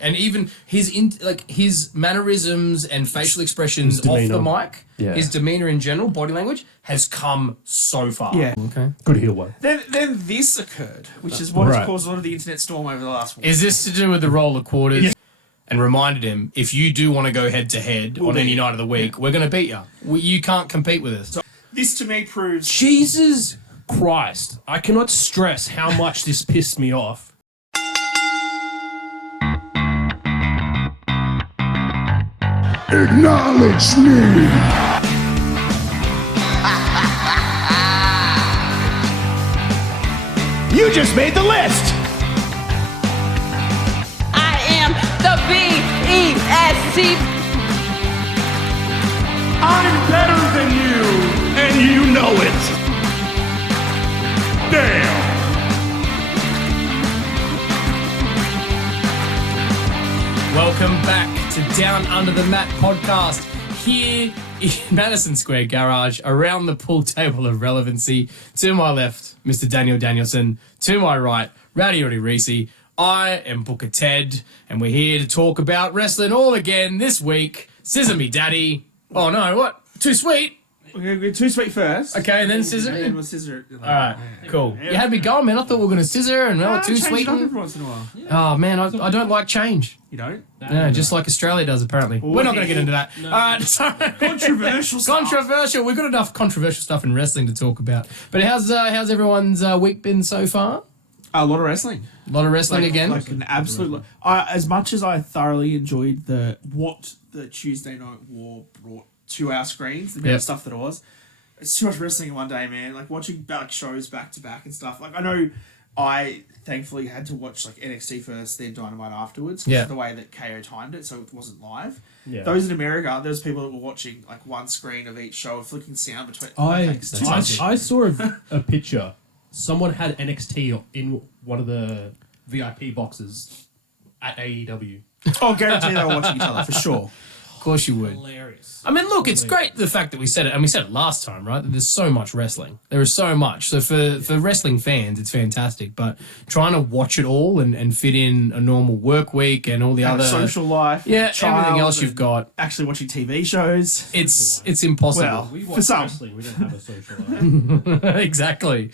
amazing. And even his mannerisms and facial expressions off the mic, his demeanour in general, body language, has come so far. Yeah. Okay. Good heel one. Then this occurred, which is what has caused a lot of the internet storm over the last week. Is this to do with the roller quarters? Yes. And reminded him, if you do want to go head-to-head on any night of the week, we're going to beat you. You can't compete with us. So this, to me, proves... Jesus Christ. I cannot stress how much this pissed me off. Acknowledge me. You just made the list. I am the B-E-S-T. I'm better than you, and you know it. Damn. Welcome back to Down Under the Mat podcast here in Madison Square Garage, around the pool table of relevancy. To my left, Mr. Daniel Danielson. To my right, Rowdy Reece. I am Booker Ted, and we're here to talk about wrestling all again this week. Scissor me, Daddy. Oh no, what? Too sweet. We're going to go too sweet first. Okay, and then scissor. And then we'll scissor it. All right, cool. You had me going, man. I thought we were going to scissor and too sweet. Every once in a while. Oh man, I don't like change. You don't? No, just like Australia does, apparently. We're not going to get into that. No. All right, sorry. Controversial stuff. Controversial. We've got enough controversial stuff in wrestling to talk about. But how's everyone's week been so far? A lot of wrestling. A lot of wrestling again? Like an absolute... as much as I thoroughly enjoyed what the Tuesday Night War brought to our screens, the amount of stuff that it was, it's too much wrestling in one day, man. Like, watching shows back to back and stuff. Like, I know I thankfully had to watch like NXT first, then Dynamite afterwards, because of the way that KO timed it, so it wasn't live. Yeah. Those in America, there's people that were watching like one screen of each show, flicking sound between. I saw a picture. Someone had NXT in one of the VIP boxes at AEW. Oh, guarantee they were watching each other for sure. Of course you would. Hilarious. I mean, look, it's great the fact that we said it, and we said it last time, right? That there's so much wrestling. There is so much. So for wrestling fans, it's fantastic. But trying to watch it all and fit in a normal work week and all the other social life, everything else you've got, actually watching TV shows, it's impossible. Well, we for watch some, wrestling, we don't have a social life. Exactly.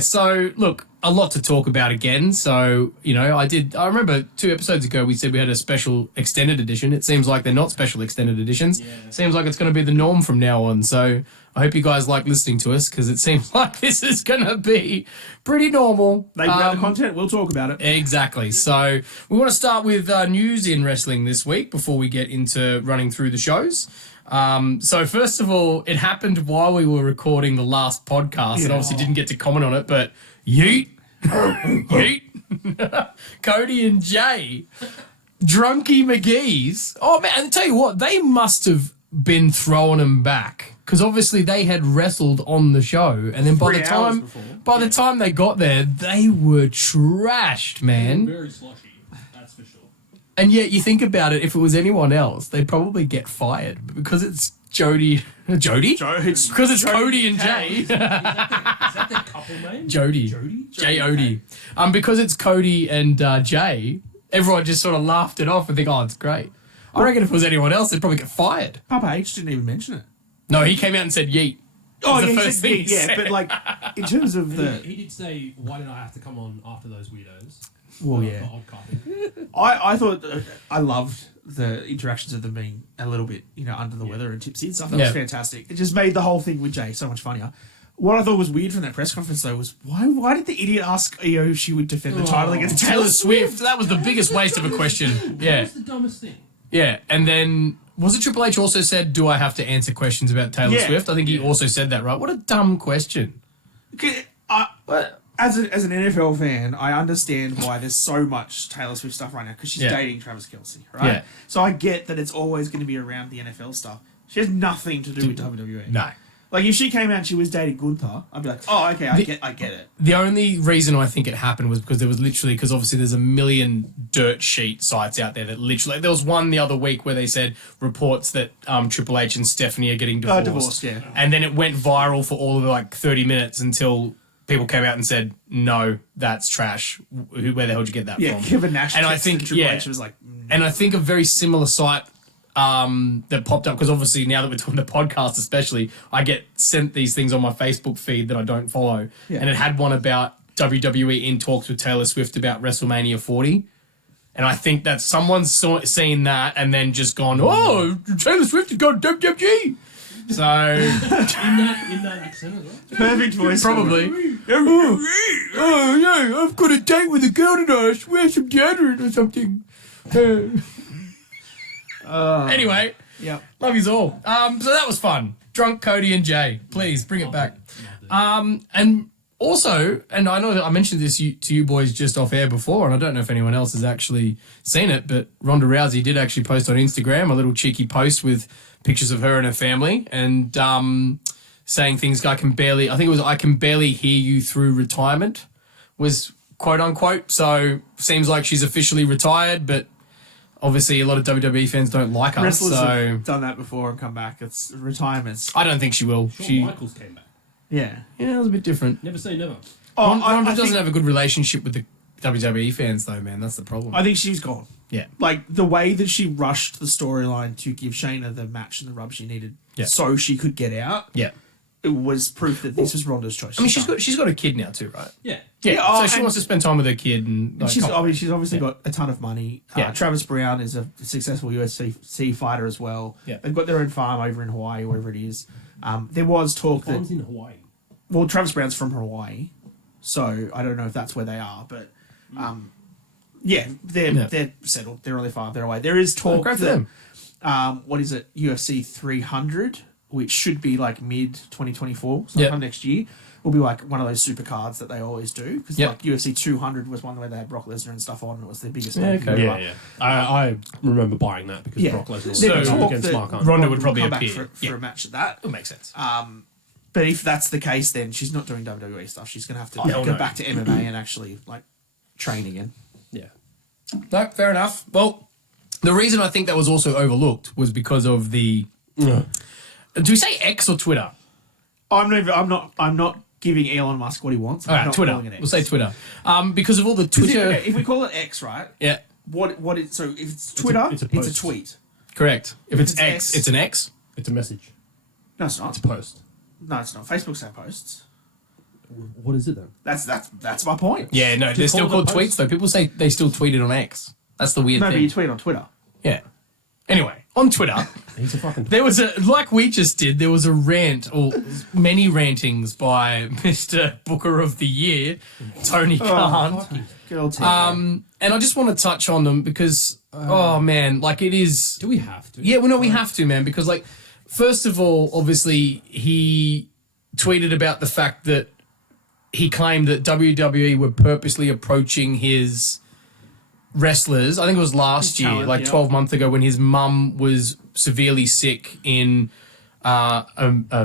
So look, a lot to talk about again. So, I remember 2 episodes ago we said we had a special extended edition. It seems like they're not special extended editions. Yeah. Seems like it's going to be the norm from now on. So I hope you guys like listening to us, because it seems like this is going to be pretty normal. They grab the content, we'll talk about it. Exactly. So we want to start with news in wrestling this week before we get into running through the shows. So first of all, it happened while we were recording the last podcast, and obviously didn't get to comment on it, but yeet. Yeet. Cody and Jay. Drunky McGee's. Oh, man, I tell you what, they must have been throwing them back, because obviously they had wrestled on the show, and then by the time they got there, they were trashed, man. Very sloshy, that's for sure. And yet, you think about it, if it was anyone else, they'd probably get fired, but because it's Jody? Because it's Cody and Jay. Is that their couple name? Jody. J-O-D. Because it's Cody and Jay, everyone just sort of laughed it off and think, oh, it's great. I reckon if it was anyone else, they'd probably get fired. Papa H didn't even mention it. No, he came out and said yeet. Oh, yeah, he said yeet, but like, in terms of He did say, why did I have to come on after those weirdos? Well, yeah. I thought, I loved the interactions of them being a little bit, under the weather and tipsy and stuff. That was fantastic. It just made the whole thing with Jay so much funnier. What I thought was weird from that press conference, though, was why did the idiot ask Io if she would defend the title against Taylor Swift? That was the biggest waste of a question. Yeah. That was the dumbest thing. Yeah, and then, was it Triple H also said, do I have to answer questions about Taylor Swift? I think he also said that, right? What a dumb question. As an NFL fan, I understand why there's so much Taylor Swift stuff right now, because she's dating Travis Kelce, right? Yeah. So I get that it's always going to be around the NFL stuff. She has nothing to do with WWE. No. Like, if she came out and she was dating Gunther, I'd be like, oh, okay, I get it. The only reason I think it happened was because there was literally, because obviously there's a million dirt sheet sites out there that literally, there was one the other week where they said reports that Triple H and Stephanie are getting divorced. Yeah. And then it went viral for all of 30 minutes until people came out and said, no, that's trash. Where the hell did you get that Yeah, from? Kevin Nash. And I texted think, Triple yeah. H was like, And I think a very similar site that popped up, because obviously now that we're doing the podcast especially, I get sent these things on my Facebook feed that I don't follow. Yeah. And it had one about WWE in talks with Taylor Swift about WrestleMania 40. And I think that someone's seen that and then just gone, oh, Taylor Swift has got WWE. So in that accent as well. perfect voice. probably. Oh, yeah, I've got a date with a girl tonight. I swear some deodorant or something. Anyway, Yep. love yous all. So that was fun. Drunk Cody and Jay. Please bring it back. And also, and I know that I mentioned this to you boys just off air before, and I don't know if anyone else has actually seen it, but Ronda Rousey did actually post on Instagram a little cheeky post with pictures of her and her family, and saying things like, I think it was, I can barely hear you through retirement, was quote unquote. So seems like she's officially retired, but obviously a lot of WWE fans don't like her. Wrestlers So have done that before and come back. It's retirements. I don't think she will. Shawn Michaels came back. Yeah. Yeah, it was a bit different. Never say never. Ronda I doesn't think, have a good relationship with the WWE fans, though, man. That's the problem. I think she's gone. Yeah. Like the way that she rushed the storyline to give Shayna the match and the rub she needed, Yeah. so she could get out. Yeah. It was proof that this was Ronda's choice. I mean, she's got a kid now too, right? Yeah. Yeah. Yeah, oh, so she and- wants to spend time with her kid, and like, she's obviously got a ton of money. Yeah. Travis Brown is a successful UFC fighter as well. Yeah. They've got their own farm over in Hawaii, wherever it is. There was talk that Farms in Hawaii. well, Travis Brown's from Hawaii, so I don't know if that's where they are, but yeah, they're settled. They're on their farm. They're away. There is talk great for that them. what is it, UFC 300, which should be like mid 2024, sometime Yep. next year, will be like one of those super cards that they always do, because Yep. like UFC 200 was one where they had Brock Lesnar and stuff on, and it was their biggest Yeah, pay-per-view okay. ever. Yeah, yeah. I remember buying that because Yeah. Brock Lesnar was There's going So- up talk against that Mark Hunt. Ronda would probably come back appear. for Yeah. a match at that. It makes sense. But if that's the case, then she's not doing WWE stuff. She's gonna have to hell go no. back to MMA and actually like train again. Yeah. No, fair enough. Well, the reason I think that was also overlooked was because of the. Do we say X or Twitter? I'm not giving Elon Musk what he wants. All I'm right, not Twitter. calling it X. We'll say Twitter. Because of all the 'Cause Twitter. if we call it X, right? Yeah, What is so if it's Twitter, it's a it's a post. tweet. correct. If it's it's X, X- it's an X. It's a message. No, it's not. It's a post. No, it's not. Facebook's have posts. What is it then? That's my point. Yeah, no, they're Just still call it called a tweets post. though. People say they still tweet it on X. That's the weird No, but thing. you tweet on Twitter. Yeah. Anyway, on Twitter, He's a fucking. there was like we just did, there was a rant, or many rantings by Mr. Booker of the Year, Tony Khan. Girl team. And I just want to touch on them because, oh man, like it is. Do we have to? Yeah, well, no, we have to, man, because like, first of all, obviously, he tweeted about the fact that he claimed that WWE were purposely approaching his wrestlers. I think it was last His year, talent, like yeah. 12 months ago, when his mum was severely sick in a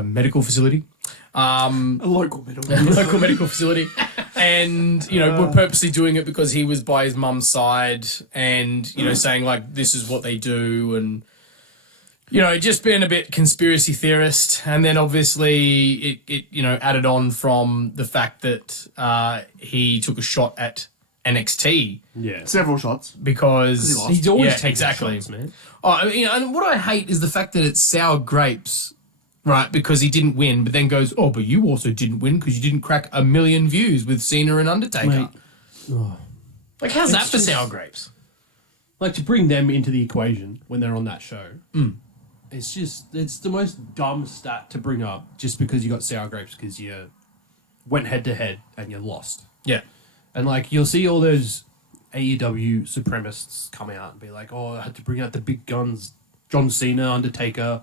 medical facility. a local middle. Local medical facility, and we're purposely doing it because he was by his mum's side, and saying like this is what they do, and just being a bit conspiracy theorist, and then obviously it added on from the fact that he took a shot at NXT Yeah. Several shots. because he lost. He's always yeah, taking exactly. shots, man. Oh, and what I hate is the fact that it's sour grapes, right? Because he didn't win, but then goes, oh, but you also didn't win because you didn't crack 1 million views with Cena and Undertaker. Mate. Oh. Like, how's that for just- sour grapes? Like, to bring them into the equation when they're on that show, it's the most dumb stat to bring up just because you got sour grapes because you went head to head and you lost. Yeah. And, like, you'll see all those AEW supremacists come out and be like, oh, I had to bring out the big guns, John Cena, Undertaker,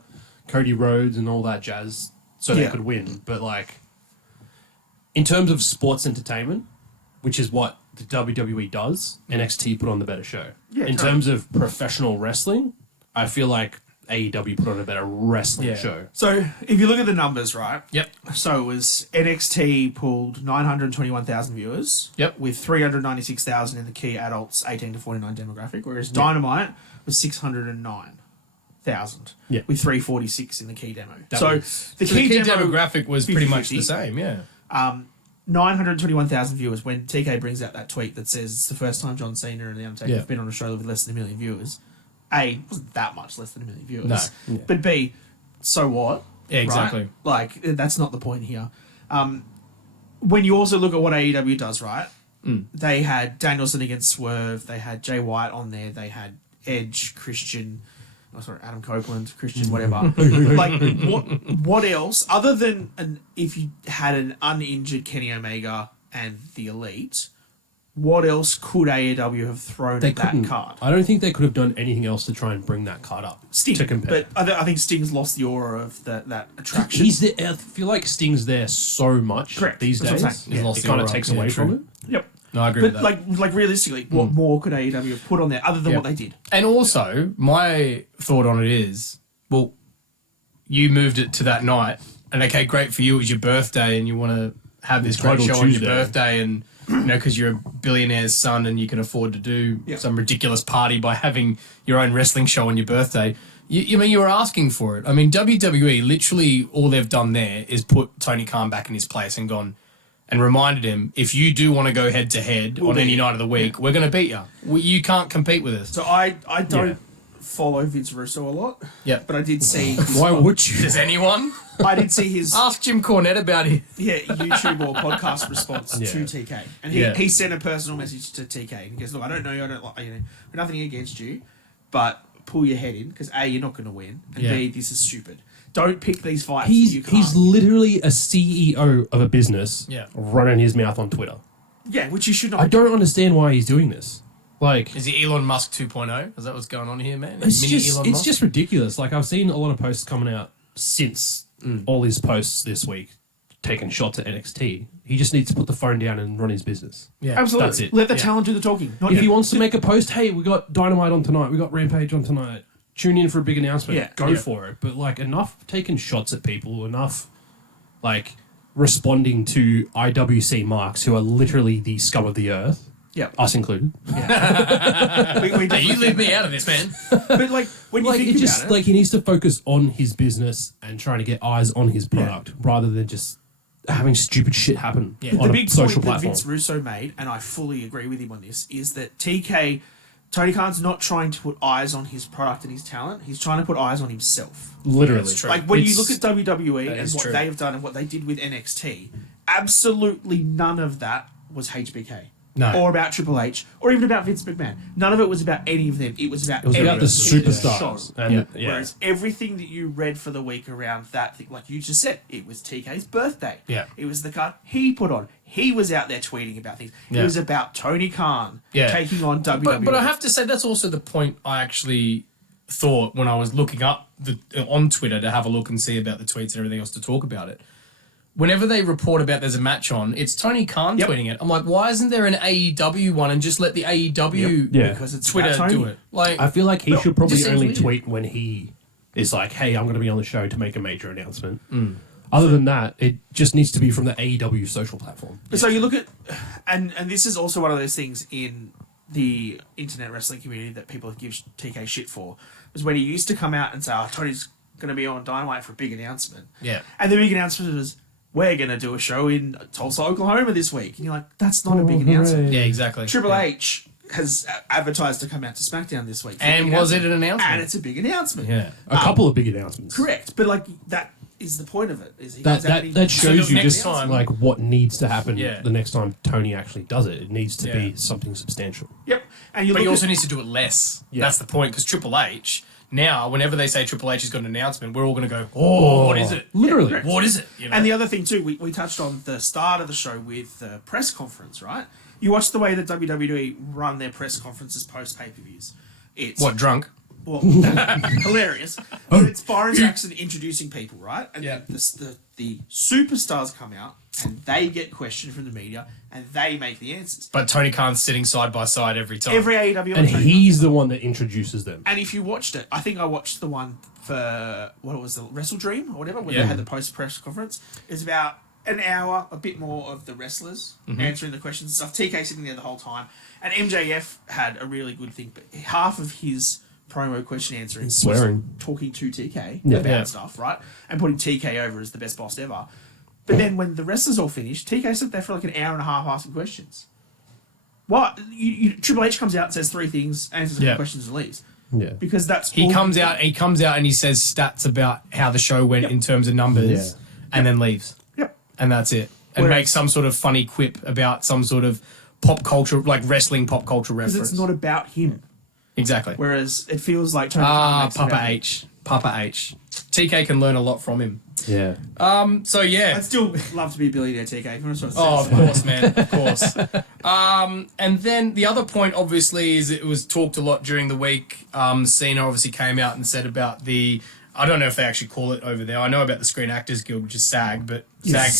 Cody Rhodes, and all that jazz so they Yeah. could win. But, like, in terms of sports entertainment, which is what the WWE does, NXT put on the better show. Yeah, in totally. terms of professional wrestling, I feel like AEW put on a better wrestling Yeah. show. So if you look at the numbers, right? Yep. So it was NXT pulled 921,000 viewers. Yep. With 396,000 in the key adults 18 to 49 demographic, whereas Dynamite was 609,000. Yeah. With 346 in the key demo. That So was- the So key, the key demographic was pretty much 50-50. the same, yeah. 921,000 viewers when TK brings out that tweet that says it's the first time John Cena and The Undertaker Yeah. have been on a show with less than 1 million viewers. A, it wasn't that much less than 1 million viewers. No. Yeah. But B, so what? Yeah, exactly. Right? Like, that's not the point here. When you also look at what AEW does, right? They had Danielson against Swerve. They had Jay White on there. They had Edge, Christian... Oh, sorry, Adam Copeland, Christian, whatever. Like, what else, other than if you had an uninjured Kenny Omega and The Elite, what else could AEW have thrown at that card? I don't think they could have done anything else to try and bring that card up Sting, to compare. but I think Sting's lost the aura of that attraction. He's there. I feel like Sting's there so much Correct. these That's what I'm days. saying. He's It lost the kind of aura. takes Yeah, away true. from it. Yep. No, I agree But with that. like realistically, what more could AEW have put on there other than what they did? And also, my thought on it is, well, you moved it to that night, and okay, great for you. It was your birthday, and you want to have this great Total show on your Tuesday. birthday, and because you're a billionaire's son, and you can afford to do some ridiculous party by having your own wrestling show on your birthday. You mean you were asking for it? I mean, WWE literally all they've done there is put Tony Khan back in his place and gone. And reminded him, if you do want to go head to head on any night of the week, we're going to beat you. You can't compete with us. So I don't follow Vince Russo a lot. Yeah. But I did see. Why would you? Does anyone? I did see his Ask Jim Cornette about it. YouTube or podcast response to TK, and Yeah. he sent a personal message to TK. And he goes, "Look, I don't know you. I don't like nothing against you, but pull your head in because A, you're not going to win, and B, this is stupid. Don't pick these fights. that you can't He's win." literally a CEO of a business Yeah. running his mouth on Twitter. Yeah, which you should not. I don't understand why he's doing this. Like, Is he Elon Musk 2.0? Is that what's going on here, man? it's Mini just Elon it's Musk? just ridiculous. Like, I've seen a lot of posts coming out since all his posts this week taking shots at NXT. He just needs to put the phone down and run his business. Yeah. Absolutely. That's it. Let the Yeah. talent do the talking. Not If you. he wants to make a post, hey, we got Dynamite on tonight, we got Rampage on tonight. Tune in for a big announcement. Yeah. Go Yeah. for it. But like, enough taking shots at people, enough like responding to IWC marks who are literally the scum of the earth, Yep. us included. we Hey, you leave me out of this, man. But like when you Like, think it just about it, like he needs to focus on his business and trying to get eyes on his product rather than just having stupid shit happen Yeah. on the a big social point that platform. Vince Russo made, and I fully agree with him on this, is that Tony Khan's not trying to put eyes on his product and his talent. He's trying to put eyes on himself. Literally. That's true. Like when you It's- look at WWE that and is what true. they have done and what they did with NXT, absolutely none of that was HBK. No. Or about Triple H, or even about Vince McMahon. None of it was about any of them. It was about It was about the everything in the superstars. show. And Whereas everything that you read for the week around that thing, like you just said, it was TK's birthday. Yeah. It was the card he put on. He was out there tweeting about things. Yeah. It was about Tony Khan taking on WWE. But I have to say that's also the point I actually thought when I was looking up on Twitter to have a look and see about the tweets and everything else to talk about it. Whenever they report about there's a match on, it's Tony Khan tweeting it. I'm like, why isn't there an AEW one and just let the AEW Yeah. because it's Twitter about Tony. do it? Like, I feel like he should probably just seems only weird. tweet when he is like, hey, I'm going to be on the show to make a major announcement. Other than that, it just needs to be from the AEW social platform. So you look at, and this is also one of those things in the internet wrestling community that people give TK shit for, was when he used to come out and say, oh, Tony's going to be on Dynamite for a big announcement. yeah. And the big announcement was, we're going to do a show in Tulsa, Oklahoma this week. And you're like, that's not a big announcement. Yeah, exactly. Triple Yeah. H has advertised to come out to SmackDown this week. for a And big was it an And announcement? it's a big announcement. Yeah. A couple of big announcements. Correct. But like, that is the point of it. Is he That comes out and he- that So shows the you next just time- like what needs to happen Yeah. the next time Tony actually does it. It needs to Yeah. be something substantial. Yep. And you But look he also at, needs to do it less. Yeah. That's the point, because Triple H, now, whenever they say Triple H has got an announcement, we're all going to go, oh, what is it? Literally. correct. What is it? You know? And the other thing too, we touched on the start of the show with the press conference, right? You watch the way that WWE run their press conferences post pay-per-views. It's What, drunk? well, hilarious. But it's Byron Jackson introducing people, right? And Yeah. the superstars come out and they get questioned from the media and they make the answers. But Tony Khan's sitting side by side every time. Every AEW And on Tony he's the one that introduces them. And if you watched it, I think I watched the one for what was the Wrestle Dream or whatever, where Yeah. they had the post press conference. It's about an hour, a bit more of the wrestlers answering the questions and stuff. TK sitting there the whole time, and MJF had a really good thing, but half of his promo question answering Swearing. was talking to TK Yeah. about Yeah. stuff, right, and putting TK over as the best boss ever. But then when the wrestlers all finished, TK sat there for like an hour and a half asking questions. What? Triple H comes out and says 3 things, answers a couple questions and leaves. Yeah. Because that's He comes out and he says stats about how the show went in terms of numbers and then leaves. Yep. And that's it. And makes some sort of funny quip about some sort of pop culture, like wrestling pop culture reference. Because it's not about him. Exactly. Whereas it feels like Tony Khan makes it Papa about him. H. Papa H. TK can learn a lot from him. Yeah. So yeah. I'd still love to be a billionaire, TK. If you want to sort of Oh, say of course, man. Of course. And then the other point, obviously, is it was talked a lot during the week. Cena obviously came out and said about the... I don't know if they actually call it over there. I know about the Screen Actors Guild, which is SAG, but SAG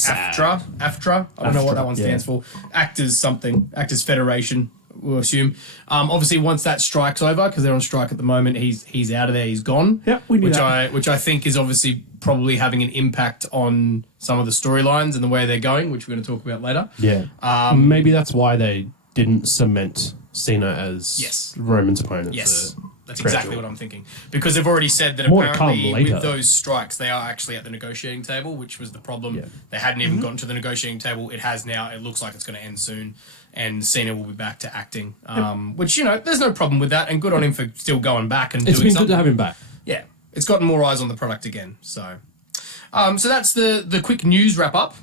AFTRA. I don't know what that one stands for. Actors something. Actors Federation, we'll assume. Obviously, once that strike's over, because they're on strike at the moment, he's out of there. He's gone. Yep, we knew that. Which I think is obviously probably having an impact on some of the storylines and the way they're going, which we're going to talk about later. Yeah. Maybe that's why they didn't cement Cena as Roman's opponent. Yes. That's exactly what I'm thinking. Because they've already said that apparently with those strikes, they are actually at the negotiating table, which was the problem. Yeah. They hadn't even gotten to the negotiating table. It has now. It looks like it's going to end soon. And Cena will be back to acting. Which, there's no problem with that. And good on him for still going back and doing something. It's been good to have him back. Yeah. It's gotten more eyes on the product again. So that's the quick news wrap-up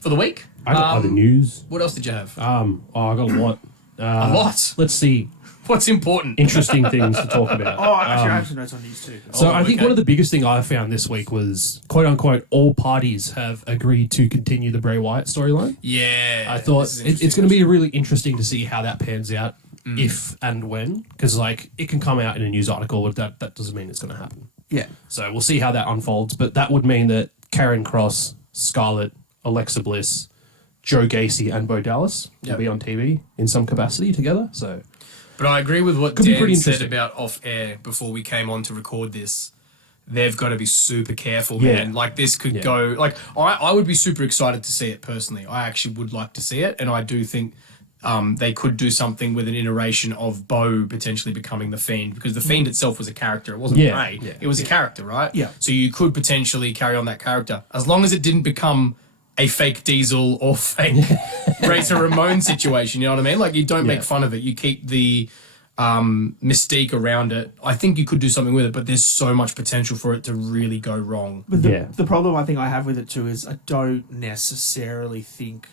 for the week. I got other news. What else did you have? I got a lot. A lot? Let's see. What's important? Interesting things to talk about. Oh, actually, I have some notes on these too. So I think one of the biggest things I found this week was, quote unquote, all parties have agreed to continue the Bray Wyatt storyline. Yeah. I thought it's going to be really interesting to see how that pans out, if and when, because it can come out in a news article, but that doesn't mean it's going to happen. Yeah. So we'll see how that unfolds, but that would mean that Karen Cross, Scarlett, Alexa Bliss, Joe Gacy, and Bo Dallas will be on TV in some capacity together. So. But I agree with what Dan said about off-air before we came on to record this. They've got to be super careful, man. Like, this could go... Like, I would be super excited to see it personally. I actually would like to see it, and I do think they could do something with an iteration of Bo potentially becoming the Fiend, because the Fiend itself was a character. It wasn't Bray. Yeah. It was a character, right? Yeah. So you could potentially carry on that character. As long as it didn't become a fake Diesel or fake Razor Ramon situation, you know what I mean? Like, you don't make fun of it. You keep the mystique around it. I think you could do something with it, but there's so much potential for it to really go wrong. But the problem I think I have with it too is I don't necessarily think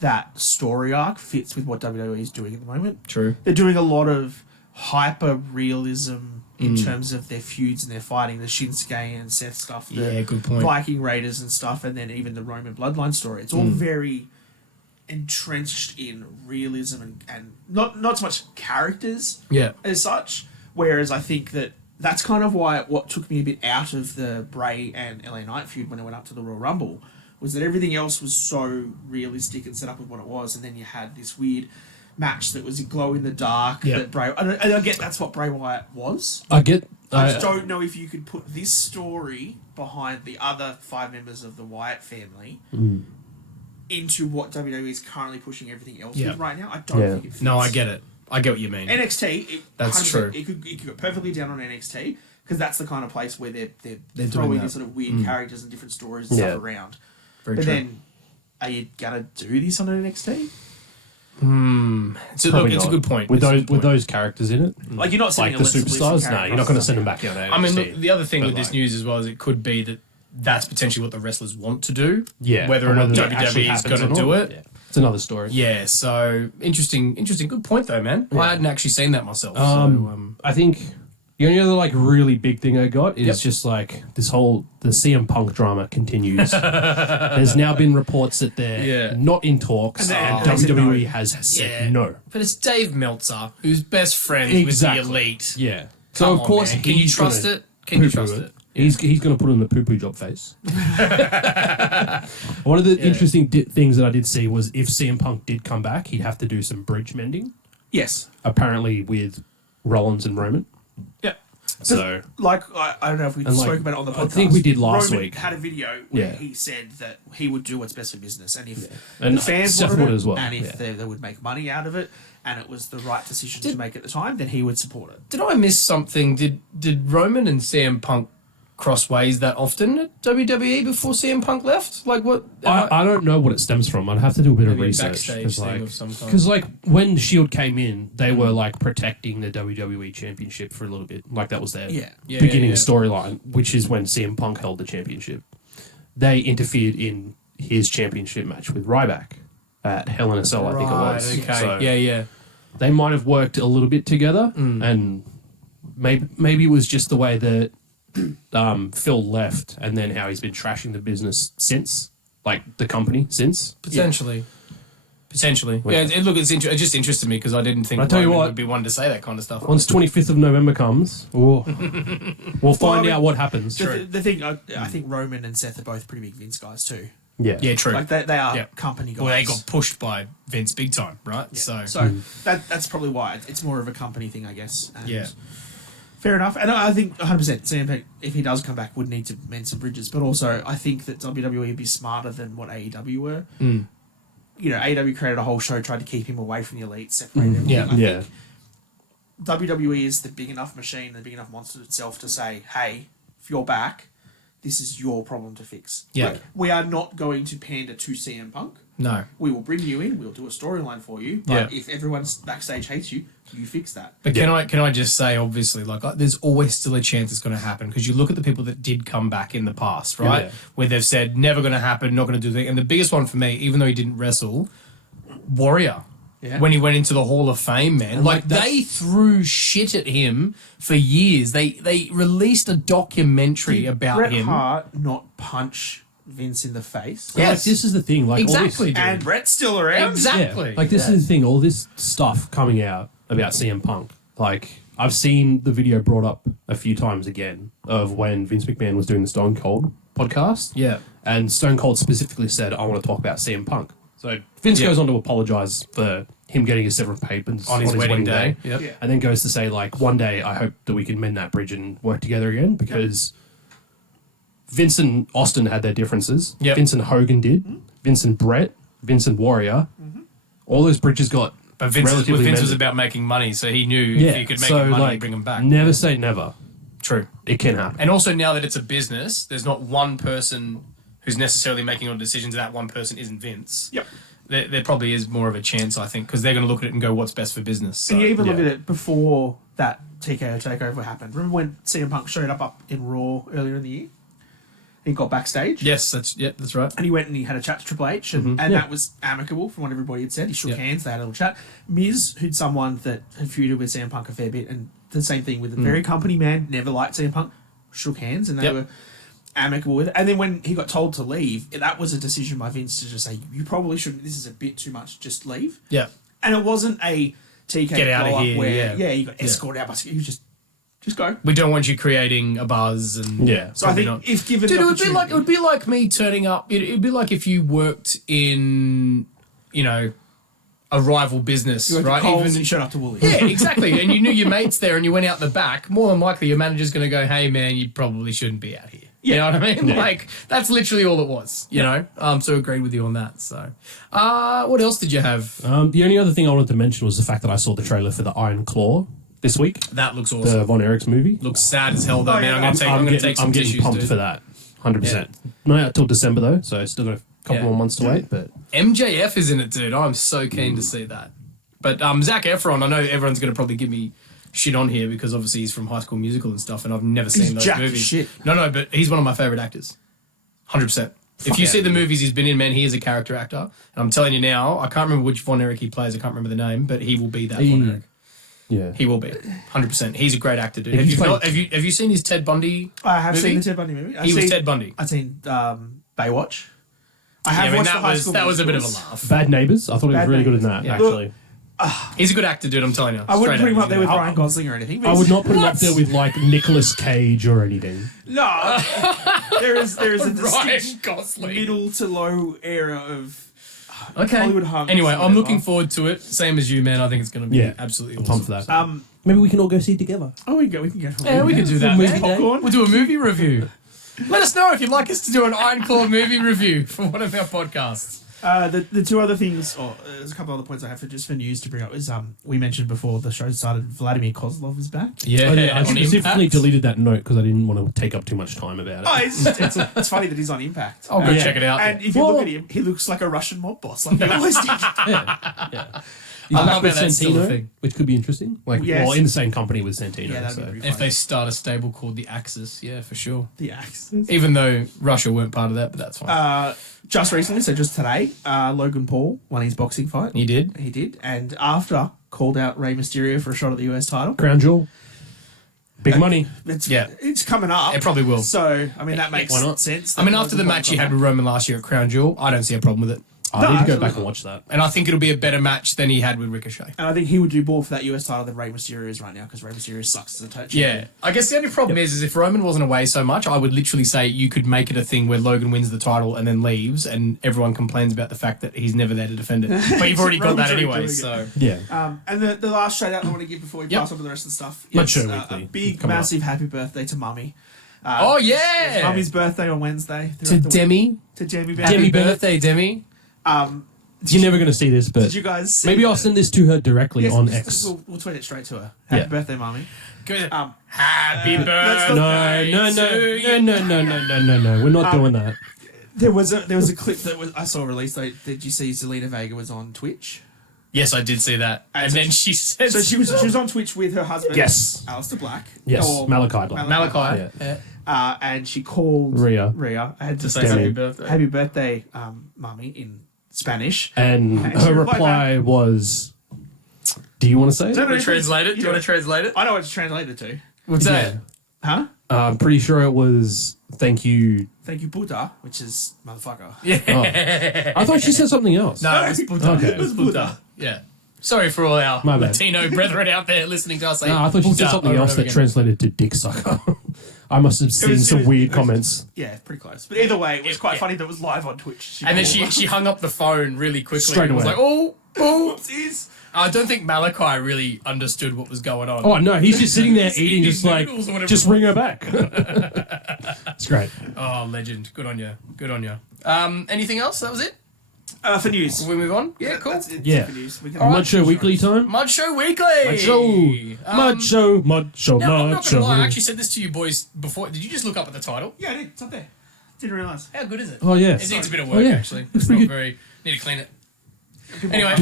that story arc fits with what WWE is doing at the moment. True. They're doing a lot of hyper-realism in terms of their feuds and their fighting, the Shinsuke and Seth stuff, the good point. Viking Raiders and stuff, and then even the Roman bloodline story. It's all very entrenched in realism and not so much characters as such. Whereas I think that's kind of what took me a bit out of the Bray and LA Knight feud when it went up to the Royal Rumble, was that everything else was so realistic and set up with what it was, and then you had this weird match that was glow in the dark that Bray... And I get that's what Bray Wyatt was. I just don't know if you could put this story behind the other 5 members of the Wyatt family into what WWE is currently pushing everything else with right now. I don't think it fits. No, I get it. I get what you mean. NXT, that's true. It could go perfectly down on NXT, because that's the kind of place where they're throwing these sort of weird characters and different stories and stuff around. Very but true. then, are you going to do this on NXT? It's a good point. With those characters in it, Like, you're not sending like the Alexa Bliss and superstars. Karen No, you're not Cross going to and send them stuff back out. I mean, look, the other thing with this news as well is it could be that that's potentially what the wrestlers want to do. Yeah, Whether or not that actually WWE is happens going or to do not. it. Yeah. It's another story. Yeah, so interesting. Good point though, man. I hadn't actually seen that myself. I think the only other really big thing I got is just this whole the CM Punk drama continues. There's now been reports that they're not in talks, and WWE has said no. But it's Dave Meltzer, who's best friends with the Elite. Yeah. Come So of on, course, man. Can you trust it? Can you trust it? He's going to put on the poo-poo job face. One of the interesting things that I did see was if CM Punk did come back, he'd have to do some bridge mending. Yes. Apparently with Rollins and Roman. Yeah. So, I don't know if we spoke about it on the podcast. I think we did last Roman week. Had a video where he said that he would do what's best for business, and if And the fans Seth wanted would it, as well. and if they would make money out of it, and it was the right decision to make at the time, then he would support it. Did I miss something? Did Roman and CM Punk crossways that often at WWE before CM Punk left? Like what? I don't know what it stems from. I'd have to do a bit of Maybe a research. backstage thing of some kind. Because when Shield came in, they were like protecting the WWE Championship for a little bit. Like that was their beginning storyline, which is when CM Punk held the championship. They interfered in his championship match with Ryback at Hell in a Cell, I think it was. Okay. So Yeah. they might have worked a little bit together, and maybe it was just the way that Phil left, and then how he's been trashing the business since, like the company since. Potentially. Yeah, it just interested me because I didn't think I tell you Roman what, would be one to say that kind of stuff. Once 25th of November comes, we'll find out what happens. The thing, I think Roman and Seth are both pretty big Vince guys too. Yeah, true. Like they are company guys. Well, they got pushed by Vince big time, right? Yeah. So that's probably why it's more of a company thing, I guess. And yeah. Fair enough. And I think 100% CM Punk, if he does come back, would need to mend some bridges. But also, I think that WWE would be smarter than what AEW were. You know, AEW created a whole show, tried to keep him away from the elite, separate them. Yeah. I think WWE is the big enough machine, the big enough monster itself to say, hey, if you're back, this is your problem to fix. Yeah. Like, we are not going to pander to CM Punk. No. We will bring you in, we'll do a storyline for you, but if everyone backstage hates you, you fix that. But can I just say, obviously, like there's always still a chance it's going to happen because you look at the people that did come back in the past, right? Yeah. Where they've said never going to happen, not going to do that. And the biggest one for me, even though he didn't wrestle, Warrior. Yeah. When he went into the Hall of Fame, man, like they threw shit at him for years. They released a documentary about Bret him. Hart not punch Vince in the face. Yeah. Like, this is the thing. Like Exactly, dude. And Bret's still around. Exactly. Like this is the thing. All this stuff coming out about CM Punk. Like I've seen the video brought up a few times again of when Vince McMahon was doing the Stone Cold podcast. Yeah. And Stone Cold specifically said, "I want to talk about CM Punk." So Vince goes on to apologise for him getting his severance papers On his wedding day. Yep. Yeah. and then goes to say, like, one day I hope that we can mend that bridge and work together again because Vince and Austin had their differences. Yep. Vince and Hogan did. Vince and Brett. Vince and Warrior. All those bridges got But Vince was mended. about making money, so he knew Yeah, if he could make so, money, like, bring him back. Never say never. True. It can happen. And also now that it's a business, there's not one person who's necessarily making all the decisions. That one person isn't Vince. Yep. There probably is more of a chance, I think, because they're going to look at it and go, "What's best for business?" So, And you even look yeah. at it before that TKO takeover happened. Remember when CM Punk showed up in Raw earlier in the year? He got backstage. yes, that's right. And he went and he had a chat to Triple H, and that was amicable from what everybody had said. He shook hands, they had a little chat. Miz, who's someone that had feuded with CM Punk a fair bit, and the same thing with a very company man, never liked CM Punk, shook hands, and they were amicable with it. And then when he got told to leave, that was a decision by Vince to just say, you probably shouldn't, this is a bit too much, just leave. Yeah. And it wasn't a TK Get out of blow up here, where, you got escorted out by you just go. We don't want you creating a buzz and So I think if given dude, the it would be like me turning up. It'd be like if you worked in, a rival business, you went to right? Coles and you showed up to Woolies. Yeah, exactly. And you knew your mates there, and you went out the back. More than likely, your manager's going to go, "Hey, man, you probably shouldn't be out here." You know what I mean? Yeah. Like that's literally all it was. You know. So agreed with you on that. So, what else did you have? The only other thing I wanted to mention was the fact that I saw the trailer for the Iron Claw this week. That looks awesome. The Von Erichs movie. Looks sad as hell though, Oh, man. yeah, I'm going to take some I'm getting tissues, pumped dude. for that. 100%. Not out till December though, so still got a couple more months to wait. But MJF is in it, dude. I'm so keen to see that. But Zac Efron, I know everyone's going to probably give me shit on here because obviously he's from High School Musical and stuff, and I've never seen those jacked as movies. shit. No, but he's one of my favorite actors. 100%. If you see the movies he's been in, man, he is a character actor. And I'm telling you now, I can't remember which Von Erich he plays. I can't remember the name, but he will be that Von Erich. yeah, He will be 100%. He's a great actor, dude. If Have he's have you seen his Ted Bundy? I have movie? seen the Ted Bundy movie. He was Ted Bundy. I've seen Baywatch. I Yeah, have I mean, watched the High School that was a bit of a Musicals. laugh. Bad Neighbours. I thought he was Bad really good in Neighbours, that. yeah. Actually, He's a good actor, dude. I'm telling you. I wouldn't Straight put him up, up there he's with a good Ryan Gosling or anything. But I would not put him What? up there with like Nicolas Cage or anything. No, there is a Ryan distinct Gosling. middle to low era of Okay. Hollywood hunks. Anyway, I'm whatever. looking forward to it. Same as you, man. I think it's going to be absolutely awesome. Pumped for that. Maybe we can all go see it together. Oh, we can go. Yeah, we could do that, movie man. day. Popcorn. We'll do a movie review. Let us know if you'd like us to do an Iron Claw movie review for one of our podcasts. The two other things, or there's a couple other points I have for news to bring up is we mentioned before the show started, Vladimir Kozlov is back. Yeah, I on specifically Impact. deleted that note because I didn't want to take up too much time about it. Oh, it's funny that he's on Impact. I'll go Yeah. check it out. And if you look at him, he looks like a Russian mob boss. Like he always did. He's I back love with how that's still a Santino, thing. which could be interesting. Like, Yes. well, in the same company with Santino. Yeah, that'd so. be pretty If funny. they start a stable called the Axis, yeah, for sure. The Axis. Even though Russia weren't part of that, but that's fine. Just recently, so just today, Logan Paul won his boxing fight. He did. He did. And after, called out Rey Mysterio for a shot at the US title. Crown Jewel. Big money. It's coming up. It probably will. So, I mean, that makes Why not? sense. I mean, after the match he had with Roman last year at Crown Jewel, I don't see a problem with it. I need to go absolutely. back and watch that. And I think it'll be a better match than he had with Ricochet. And I think he would do more for that US title than Rey Mysterio is right now, because Rey Mysterio sucks as a touch. Yeah. I guess the only problem is if Roman wasn't away so much, I would literally say you could make it a thing where Logan wins the title and then leaves, and everyone complains about the fact that he's never there to defend it. But you've already got Roman's that already anyway, doing it. so... Yeah. And the last shout out I want to give before we Yep. pass on to the rest of the stuff Macho is Weekly. a big, Coming up. massive happy birthday to Mummy. Oh, yeah! It's Mummy's birthday on Wednesday. To Demi. To Jamie Happy Demi Bennett. birthday, Demi. You're never going to see this, but Did you guys see maybe I'll the- send this to her directly Yes, on X. We'll tweet it straight to her. Happy Yeah. birthday, Mummy. Good. Um, Happy that's birthday not- No. We're not doing that. There was a clip that I saw released. Did you see Zelina Vega was on Twitch? Yes, I did see that. And then she said... So she was on Twitch with her husband, Yes. Alistair Black. Yes, or Malachi Black. Malachi. Yeah. and she called Rhea. and To say Demi. happy birthday. happy birthday, Mummy, in Spanish. And And she her replied reply was, do you want to say it? No, Do you want to translate it? Do you want to translate it? I know what to translate it to. What's that? Huh? I'm pretty sure it was, thank you. Thank you, Buddha, which is motherfucker. Yeah. I thought she said something else. No, it was Buddha. Okay. It was Buddha. Yeah. Sorry for all our My bad. Latino brethren out there listening to us say No, I thought she said Buddha something over else and that over again. translated to dick sucker. I must have seen was- some it was- weird it was- comments. Yeah, pretty close. But either way, it was quite Yeah. funny that it was live on Twitch. And then called she hung up the phone really quickly. Straight and was away. like, oh. Oopsies. I don't think Malachi really understood what was going on. Oh no, he's just sitting there He's eating, eating just like, noodles or whatever. just ring her back. It's great. Oh, legend. Good on you. Good on you. Anything else? That was it? For news. Will we move on? Yeah, cool. That's it Yeah. for news. We can Mud Show Weekly time. Mud Show Weekly. Mud Show. Mud Show. Mud Show. Now, I'm Mud not Show. gonna lie. I actually said this to you boys before. Did you just look up at the title? Yeah, I did. It's up there. Didn't realise. How good is it? Oh yeah. It needs a bit of Oh, work, yeah. actually. Looks It's pretty not good. very... Need to clean it. Anyway,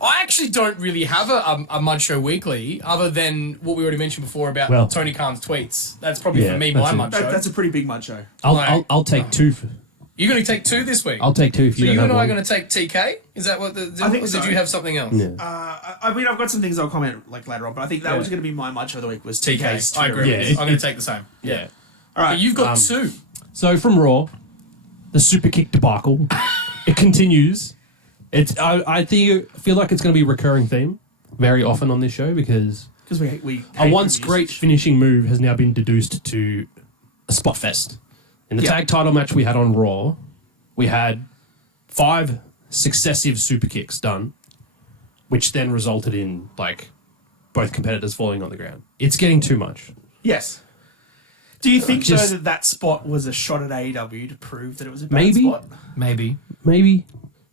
I actually don't really have a Mud Show Weekly other than what we already mentioned before about Well- Tony Khan's tweets. That's probably Yeah, for me that's my it. Mud Show. That's a pretty big mud show. I'll take two. You're going to take two this week? I'll take two if so you don't you have and I are one. going to take TK? Is that what the... I think or so. did you have something else? Yeah. I mean, I've got some things I'll comment like later on, but I think that Yeah. was going to be my mud show of the week was TK. TK's. I agree Yeah, with you. it- I'm going to take the same. Yeah. All right. But you've got two. So from Raw, the super kick debacle, it continues. I feel like it's going to be a recurring theme very often on this show because Because we a once great finishing move has now been deduced to a spot fest. In the Yeah. tag title match we had on Raw, we had 5 successive super kicks done, which then resulted in like both competitors falling on the ground. It's getting too much. Yes. Do you think Just- though that spot was a shot at AEW to prove that it was a bad Maybe. spot? Maybe. Maybe,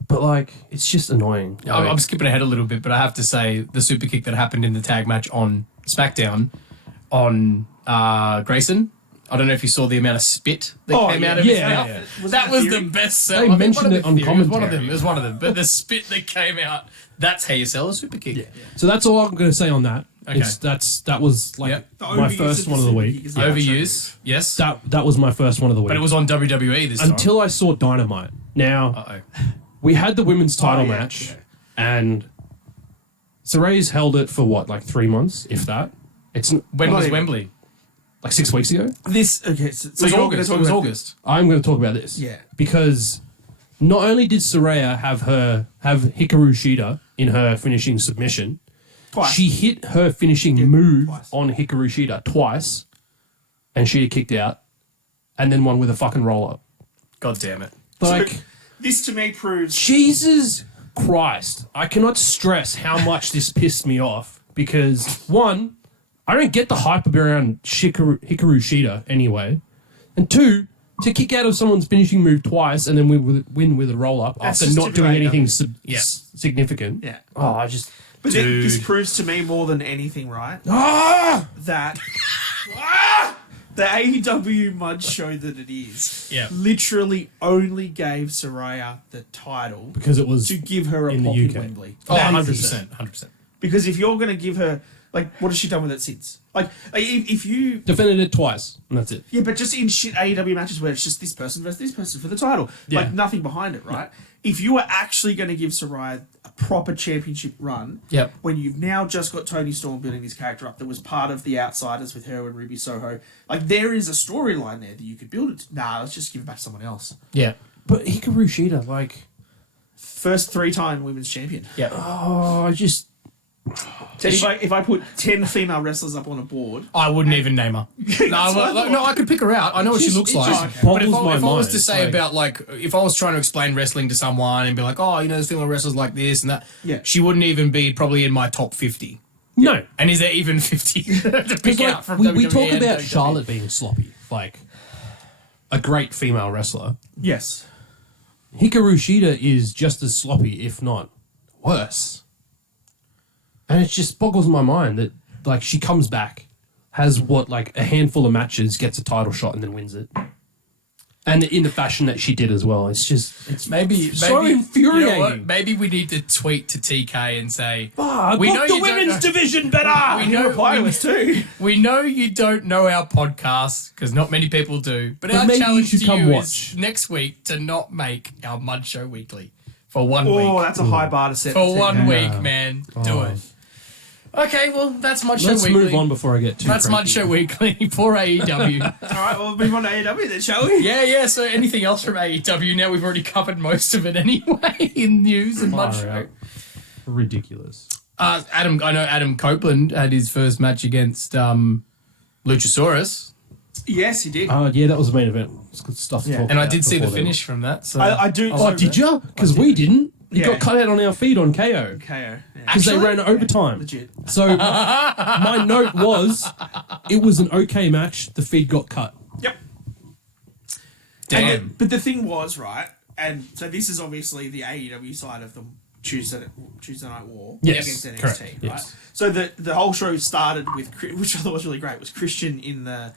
but like it's just annoying. I'm skipping ahead a little bit, but I have to say the super kick that happened in the tag match on SmackDown on Grayson. I don't know if you saw the amount of spit that came out of his yeah, mouth. yeah. That was the best sell. They I think mentioned one of it the on theories- One of commentary. them. It was one of them. But the spit that came out, that's how you sell a super kick. Yeah. So that's all I'm going to say on that. Okay. That was like Yep. The my overuse first of the one of the super week. kick is the Overuse, yes. That was my first one of the week. But it was on WWE this time. until I saw Dynamite. Now Uh-oh. we had the women's title yeah, match, yeah. and Saray's held it for what, like 3 months, if that. It's When Not was even. Wembley? like 6 weeks ago. This okay. So It was you're August. It gonna was talk about August. I'm going to talk about this. Yeah. Because not only did Saraya have Hikaru Shida in her finishing submission, Twice. she hit her finishing move twice. on Hikaru Shida twice, and Shida kicked out, and then one with a fucking roll up. God damn it. Like, This to me proves Jesus Christ, I cannot stress how much this pissed me off because, one, I don't get the hype around Hikaru Shida anyway, and two, to kick out of someone's finishing move twice and then win with a roll up That's after just not doing typical anything Yeah. significant. Yeah. Oh, I just But this proves to me more than anything, right? That the AEW mud show that it is Yeah. literally only gave Saraya the title because it was to give her a in the pop in UK. Wembley. Oh, That 100%. is- 100%. Because if you're going to give her, like, what has she done with it since? Like if you... defended it twice and that's it. Yeah, but just in shit AEW matches where it's just this person versus this person for the title. Yeah. Like, nothing behind it, right? If you were actually going to give Saraya a proper championship run, Yep. when you've now just got Tony Storm building this character up that was part of the Outsiders with her and Ruby Soho, like, there is a storyline there that you could build it to. Nah, let's just give it back to someone else. Yeah. But Hikaru Shida, like, First 3-time women's champion. Yeah. oh, I just So if I put 10 female wrestlers up on a board... I wouldn't even name her. No, I could pick her out. I know what she Just- looks it like. just But if boggles I my was mind. to say Like- about, like, if I was trying to explain wrestling to someone and be like, oh, you know, there's female wrestlers like this and that, Yeah. she wouldn't even be probably in my top 50. no. And is there even 50 to pick Like, out from we WWE talk and about WWE? Charlotte being sloppy, like a great female wrestler. Yes. Hikaru Shida is just as sloppy, if not worse. And it just boggles my mind that, like, she comes back, has like a handful of matches, gets a title shot, and then wins it. And in the fashion that she did as well, it's Maybe so maybe, infuriating. You know what? Maybe we need to tweet to TK and say, Ah, We book know the you don't women's know- division better. We You know- reply we- to us too. we know you don't know our podcast because not many people do. But our maybe you challenge should to come you watch. is next week to not make our Mud Show weekly for 1 Oh, week. that's a high bar to set. For 1 TK. week, man. Do it. Okay, well, that's Mud Show Let's Weekly. move on before I get too That's Mud cranky. Show Weekly for AEW. All right, well, move on to AEW then, shall we? Yeah. So anything else from AEW? Now we've already covered most of it anyway in news and Mud Far Show. out. Ridiculous. I know Adam Copeland had his first match against Luchasaurus, Yes, he did. Yeah, that was the main event. It's good stuff to Yeah. talk and I about did see the before then. finish from that. So I do. Oh, did you? Because we didn't. It Yeah. got cut out on our feed on KO. KO. Yeah. Because they ran overtime. Legit. So my note was, it was an okay match. The feed got cut. Yep. damn. But the thing was, right, and so this is obviously the AEW side of the Tuesday Night War Yes, against NXT, correct, right? yes. So the whole show started with, which I thought was really great, was Christian in the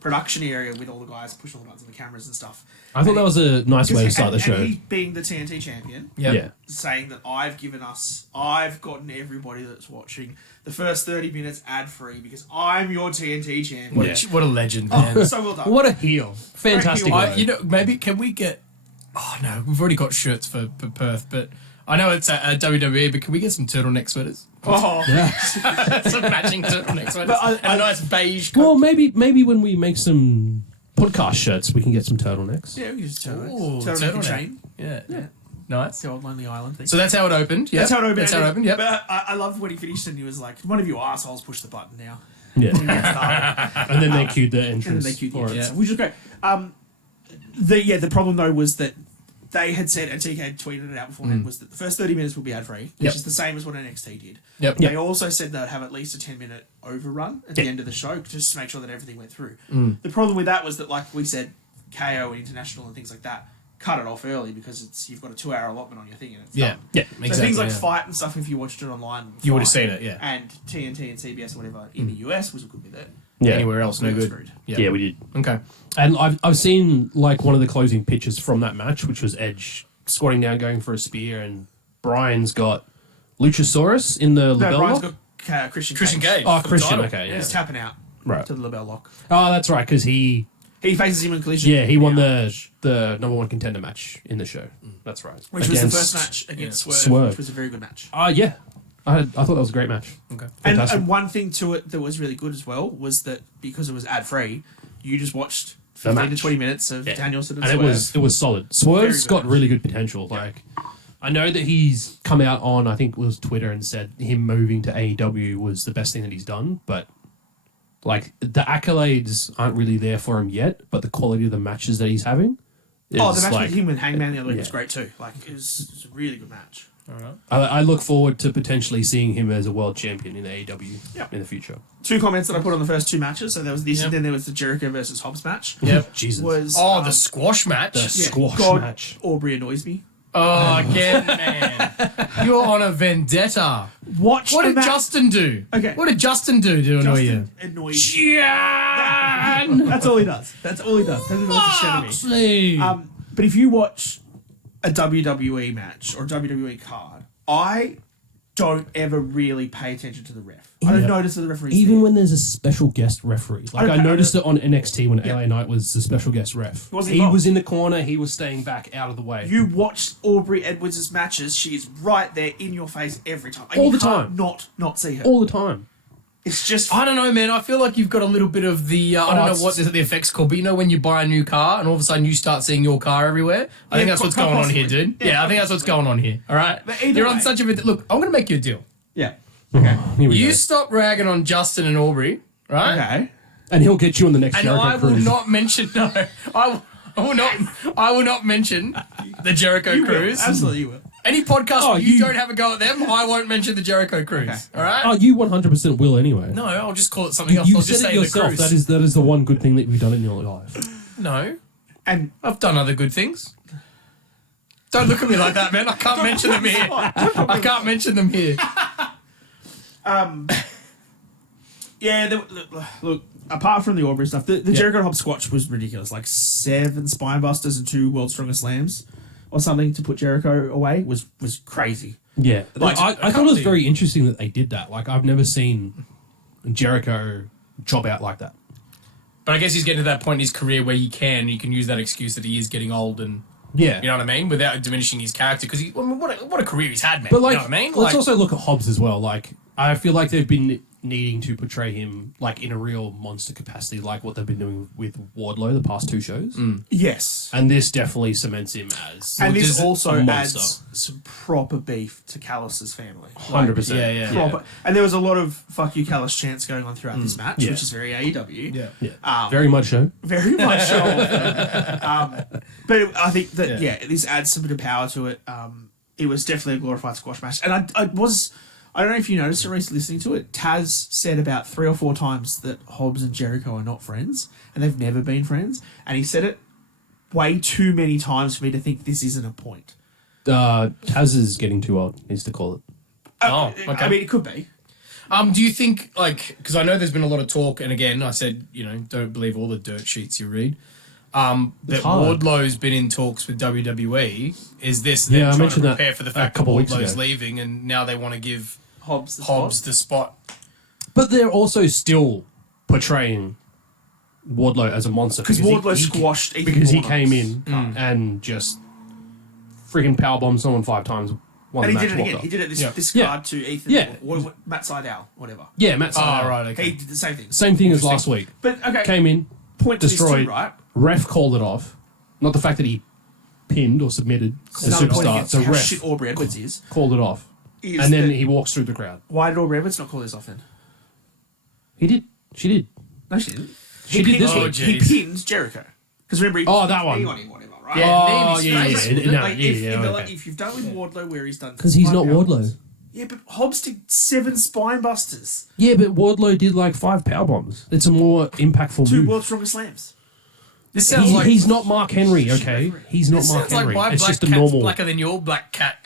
production area with all the guys pushing all the buttons on the cameras and stuff. I thought that was a nice way to start the And show. he being the TNT champion, Yep. Yeah. saying that I've gotten everybody that's watching the first 30 minutes ad free because I'm your TNT champion. What a legend, man. So well done. What a heel. Fantastic. heel. work. You know, maybe can we get? Oh no, we've already got shirts for Perth, but I know it's at WWE. But can we get some turtleneck sweaters? Oh, Some matching turtleneck sweaters But and a nice beige. Well, maybe when we make some podcast shirts, we can get some turtlenecks. yeah, we can just turn Ooh, it. Turn it turtleneck. chain. Yeah. Nice. The old Lonely Island thing. So that's how it opened. Yep. That's how it opened. That's how it opened. Yep. But I loved when he finished and he was like, "One of you assholes push the button now." Yeah. And And then they queued the entrance. then they queued the for it. entrance, which is great. The problem though was that they had said, and TK had tweeted it out beforehand, was that the first 30 minutes will be ad free, which Yep. is the same as what NXT did. Yep. They also said they'd have at least a 10-minute overrun at the end of the show just to make sure that everything went through. The problem with that was that, like we said, KO and International and things like that cut it off early because you've got a 2-hour allotment on your thing and it's Yeah. done. Yeah. So Exactly. things like yeah. Fight and stuff, if you watched it online, You would have fine. seen it. Yeah. And TNT and CBS or whatever in the US was good with it. Yeah. Anywhere else, no We got good. screwed. Yeah, we did. Okay. And I've seen like one of the closing pictures from that match, which was Edge squatting down, going for a spear, and Brian's got Luchasaurus in the No, label Brian's lock. got Christian Christian Cage. Oh, for the Christian, title. okay, yeah. He's tapping out Right. to the label lock. Oh, that's right, because he faces him in collision. he won Yeah. the number one contender match in the show. That's right. Which was the Against- first match against Swerve, Swerve. which was a very good match. Yeah. I thought that was a great match. Okay. And Fantastic. one thing to it that was really good as well was that because it was ad free, you just watched The 15 to match. 20 minutes of Yeah. Danielson and And Swerve. it was solid. Swerve's good got match. really good potential. Like, I know that he's come out on, I think it was Twitter, and said him moving to AEW was the best thing that he's done, but like the accolades aren't really there for him yet, but the quality of the matches that he's having is Oh, the match like, with him and Hangman the other week was yeah. great too. Like, it was a really good match. I look forward to potentially seeing him as a world champion in AEW in the future. 2 comments that I put on the first 2 matches. So there was this, and then there was the Jericho versus Hobbs match. Yep. Jesus. Was The squash match. The squash God, match. Aubrey annoys me. Oh, again, man. You're on a vendetta. Watch What the did match. Justin do? Okay. What did Justin do to annoy you? Justin annoys me. Jan! That's all he does. That's all he does. That annoys the shit out of me. Moxley! But if you watch a WWE match or a WWE card, I don't ever really pay attention to the ref. I don't notice that the referee. Even when there's a special guest referee. Like, I Okay, noticed it on NXT when LA Knight was the special guest ref. Was he He involved? was in the corner, he was staying back out of the way. You watch Aubrey Edwards' matches, she is right there in your face every time. And All you the can't time. Not see her. All the time. It's just I don't know, man. I feel like you've got a little bit of the I don't know what the effect's called, but you know when you buy a new car and all of a sudden you start seeing your car everywhere. I think that's what's quite going on here, possibly. dude. Yeah, I think that's what's going on here. All right, But either you're on way- such a look. I'm going to make you a deal. yeah. Here we You go. stop ragging on Justin and Aubrey, right? Okay. And he'll get you on the next And Jericho I will Cruise. not mention I will not mention the Jericho You will. Cruise. Absolutely, you will. Any podcast Oh, where you you- don't have a go at them, I won't mention the Jericho Cruise. Okay. All right? Oh, you 100% will anyway. No, I'll just call it something else. You I'll just said say it the yourself. cruise. That is the one good thing that you've done in your life. No, And I've done other good things. Don't look at me like that, man. I can't mention them here. I can't mention them here. yeah, look. Apart from the Aubrey stuff, the Jericho Hobbs squash was ridiculous. Like 7 spinebusters and 2 world's strongest slams, or something to put Jericho away was crazy. Yeah. Like, I I thought it can't was see- very interesting that they did that. Like, I've never seen Jericho job out like that. But I guess he's getting to that point in his career where you can use that excuse that he is getting old and Yeah. you know what I mean, without diminishing his character. Because what a career he's had, man. But, like, you know what I mean? let's Like, also look at Hobbs as well. Like, I feel like they've been needing to portray him, like, in a real monster capacity, like what they've been doing with Wardlow the past 2 shows. Yes. And this definitely cements him as And just this also a adds monster. some proper beef to Callus's family. 100%. yeah. Proper. And there was a lot of fuck you Callus chants going on throughout this match, Yeah. which is very AEW. yeah. Yeah. Very much so. Very much so. But I think that, this adds some bit of power to it. It was definitely a glorified squash match. And I don't know if you noticed it, Reece, listening to it, Taz said about 3 or 4 times that Hobbs and Jericho are not friends, and they've never been friends. And he said it way too many times for me to think this isn't a point. Taz is getting too old, needs to call it. Oh, okay. I mean, it could be. Do you think, like, because I know there's been a lot of talk, and again, I said, don't believe all the dirt sheets you read, that hard. Wardlow's been in talks with WWE. Is this Yeah, I them trying to mentioned that prepare for the a fact that couple weeks Wardlow's ago. leaving, and now they want to give Hobbs the spot? But they're also still portraying Wardlow as a monster. Because Wardlow squashed Ethan Because he Warner. came in and just freaking powerbombed someone 5 times, won And the he match, did it walked again. off. He did it this Yeah. card to Ethan. Yeah. Matt Sydal, whatever. Yeah, Matt Oh, Sydal. right, okay. He did the same thing. Same thing as last week. But, okay, Came in, point to this destroyed. too, right? Ref called it off. Not the fact that he pinned or submitted a Another point superstar. against The how ref shit Aubrey Edwards is. called it off. Is And then that- he walks through the crowd. Why did Aubrey Edwards not call this off then? He did. She did. No, she didn't. She did this Oh, week. He jeez. pinned Jericho. Because remember, he Oh, put that the one. knee on him, whatever, right? Yeah, Oh, name his yeah, face. yeah, no, Like, okay. if you've done with Wardlow where he's done... Because he's not 5 power Wardlow. bombs. Yeah, but Hobbs did 7 spine busters. Yeah, but Wardlow did like 5 power bombs. It's a more impactful 2 move. world's strongest slams. This sounds like He's not Mark Henry, okay? He's not this Mark sounds like Henry. my It's black just a cat's normal. blacker than your black cat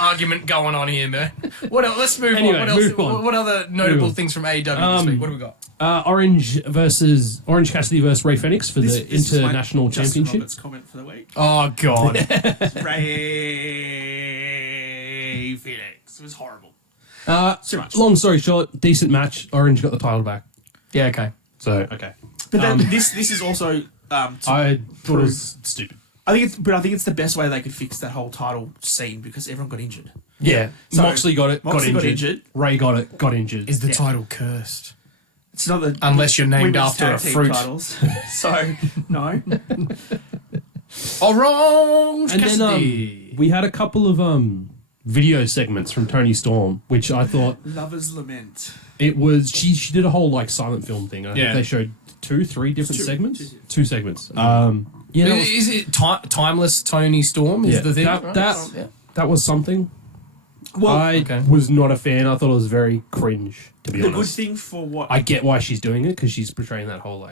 argument going on here, man. What else? Let's move Anyway, on. What else? move on. What other notable on. things from AEW this week? What do we got? Orange Cassidy versus Ray Fenix for the This is my international Justin championship. Roberts comment for the week. Oh God. Ray Phoenix. It was horrible. Too much. Long story short, decent match. Orange got the title back. Yeah. Okay. So okay, But then this is also... I thought it was stupid. I think it's the best way they could fix that whole title scene because everyone got injured. Yeah, So, Moxley got it. Moxley got got injured. injured. Ray got it. Got injured. Is the Yeah. title cursed? It's not the Unless you're named women's after tag a team fruit. titles. So no. Orange and Cassidy. then we had a couple of video segments from Tony Storm, which I thought Lovers Lament. it was. She did a whole like silent film thing. I Yeah. think they showed 2-3 different Two. segments. Two. 2 segments. Yeah, that was, Is it timeless Tony Storm? Is Yeah, the thing? that- right? that- Yeah. that was something. Well, I okay. was not a fan. I thought it was very cringe, to be the good honest. thing for what I get why she's doing it because she's portraying that whole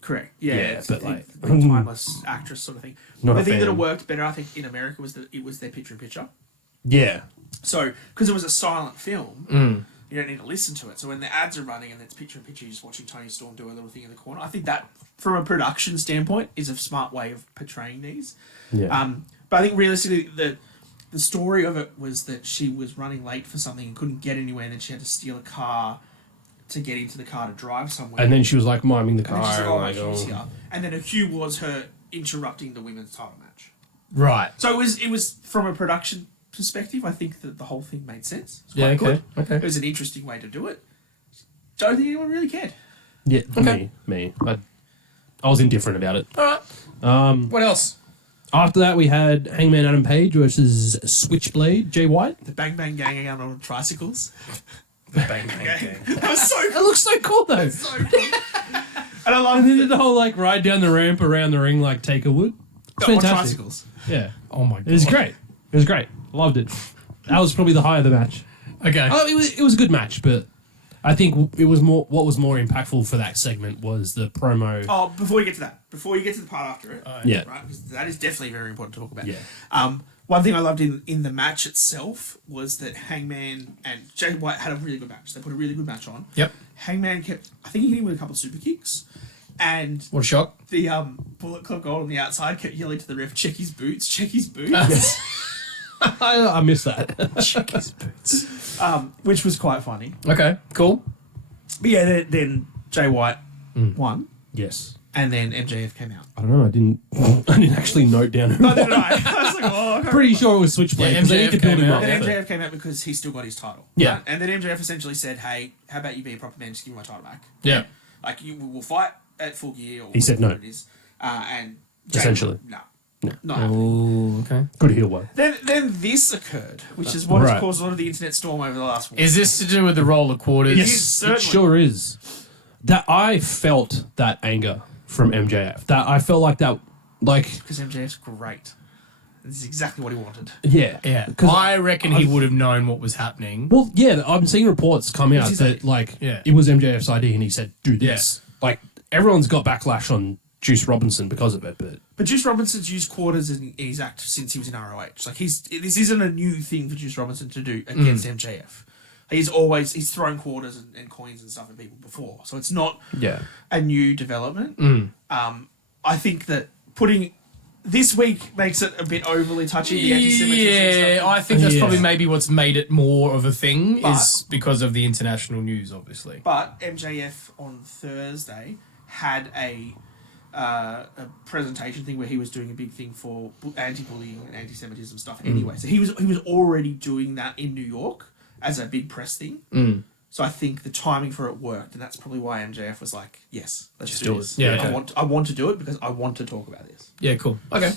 correct, yeah, Yeah, it's but, the like, timeless actress sort of thing. Not The a thing that fan. it worked better, I think, in America was that it was their picture in picture. yeah. So because it was a silent film, you don't need to listen to it. So when the ads are running and it's picture in picture, you're just watching Tony Storm do a little thing in the corner. I think that, from a production standpoint, is a smart way of portraying these. Yeah. But I think realistically, the story of it was that she was running late for something and couldn't get anywhere, and then she had to steal a car to get into the car to drive somewhere. And then she was like miming the And then she's car. like, oh, like, my Hugh's oh. here. And then a Hugh was her interrupting the women's title match. Right. So it was from a production perspective, I think that the whole thing made sense. It's Yeah, quite okay, good. okay. It was an interesting way to do it. Don't think anyone really cared. Yeah, Okay. me. I was indifferent about it. All right. What else? After that, we had Hangman Adam Page versus Switchblade Jay White. The Bang Bang Gang out on tricycles. Bang, bang, bang. That was so That looks so cool though. so cool. And I love And they did the whole like ride down the ramp around the ring like Taker would. It's on fantastic. tricycles. Yeah, Oh my god. it was great. It was great. Loved it. That was probably the high of the match. Okay. Oh, it was a good match, but I think it was more. What was more impactful for that segment was the promo. Oh, before you get to that, before you get to the part after it, Yeah. right? Because that is definitely very important to talk about. Yeah. One thing I loved in the match itself was that Hangman and Jay White had a really good match. They put a really good match on. Yep. Hangman kept, I think he hit him with a couple of super kicks, and What a shock. the Bullet Club Gold on the outside kept yelling to the ref, check his boots, check his boots. I missed that. Check his boots. Which was quite funny. Okay, cool. But yeah, then Jay White won, Yes. and then MJF came out. I don't know. I didn't actually note down who. Neither did I. I was like, oh, I can't Pretty sure it was Switchblade. Yeah, 'cause they MJF need to build came him out. up. Then but- MJF came out because he still got his title. Yeah. Right? And then MJF essentially said, hey, how about you be a proper man, just give me my title back. Yeah. Like, we'll fight at Full Gear or He said whatever no. it is. And Jay, Essentially. No. No. Not happening. Oh, okay. Good heel work. Then this occurred, which is what has Right. caused a lot of the internet storm over the last week. Is this to do with the roller quarters? Yes. It certainly. sure is. That I felt that anger from MJF. That I felt like that, like Because MJF's great. This is exactly what he wanted. yeah, Yeah. 'Cause I reckon he would have known what was happening. well, yeah. I'm seeing reports come out his that idea? like Yeah. it was MJF's idea, and he said, "Do this." Like everyone's got backlash on Juice Robinson because of it, but Juice Robinson's used quarters in his act since he was in ROH. Like this isn't a new thing for Juice Robinson to do against MJF. He's thrown quarters and coins and stuff at people before, so it's not yeah, a new development. I think that putting this week makes it a bit overly touchy. The anti-Semitism Yeah, stuff. I think that's Yeah. probably maybe what's made it more of a thing But- is because of the international news, obviously. But MJF on Thursday had a presentation thing where he was doing a big thing for anti-bullying and anti-Semitism stuff anyway. So he was already doing that in New York as a big press thing. So I think the timing for it worked, and that's probably why MJF was like, "Yes, let's Just do do this. it." Yeah, okay. I want to do it because I want to talk about this." Yeah, cool. Okay.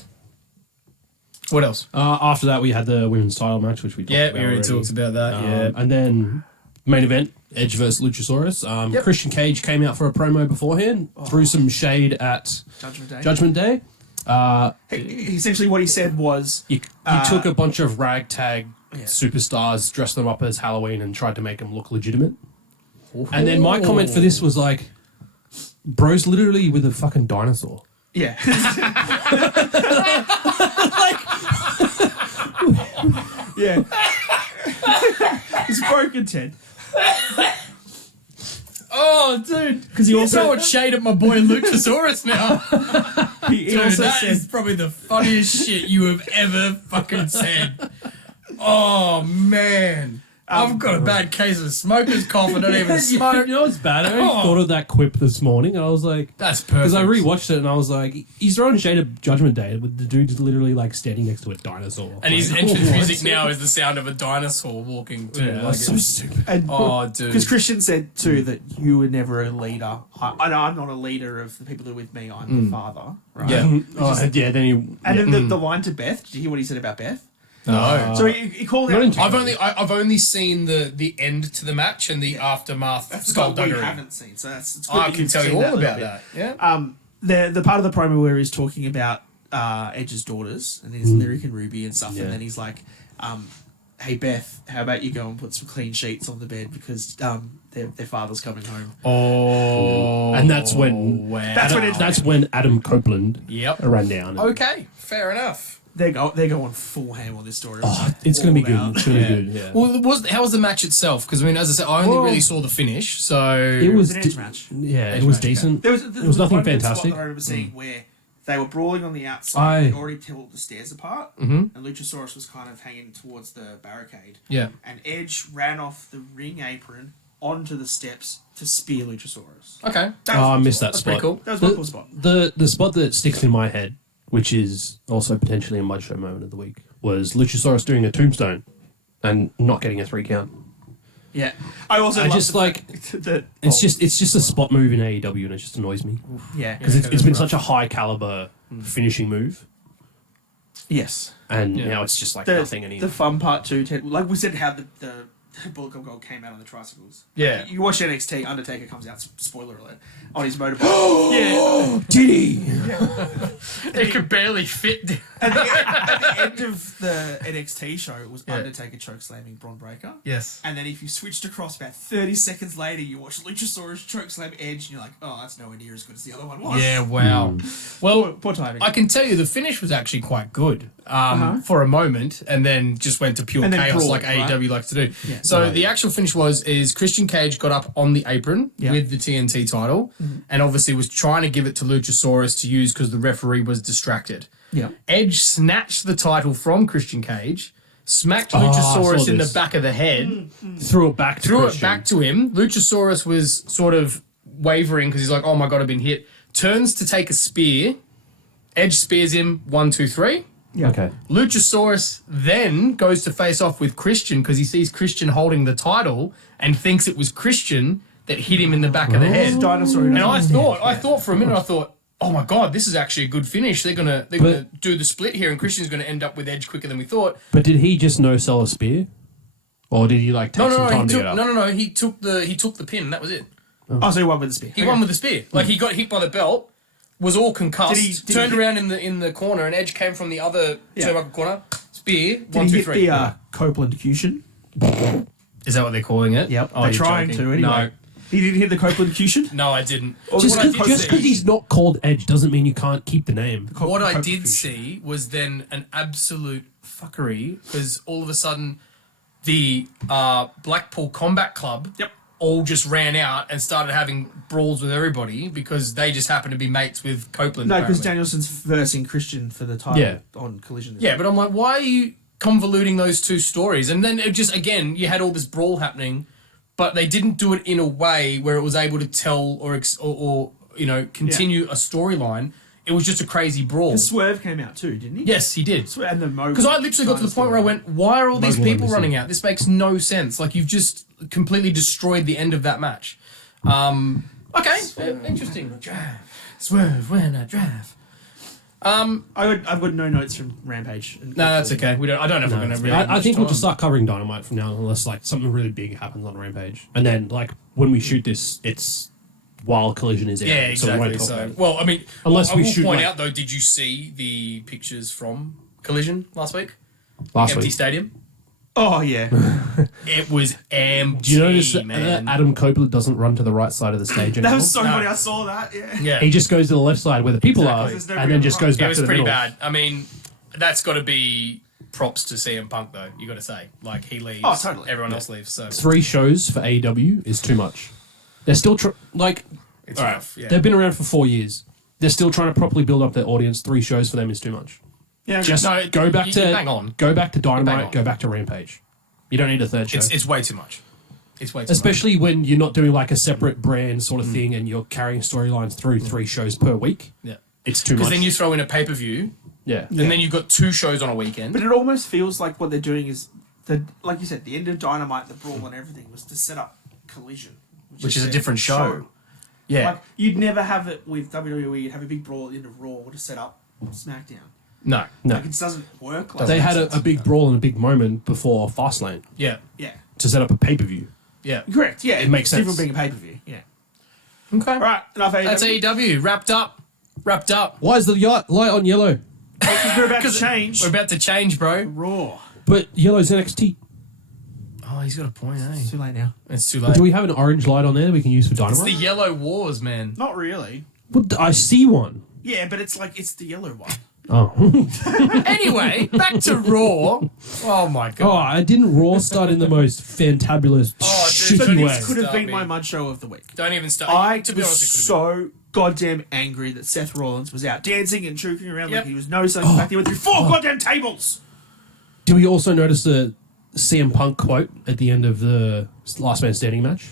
What else? after that we had the women's title match, which we talked Yeah, about we already talked about that. Yeah. and then main event Edge versus Luchasaurus. Yep. Christian Cage came out for a promo beforehand, threw some shade at Judgment Day. Judgment Day. Essentially, what he said was, You took a bunch of ragtag Yeah. superstars, dressed them up as Halloween, and tried to make them look legitimate. And then my comment for this was like, bro's literally with a fucking dinosaur. "Yeah, yeah, it's broken, Ted." Oh, dude. Because he You're also throwing shade at my boy Luchasaurus now. he Dude, also that is said probably the funniest shit you have ever fucking said. Oh, man. I've got a bad case of smoker's cough. I don't even smoke. You know what's bad? I only Oh. thought of that quip this morning, and I was like, That's perfect. because I rewatched it, and I was like, he's throwing shade at Judgment Day, with the dude's literally like standing next to a dinosaur. And his Like, entrance what? music now is the sound of a dinosaur walking too. Yeah, Like that's so it's- stupid. and Oh, dude. because Christian said too that you were never a leader. I know I'm not a leader of the people who are with me. I'm the father, right? Yeah. Oh, yeah, then he. And then the line to Beth. Did you hear what he said about Beth? No. So he called not out. entirely. I've only seen the end to the match and the aftermath That's what we skullduggery. haven't seen. So it's good I that can you've tell you seen all that about little bit. that. Yeah. The part of the promo where he's talking about Edge's daughters and his Lyric and Ruby and stuff, Yeah. and then he's like, hey Beth, how about you go and put some clean sheets on the bed because their father's coming home. Oh, And that's when wow. that's when Adam Copeland Yep. ran down. Okay, fair enough. They're going full ham on this story. It's going to be good. All It's going to Yeah. be good. Yeah. Well, how was the match itself? Because I mean, as I said, I only really saw the finish. So it was It was an edge match. Yeah, Edge it was match, decent. There was nothing one good spot fantastic. that I remember seeing where they were brawling on the outside. They already pulled the stairs apart, and Luchasaurus was kind of hanging towards the barricade. yeah. And Edge ran off the ring apron onto the steps to spear Luchasaurus. Okay. I missed that That's spot. pretty cool. That was one cool spot. The spot that sticks in my head, which is also potentially a mud show moment of the week, was Luchasaurus doing a tombstone and not getting a 3 count. Yeah, I also I love just the like fact that it's just a spot move in AEW and it just annoys me yeah, because it's been such a high caliber finishing move yes. and Yeah. now it's just like The, nothing anymore. the fun part too, Ted, like we said, how the Bullet Club Gold came out on the tricycles. Yeah. You watch NXT, Undertaker comes out, spoiler alert, on his motorbike. Yeah. Did he? It could barely fit. At the end of the NXT show, it was Yeah. Undertaker chokeslamming Braun Breaker. Yes. And then if you switched across about 30 seconds later, you watch Luchasaurus chokeslam Edge, and you're like, oh, that's nowhere near as good as the other one was. Yeah. Wow. Well, Poor timing. I can tell you the finish was actually quite good for a moment, and then just went to pure And then chaos brawl, like right? AEW likes to do. Yeah. So the actual finish is Christian Cage got up on the apron Yeah. with the TNT title, and obviously was trying to give it to Luchasaurus to use because the referee was distracted. Yeah. Edge snatched the title from Christian Cage, smacked I Luchasaurus saw in the this. back of the head, Threw it back. threw it back to him. Luchasaurus was sort of wavering because he's like, "Oh my god, I've been hit." Turns to take a spear. Edge spears him 1, 2, 3. Yeah. Okay. Luchasaurus then goes to face off with Christian because he sees Christian holding the title and thinks it was Christian that hit him in the back of the head. Dinosaur. And I thought for a minute, oh my god, this is actually a good finish. They're gonna do the split here, and Christian's gonna end up with Edge quicker than we thought. But did he just no sell a spear, or did he like take some time to get up? No. He took the pin. That was it. Oh, so he won with the spear. He won with the spear. Like he got hit by the belt, was all concussed, Did he turned hit- around in the corner, and Edge came from the other turnbuckle corner. Spear. Did 1, he 2, hit 3. the Copeland Cution? Is that what they're calling it? Yep. Oh, They're you're trying joking. to anyway. He didn't hit the Copeland Cution? No, I didn't. Just What I did because see- he's not called Edge doesn't mean you can't keep the name. What I Copeland did Cution. see was then an absolute fuckery because all of a sudden the Blackpool Combat Club Yep. all just ran out and started having brawls with everybody because they just happened to be mates with Copeland. No, because apparently. Danielson's versing Christian for the title Yeah. on Collision. Yeah, but I'm like, why are you convoluting those two stories? And then it just, again, you had all this brawl happening, but they didn't do it in a way where it was able to tell or continue a storyline. It was just a crazy brawl. And Swerve came out too, didn't he? Yes, he did. And the Because I literally got to the point where I went, why are all these Mogul people Embassy. running out? This makes no sense. Like, you've just completely destroyed the end of that match. Okay, interesting. Swerve when I drive. I've got no notes from Rampage. No, that's okay. I don't know if we're going to really. I think we'll just start covering Dynamite from now on, unless like something really big happens on Rampage, and then like when we shoot this, it's while Collision is out. Yeah, So we exactly. won't talk So, about it. well, I mean, Unless I we will shoot, point like- out though. Did you see the pictures from Collision last week? Last Empty week. stadium. Oh, yeah. It was empty. Do you notice that man? Adam Copeland doesn't run to the right side of the stage anymore? That was so No. funny. I saw that. Yeah. Yeah, He just goes to the left side where the people Exactly. are, There's no and then just real goes it back was to the pretty middle. bad. I mean, that's got to be props to CM Punk though. You got to say, like he leaves. Oh, totally. Everyone else leaves. So 3 shows for AEW is too much. They're still it's all right, rough. Yeah. they've been around for 4 years. They're still trying to properly build up their audience. 3 shows for them is too much. Yeah. Just No, go back you to bang on. Go back to bang Dynamite. on. Go back to Rampage. You don't need a 3rd show. It's way too much. It's way too Especially when you're not doing like a separate brand sort of thing and you're carrying storylines through 3 shows per week. much. Yeah. It's too much. Because then you throw in a pay per view, yeah. and then you've got 2 shows on a weekend. But it almost feels like what they're doing is, like you said, the end of Dynamite, the brawl and everything was to set up Collision. Which is a their different show. Yeah. Like, you'd never have it with WWE, you'd have a big brawl at the end of Raw to set up SmackDown. No. No. Like, it doesn't work like They that. had a big brawl and a big moment before Fastlane Yeah. Yeah. to set up a pay-per-view. Yeah. Correct, yeah. It makes it's different sense. being a pay-per-view, yeah. Okay. Right, enough AEW. That's AEW. Wrapped up. Why is the light on yellow? Because we're about to change. We're about to change, bro. Raw. But yellow's NXT. Oh, he's got a point, eh? It's too late now. It's too late. Do we have an orange light on there that we can use for It's Dynamite? the Yellow Wars, man. Not really. Well, I see one. Yeah, but it's the yellow one. Oh. Anyway, back to Raw. Oh, my God. Oh, I didn't Raw start in the most fantabulous, Oh, dude, So shitty way. this could have Start been me. my mud show of the week. Don't even start. I To be was honest, it could've so goddamn angry that Seth Rollins was out dancing and juking around Yep. like he was no something back. He went through 4 goddamn tables. Do we also notice the CM Punk quote at the end of the Last Man Standing match?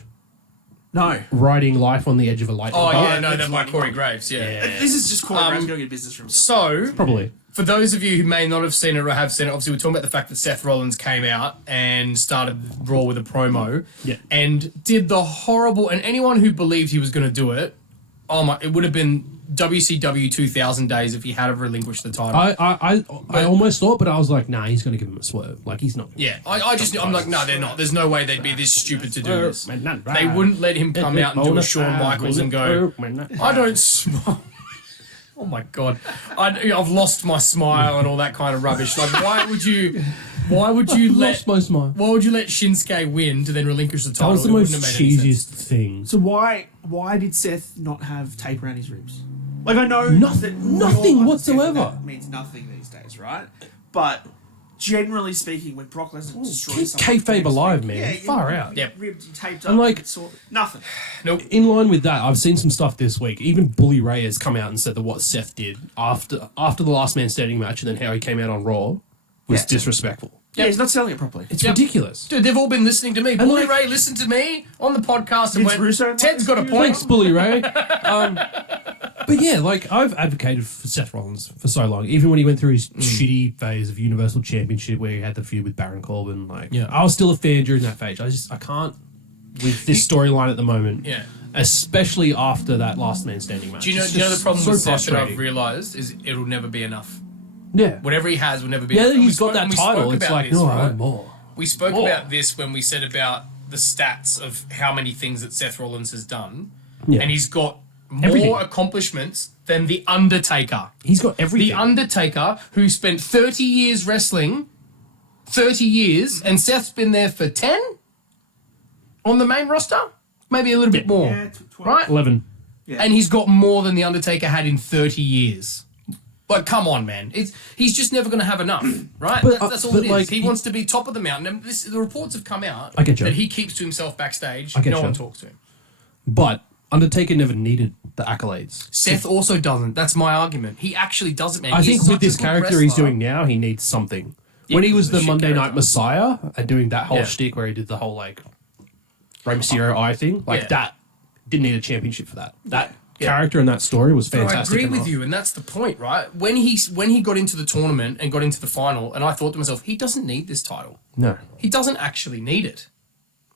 No. Riding life on the edge of a lightning Oh, bolt. yeah, no, that's that by lightning Corey bolt. Graves, yeah. This is just Corey Graves going into business for himself. So, Probably. for those of you who may not have seen it or have seen it, obviously we're talking about the fact that Seth Rollins came out and started Raw with a promo Yeah. and did the horrible, and anyone who believed he was going to do it, oh my, it would have been WCW 2000 days if he had have relinquished the title. I almost thought, but I was like, nah, he's going to give him a swerve. Like, he's not. Yeah, I'm like, no, they're not. There's no way they'd be this stupid to do this. They They wouldn't let him come out and do a Shawn Michaels and go, I don't smile. Oh my God. I've lost my smile and all that kind of rubbish. Like, why would you Lost my smile. why would you let Shinsuke win to then relinquish the That title? was the It wouldn't most have made any sense. cheesiest thing. So why did Seth not have tape around his ribs? Like I know Nothing- that we nothing all understand whatsoever. That means nothing these days, right? But generally speaking, when Brock Lesnar destroys Keep someone, kayfabe alive, man. Yeah, Far out. Yep. Ribbed, you taped And up, like- it's nothing. Nope. In line with that, I've seen some stuff this week. Even Bully Ray has come out and said that what Seth did after the Last Man Standing match and then how he came out on Raw was Yeah. disrespectful. Yeah, he's not selling it properly. It's Yep. ridiculous. Dude, they've all been listening to me. Bully like- Ray listened to me on the podcast and Vince went, Russo Ted's got a might- point. Thanks, Bully Ray. But yeah, like I've advocated for Seth Rollins for so long. Even when he went through his shitty phase of Universal Championship, where he had the feud with Baron Corbin, like Yeah. I was still a fan during that phase. I can't with this storyline at the moment. Yeah. Especially after that Last Man Standing match. Do you know It's the just problem so with Seth that I've frustrating. realised is it'll never be enough. Yeah. Whatever he has will never be Yeah, enough. And he's got that we title. spoke It's about like, this, no, I right? want more. We spoke More. about this when we said about the stats of how many things that Seth Rollins has done. Yeah. And he's got more Everything. accomplishments than The Undertaker. He's got everything. The Undertaker, who spent 30 years wrestling, 30 years, and Seth's been there for 10 on the main roster? Maybe a little bit more. Yeah, 12. Right? 11. Yeah. And he's got more than The Undertaker had in 30 years. Like, come on, man. He's just never going to have enough, right? But, That's all but it is. like, He wants to be top of the mountain. And the reports have come out I get you. that he keeps to himself backstage. I get No you. one talks to him. But Undertaker never needed the accolades. Seth also doesn't. That's my argument. He actually doesn't, man. I He's think such with this a good character he's wrestler. doing now, he needs something. Yeah, When he was he's a the shit Monday Night character. Messiah and doing that whole Yeah. shtick where he did the whole like Rey Mysterio eye thing, like Yeah. that didn't need a championship for that. That Yeah. character and that story was No, fantastic. I agree with enough. you, and that's the point, right? When he got into the tournament and got into the final, and I thought to myself, he doesn't need this title. No. He doesn't actually need it.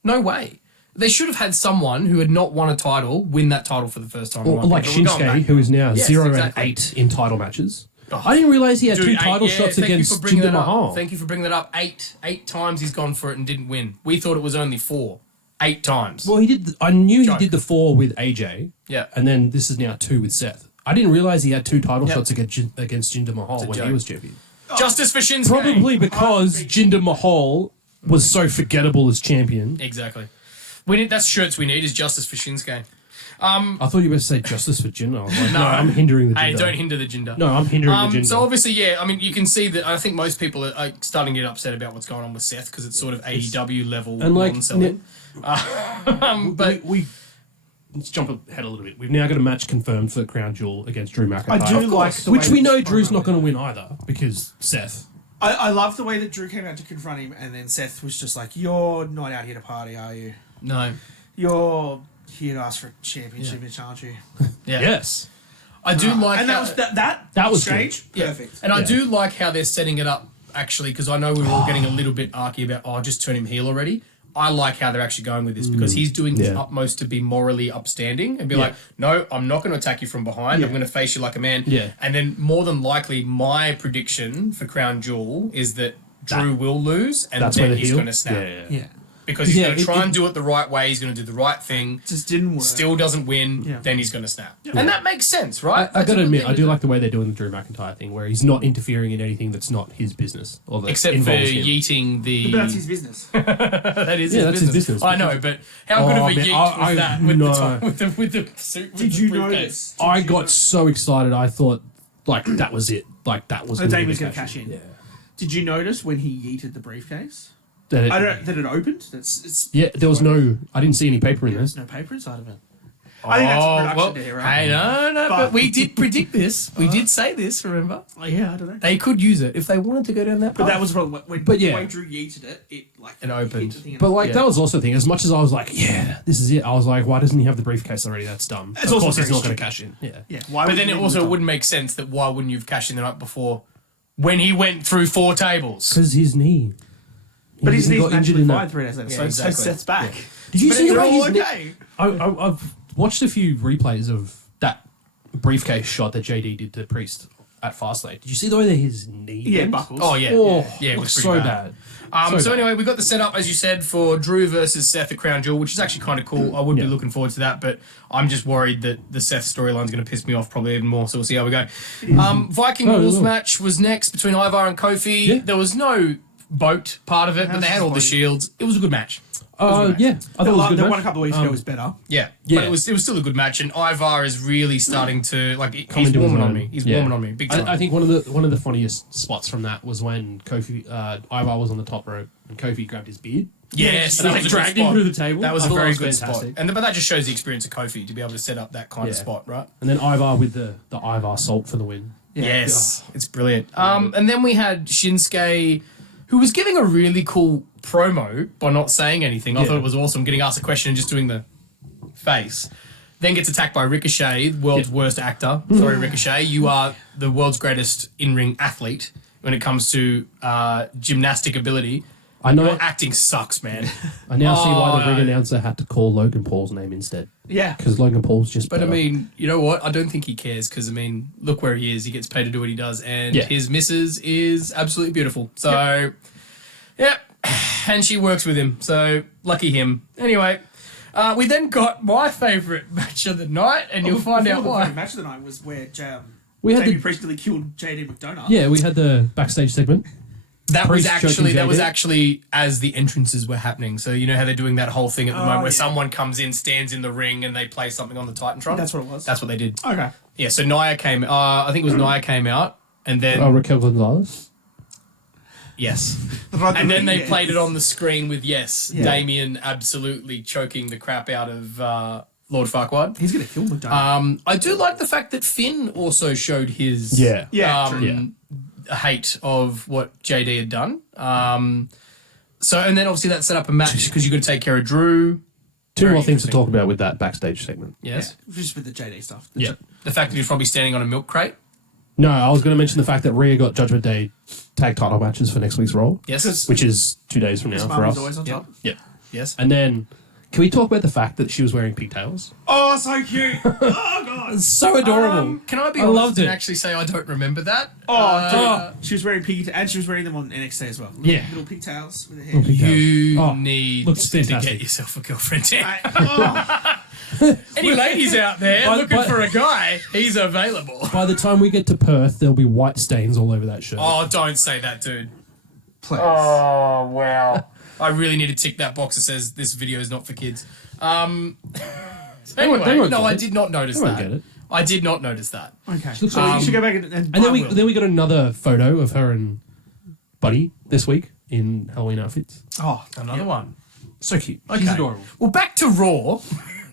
No way. They should have had someone who had not won a title win that title for the first time. in Or my like opinion. But we're going Shinsuke, back. who is now Yes, 0 exactly. and 8 in title matches. Oh. I didn't realize he had Dude, two title shots thank you against for bringing Jinder that up. Mahal. Thank you for bringing that up. Eight times he's gone for it and didn't win. We thought it was only 4. 8 times. Well, he did. I knew Joke. he did the 4 with AJ. Yeah. And then this is now 2 with Seth. I didn't realize he had 2 title Yep. shots against Jinder Mahal when joke. he was champion. Justice for Shinsuke. Probably because Jinder Mahal was so forgettable as champion. Exactly. That's shirts we need is Justice for Shinsuke. I thought you were going to say justice for Jinder. I was like, no, I'm hindering the Jinder. Hey, don't hinder the Jinder. No, I'm hindering the Jinder. So obviously, yeah, I mean, you can see that I think most people are starting to get upset about what's going on with Seth because it's sort of AEW level and like, non-selling. But let's jump ahead a little bit. We've now got a match confirmed for the Crown Jewel against Drew McIntyre. I do like the which way we know this Drew's promo not going to win either because Seth. I love the way that Drew came out to confront him, and then Seth was just like, "You're not out here to party, are you? no, You're here to ask for a championship, aren't you?" yeah, Yes. I do like And how, that was exchange, yeah. perfect. and I Yeah. do like how they're setting it up actually because I know we were all getting a little bit arky about just turn him heel already. I like how they're actually going with this because he's doing his Yeah. utmost to be morally upstanding and be Yeah. like, no, I'm not going to attack you from behind. I'm going to face you like a man. Yeah. And then more than likely, my prediction for Crown Jewel is that Drew will lose and That's then where the he's heel. going to snap. Yeah. Yeah. because he's Yeah, going to try and do it the right way. He's going to do the right thing. Just didn't work. Still doesn't win. Yeah. Then he's going to snap. And that makes sense, right? I That's a got to good admit, thing I to do like the way they're doing the Drew McIntyre thing, where he's not interfering in anything that's not his business, or that Except for involves him. yeeting the. But that's his business. That is Yeah, his that's his business. I know, but how good of a man, yeet was that with no. the top, with the suit? With Did the you briefcase? notice? I got so excited. I thought, like, that was it. Like, that was The gonna day be was the going to cash in. Yeah. Did you notice when he yeeted the briefcase? That it- That it opened? It's yeah, there was no. I didn't see any paper in there. There's no paper inside of it. I think that's production error. Hey, no, but we did predict this. We did say this, remember? Oh, yeah, I don't know. They could use it if they wanted to go down that path. But that was the problem. But yeah. When Drew yeeted it, it It opened. hit the thing and But like Yeah. that was also the thing. As much as I was like, yeah, this is it. I was like, why doesn't he have the briefcase already? That's dumb. It's of also course, he's very not going to stupid. cash in. Yeah. yeah. Why But would then you it leave also the wouldn't make sense that why wouldn't you have cashed in the night before when he went through 4 tables? Because his knee. But his knee's got injured magically in fine that. 3 days later. Yeah, So exactly. Seth's back. Did you But see they're the way all his knee? okay. I've watched a few replays of that briefcase shot that JD did to Priest at Fastlane. Did you see the way that his knee? Yeah, bent? buckles. Oh, yeah. Oh, Yeah, it looked was so pretty bad. So bad. anyway, we got the setup, as you said, for Drew versus Seth at Crown Jewel, which is actually kind of cool. I would be Yeah. looking forward to that, but I'm just worried that the Seth storyline is going to piss me off probably even more, so we'll see how we go. Viking Oh, Rules it will. match was next between Ivar and Kofi. Yeah. There was no boat part of it, but they had all the shields. It was a good match. Yeah, I thought it was a good The one match. a couple of weeks ago was better. Yeah, Yeah. but it was still a good match, and Ivar is really starting to Come he's into his warming on own. me. He's Yeah. warming on me big time. I think one of the funniest spots from that was when Kofi Ivar was on the top rope and Kofi grabbed his beard. Yes, And that like was a good dragged him spot. through the table. That was I a thought very was good spot, fantastic. but that just shows the experience of Kofi to be able to set up that kind of Yeah. spot, right? And then Ivar with the Ivar salt for the win. Yes, it's brilliant. And then we had Shinsuke, who was giving a really cool promo by not saying anything. I Yeah. thought it was awesome, getting asked a question and just doing the face. Then gets attacked by Ricochet, world's worst actor. Sorry, Ricochet. You are the world's greatest in-ring athlete when it comes to gymnastic ability. I know. Your acting sucks, man. I now see why the Oh, ring no. announcer had to call Logan Paul's name instead. Yeah. Because Logan Paul's just. But I better. mean, you know what? I don't think he cares because, I mean, look where he is. He gets paid to do what he does, and Yeah. his missus is absolutely beautiful. So, yep. And she works with him. So, lucky him. Anyway, we then got my favourite match of the night, and you'll find out The why. match of the night was where We had Davey the- Priest nearly killed JD McDonough. Yeah, we had the backstage segment. That was Priest choking actually as the entrances were happening. So you know how they're doing that whole thing at the moment where yeah. someone comes in, stands in the ring, and they play something on the Titantron. That's what it was. That's what they did. Okay. Yeah. So Nia came. I think it was Nia came out, and then Raquel Gonzalez. yes. And then they played it on the screen with Damien absolutely choking the crap out of Lord Farquaad. He's going to kill McDonough. I do like the fact that Finn also showed his Yeah. Yeah, true. hate of what JD had done. So and then obviously that set up a match because you're going to take care of Drew. Two Very more things to interesting. talk about with that backstage segment. Yes. Just with the JD stuff. Yeah. The fact that he's probably standing on a milk crate. No, I was going to mention the fact that Rhea got Judgment Day tag title matches for next week's Raw, Yes. which is 2 days from now His for mum us. was always on top. Yep. Yes. And then, can we talk about the fact that she was wearing pigtails? Oh, so cute. Oh, God. It's so adorable. Can I be I honest loved and it. actually say I don't remember that? She was wearing pigtails, and she was wearing them on NXT as well. Yeah. Little pigtails with her hair. You Oh, need looks to fantastic. get yourself a girlfriend. Dan. Oh, Any ladies out there But- looking but- for a guy, he's available. By the time we get to Perth, there'll be white stains all over that shirt. Oh, don't say that, dude. please. Oh, wow. I really need to tick that box that says this video is not for kids. Anyway, they won't no, get I it. did not notice They won't that. get it. I did not notice that. Okay. looks So like- you should go back and And then we got another photo of her and Buddy this week in Halloween outfits. Oh, Another one. So cute. Okay. She's adorable. Well, back to Raw.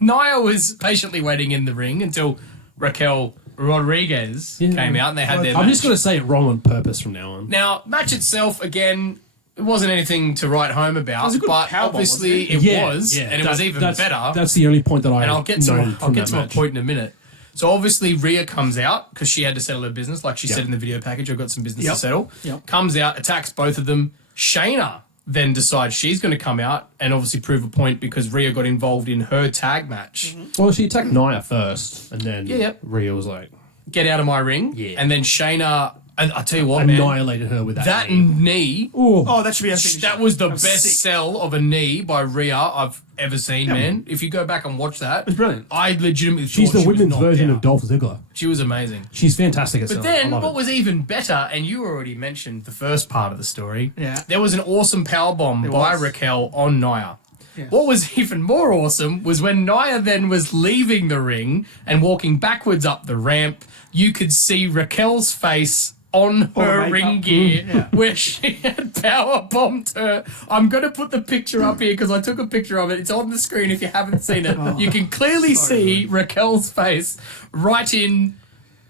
Nia was patiently waiting in the ring until Raquel Rodriguez came out and they had their I'm match. just going to say it wrong on purpose from now on. Now, match itself, again, it wasn't anything to write home about, was a good but powerbomb, obviously wasn't it was, and it was even that's, better. That's the only point that I And I'll get to noted I'll from get that to a match. point in a minute. So obviously Rhea comes out because she had to settle her business, like she Yep. said in the video package. I've got some business Yep. to settle. Yep. Comes out, attacks both of them. Shayna then decides she's going to come out and obviously prove a point because Rhea got involved in her tag match. Well, she attacked Nia first, and then Yeah, yep. Rhea was like, Get out of my ring. Yeah. And then Shayna And I tell you what, man, annihilated her with that. that knee. knee, Oh, that should be a finisher. that was the That was best sick. sell of a knee by Rhea I've ever seen, man. If you go back and watch that, was brilliant. I legitimately She's thought the she was women's knocked version out. of Dolph Ziggler. She was amazing. She's fantastic at But selling. then, I love what it. was even better, and you already mentioned the first part of the story, Yeah. there was an awesome powerbomb by was. Raquel on Nia. Yes. What was even more awesome was when Nia then was leaving the ring and walking backwards up the ramp, you could see Raquel's face on All the her makeup. ring gear Yeah. where she had power bombed her. I'm going to put the picture up here because I took a picture of it. It's on the screen if you haven't seen it. You can clearly see Raquel's face right in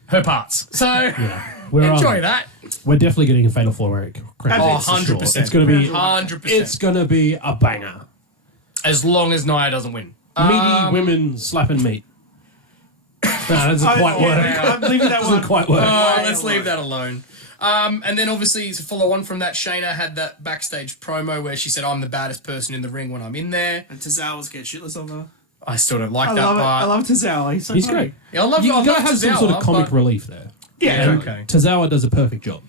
her parts. So We're, enjoy that. We're definitely getting a Fatal 4 credit. Oh, for sure. 100%. It's going to be 100%. It's going to be a banger. As long as Nia doesn't win. Meaty women slapping meat. No, that doesn't quite work. I'm leaving that one. Doesn't quite work. Let's leave that alone. And then obviously to follow on from that, Shayna had that backstage promo where she said, "I'm the baddest person in the ring when I'm in there." And Tozawa scared shitless of her. I still don't like I that love it. part. I love Tozawa. He's so He's funny. great. Yeah, I love You I gotta love have some Tozawa, sort of comic but- relief there. Yeah. And okay. Tozawa does a perfect job.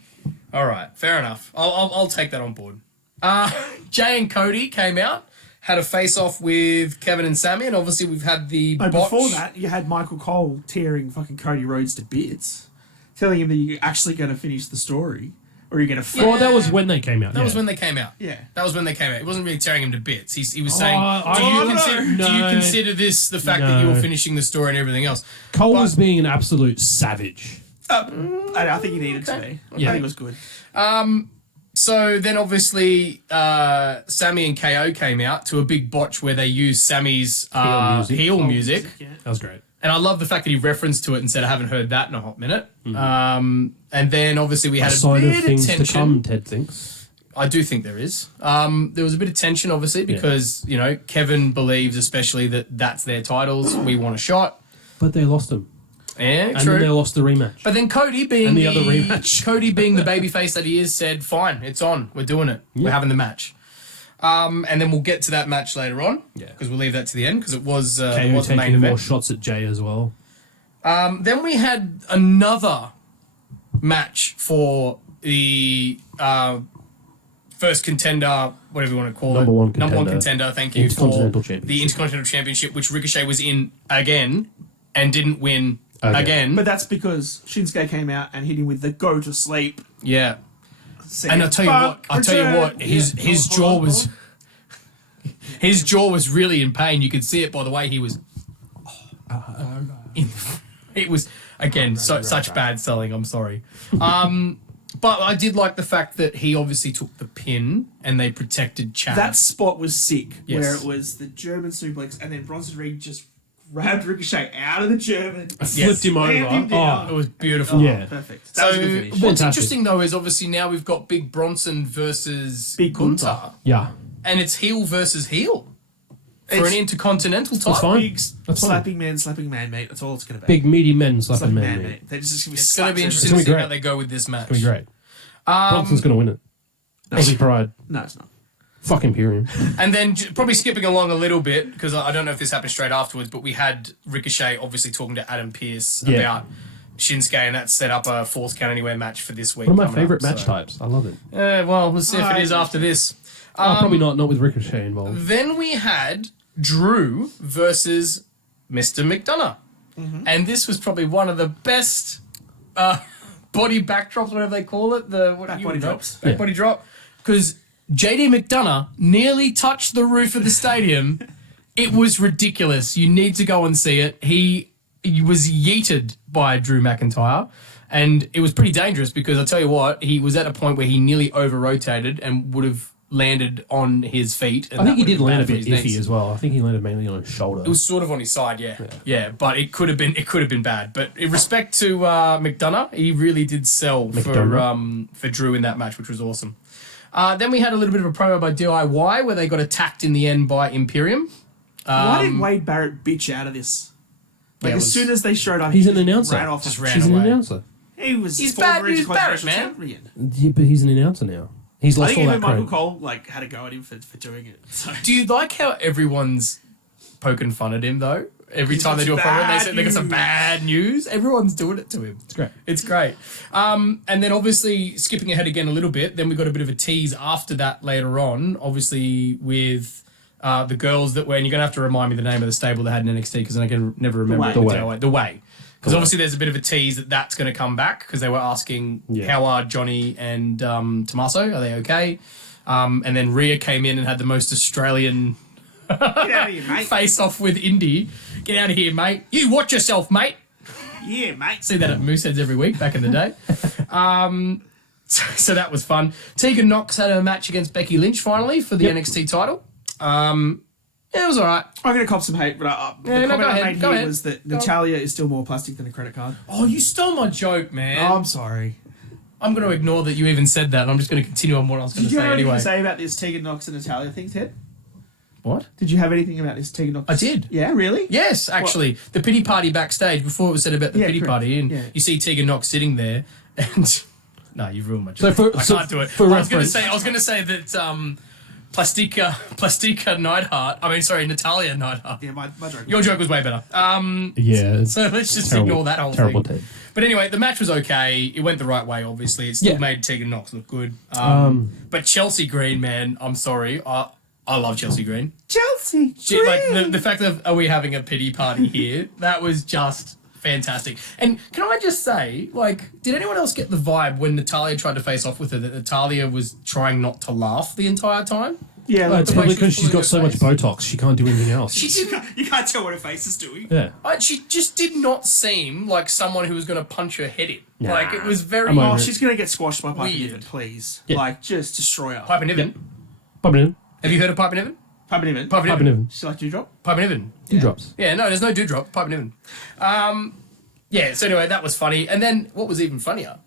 All right, fair enough. I'll take that on board. Jay and Cody came out, had a face-off with Kevin and Sammy, and obviously we've had the No, botch. before that, you had Michael Cole tearing fucking Cody Rhodes to bits, telling him that you're actually going to finish the story, or you're going to. Well, that was when they came out. That was when they came out. Yeah. That was when they came out. It wasn't really tearing him to bits. He was saying, I do, you don't consider, know. do you No. consider this the fact that you were No. finishing the story and everything else? Cole But- was being an absolute savage. I think he needed to be. Yeah. I think it was good. So then obviously Sammy and KO came out to a big botch where they used Sammy's heel music. Yeah. That was great. And I love the fact that he referenced to it and said, I haven't heard that in a hot minute. And then obviously we had a Sign bit of things tension. to come, Ted thinks. I do think there is. There was a bit of tension, obviously, because, you know, Kevin believes especially that that's their titles. We want a shot. But they lost them. Yeah, And true. then they lost the rematch. But then Cody being And the other rematch. Cody being the babyface that he is, said, "Fine, it's on. We're doing it. We're having the match." And then we'll get to that match later on. Yeah. Because we'll leave that to the end because it was KO the main taking more event. shots at Jay as well. Then we had another match for the first contender, whatever you want to call Number it. one Number one contender. contender. Thank you for Intercontinental Championship. the Intercontinental Championship, which Ricochet was in again and didn't win again. But that's because Shinsuke came out and hit him with the go to sleep. Yeah. Scene. And I'll tell you what, his jaw was his jaw was really in pain. You could see it by the way he was. It was again such bad selling. I'm sorry, but I did like the fact that he obviously took the pin and they protected Chad. That spot was sick, Yes. where it was the German suplex, and then Bronson Reed just grabbed Ricochet out of the German, Flipped him over. slammed him down. it was beautiful. Yeah. Perfect. That So was a good finish. what's Fantastic. interesting though is obviously now we've got Big Bronson versus Big Gunther. Yeah. and it's heel versus heel for It's- an intercontinental title. That's fine. Big That's fine. slapping man, mate. That's all it's going to be. Big meaty men slapping slapping men. man, mate. mate. They're just going to be It's going to be slaps interesting to gonna see be how great. they go with this match. It's gonna be great. Bronson's gonna win it. Aussie pride. No, it's not. Fuck Imperium. And then probably skipping along a little bit because I don't know if this happened straight afterwards, but we had Ricochet obviously talking to Adam Pearce Yeah. about Shinsuke, and that set up a Falls Count Anywhere match for this week. One of my coming favourite up, match so. types. I love it. Well, we'll see if it is after this. Probably not with Ricochet involved. Then we had Drew versus Mr. McDonough. And this was probably one of the best body backdrops, whatever they call it. Back body drops. Back Yeah. body drop. Because JD McDonough nearly touched the roof of the stadium. It was ridiculous. You need to go and see it. He was yeeted by Drew McIntyre. And it was pretty dangerous because I tell you what, he was at a point where he nearly over-rotated and would have landed on his feet. And I think that he would did have land a been bit bad for his iffy knees. as well. I think he landed mainly on his shoulder. It was sort of on his side, yeah. But it could have been bad. But in respect to McDonough, he really did sell for Drew in that match, which was awesome. Then we had a little bit of a promo by DIY where they got attacked in the end by Imperium. Why did Wade Barrett bitch out of this? Like, Yeah, it as was- soon as they showed up, He's he an just announcer. ran off. Just ran She's an away. announcer. He's bad former news Barrett, Intercontinental man. champion. Yeah, but he's an announcer now. He's I lost think all even that Michael cred. Cole had a go at him for doing it. So. Do you like how everyone's poking fun at him though? Every time they do a promo, they say they got some bad news. Everyone's doing it to him. It's great. It's great. And then obviously skipping ahead again a little bit, then we got a bit of a tease after that later on, obviously with the girls that were, and you're going to have to remind me the name of the stable that had in NXT because I can never remember The Way. Because obviously there's a bit of a tease that that's going to come back because they were asking how are Johnny and Tommaso, are they okay? And then Rhea came in and had the most Australian Get out of here, mate. face off with Indy. Get out of here, mate. You watch yourself, mate. Yeah, mate. See that at Mooseheads every week back in the day. So that was fun. Tegan Nox had a match against Becky Lynch finally for the NXT title. It was all right. I'm going to cop some hate, but the comment I made here was that Natalia is still more plastic than a credit card. Oh, you stole my joke, man. Oh, I'm sorry. I'm going to ignore that you even said that, and I'm just going to continue on what I was going to say Did you have anyway. anything to say about this Tegan Nox and Natalia thing, Ted? What? Did you have anything about this Tegan Nox? I did. Yeah, really? Yes, actually. The pity party backstage, before it was said about the pity correct. party, and Yeah. you see Tegan Nox sitting there, and... No, you've ruined my joke. I can't do it. For I was going reference, to say that Plastica Neidhart, Natalia Neidhart. Yeah, my joke. Your joke was way better. yeah. So let's just Terrible- ignore that whole terrible thing. take. But anyway, the match was okay. It went the right way, obviously. It still made Tegan Nox look good. But Chelsea Green, man, I'm sorry. I love Chelsea Green. Chelsea. Like the fact that are we having a pity party here, that was just fantastic. And can I just say, like, did anyone else get the vibe when Natalia tried to face off with her that Natalia was trying not to laugh the entire time? Yeah, It's the way probably she because was she's got pulling so her much face. Botox, she can't do anything else. She didn't. you can't tell what her face is doing. Yeah. She just did not seem like someone who was going to punch her head in. Nah. Like, it was very... I'm over Oh, it. she's going to get squashed by Piper Weird. Niven, please. Yeah. Like, just destroy her. Piper Niven. Piper Niven. Have you heard of Piper Niven? Piper Niven. Piper Piper Niven. Niven. She like Dewdrop? Piper Niven. Dewdrops. Yeah, no, there's no dewdrop. Piper Niven. Yeah, so anyway, that was funny. And then what was even funnier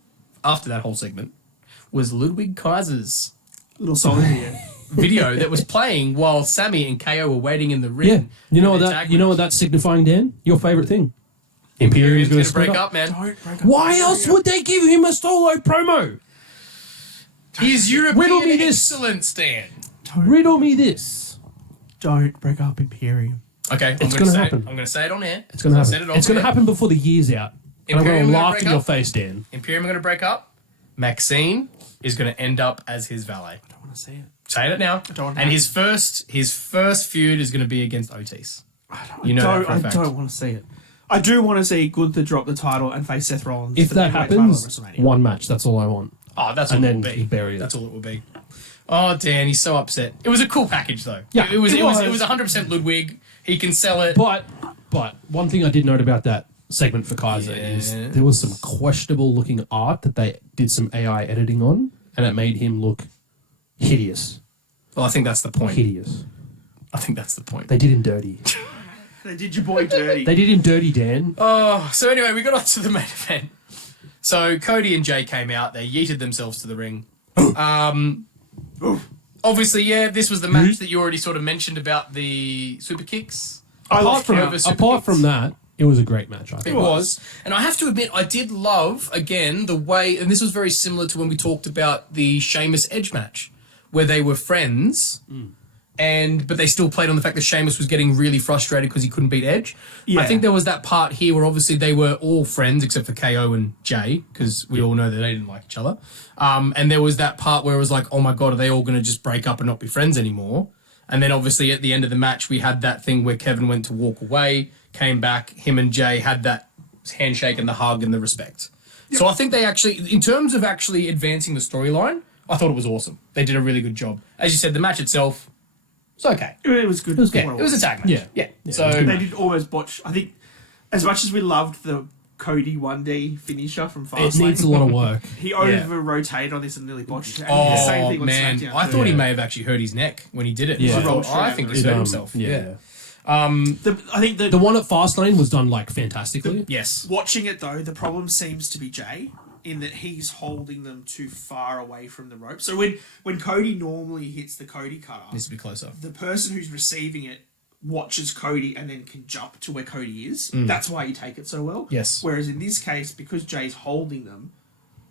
after that whole segment was Ludwig Kaiser's Little song here. video that was playing while Sammy and KO were waiting in the ring. Yeah. You know for what their that? tag You know match. what that's signifying, Dan? Your favorite thing. Imperium's going going to to break up, man. Don't break up. Why else would they give him a solo promo? He's Riddle European me this. excellence, Dan. Riddle me this. Don't break up Imperium. Okay, I'm It's going to gonna happen. I'm going to say it on air. It's going to I said happen. it on It's going to air. happen before the year's out. And I'm going Imperium to gonna laugh break in your up? face, Dan. Imperium are going to break up. Maxine is going to end up as his valet. I don't want to see it. Saying it now. don't And know. his first feud is going to be against Otis. I You know that for a I fact. don't want to see it. I do want to see Gunther drop the title and face Seth Rollins. If for the that heavyweight title at happens, WrestleMania. one match. That's all I want. Oh, that's all And it then will be. you bury it. That's all it will be. Oh, Dan, he's so upset. It was a cool package, though. Yeah, it was. it It was was. 100% Ludwig. He can sell it. But one thing I did note about that segment for Kaiser is Yeah. there was some questionable looking art that they did some AI editing on, and it made him look hideous. Well, I think that's the point. Hideous. I think that's the point. They did him dirty. They did your boy dirty. They did him dirty, Dan. Oh, so anyway, we got on to the main event. So Cody and Jay came out. They yeeted themselves to the ring. Obviously, yeah, this was the match that you already sort of mentioned about the super kicks. Apart Super from kicks. that, it was a great match. I It think. was. And I have to admit, I did love, again, the way, and this was very similar to when we talked about the Sheamus Edge match, where they were friends, but they still played on the fact that Sheamus was getting really frustrated because he couldn't beat Edge. Yeah. I think there was that part here where obviously they were all friends except for KO and Jay, because we all know that they didn't like each other. And there was that part where it was like, oh my God, are they all going to just break up and not be friends anymore? And then obviously at the end of the match, we had that thing where Kevin went to walk away, came back, him and Jay had that handshake and the hug and the respect. So I think they actually, in terms of actually advancing the storyline, I thought it was awesome. They did a really good job. As you said, the match itself, it's okay. It was good. Yeah, it was a tag match. Yeah. Yeah. Yeah, So it was good. They did almost botch. I think, as much as we loved the Cody 1D finisher from It Fastlane, needs a lot of work. he over rotated on this and nearly botched it. And Oh, the same thing on man. SmackDown I too. thought he Yeah. may have actually hurt his neck when he did it. Yeah. I, Rolled thought, straight I over think it. he hurt himself. Yeah. I think The one at Fastlane was done like fantastically. Yes. watching it though, the problem seems to be Jay in that he's holding them too far away from the rope. So when Cody normally hits the Cody cutter, Needs to be closer. the person who's receiving it watches Cody and then can jump to where Cody is. That's why you take it so well. Yes. Whereas in this case, because Jay's holding them,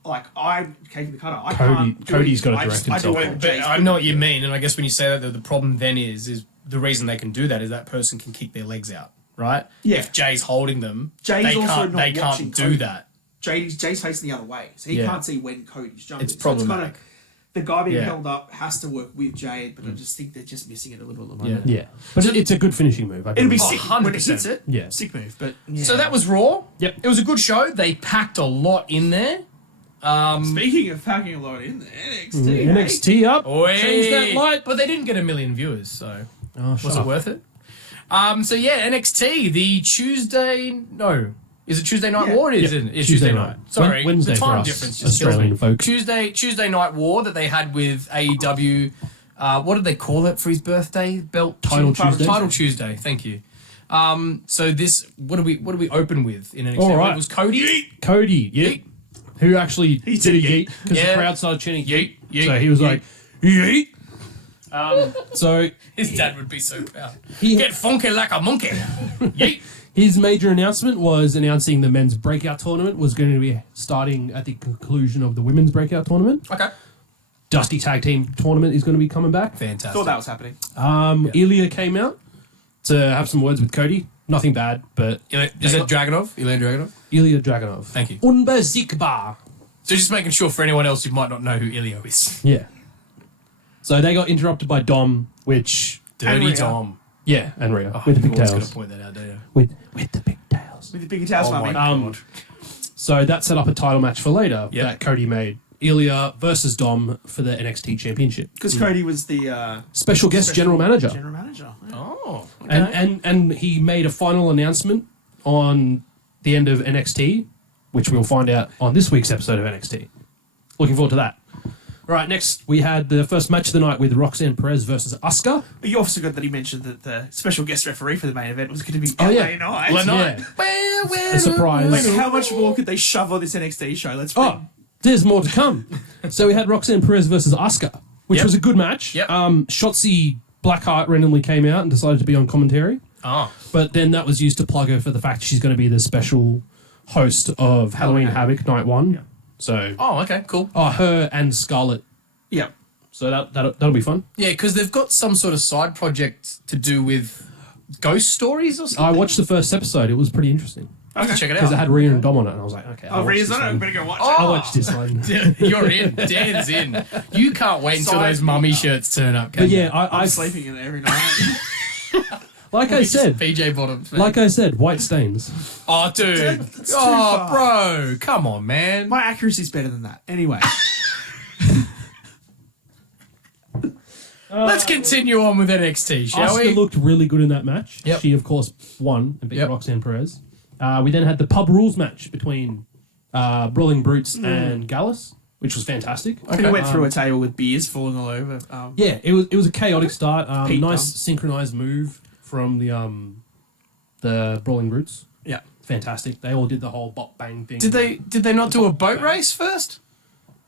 like I'm taking the cutter, I Cody- can't. do Cody's anything. gotta I just- direct I do himself. it. But Jay's I know what you mean, and I guess when you say that, the problem then is the reason they can do that is that person can kick their legs out. right? Yeah. If Jay's holding them, Jay's they also can't. not They watching can't do Cody. that. Jay's facing the other way, so he Yeah. can't see when Cody's jumping. It's So problematic. kinda, the guy being Yeah. held up has to work with Jade, but I just think they're just missing it a little at the moment. Yeah, but it's a good finishing move. It'll be Oh, sick when it 100%. hits it. Yeah. Sick move. But yeah. So that was Raw. Yep. It was a good show. They packed a lot in there. Speaking of packing a lot in there, NXT. NXT up. Oi. Change that light. But they didn't get 1 million viewers, so Oh, was shut it up. worth it? So yeah, NXT, the Tuesday. No. Is it Tuesday Night Yeah. War? It is, Yeah. isn't it? It's Tuesday Tuesday night. night. Sorry, Wednesday the for time us, difference just kills Australian me. folk. Tuesday Night War that they had with AEW. What did they call it for his birthday? Belt Title Tuesday. Title Tuesday. Thank you. So this, what do we open with in NXT? All right. It was Cody. Cody, yeet, who actually did a said yeet because Yeah. the crowd started chanting yeet. Yeet, So he was yeet. like, yeet. So His dad would be so proud. He- Get funky like a monkey. Yeet. his major announcement was announcing the men's breakout tournament was going to be starting at the conclusion of the women's breakout tournament. Okay. Dusty Tag Team tournament is going to be coming back. Fantastic. Thought that was happening. Ilya came out to have some words with Cody. Nothing bad, but Is it Dragunov? Elaine Dragunov? Ilya Dragunov. Thank you. Unbezikbar. So just making sure for anyone else who might not know who Ilio is. Yeah. So they got interrupted by Dom, which Dirty Rhea. Tom. yeah, and Rhea with the You've always got pigtails. to point that out, don't you? With the pigtails. With the big Italian Oh my mummy. God. So that set up a title match for later Yep. that Cody made. Ilya versus Dom for the NXT Championship. Because Cody was the Special guest general manager. General manager. Yeah. Oh, okay. And he made a final announcement on the end of NXT, which we'll find out on this week's episode of NXT. Looking forward to that. Right, next we had the first match of the night with Roxanne Perez versus Asuka. But you also got that he mentioned that the special guest referee for the main event was going to be Oh, LA yeah. Knight. Yeah. A surprise. Like, how much more could they shove on this NXT show? Let's bring. Oh, there's more to come. So we had Roxanne Perez versus Asuka, which Yep. was a good match. Yep. Shotzi Blackheart randomly came out and decided to be on commentary. Oh. But then that was used to plug her for the fact she's going to be the special host of Halloween Havoc Night 1. Yeah. So, Oh, okay, cool. her and Scarlett. Yeah. So that'll be fun. Yeah, because they've got some sort of side project to do with ghost stories or I something. watched the first episode. It was pretty interesting I have to check it because it out. had Rhea and Dom on it, and I was like, okay, Oh, I'll watch Rhea's this on it. one. Better go watch I'll it. watch this one. You're in. Dan's in. You can't wait until Side those mummy me. shirts turn up. But Can yeah, you? I I'm sleeping in there every night. like I said, PJ bottoms. Man. like I said, white stains. Oh, dude. That's too Oh, far. bro. Come on, man. My accuracy's better than that. Anyway. Let's continue on with NXT, shall Asuka we? looked really good in that match. Yep. She, of course, won and beat Yep. Roxanne Perez. We then had the pub rules match between Brawling Brutes and Gallus, which was fantastic. And he went through a table with beers falling all over. Yeah, it was a chaotic start. Pete Nice Dunne. synchronized move from the Brawling Brutes. Yeah. Fantastic. They all did the whole bop bang thing. Did they not do a boat race first?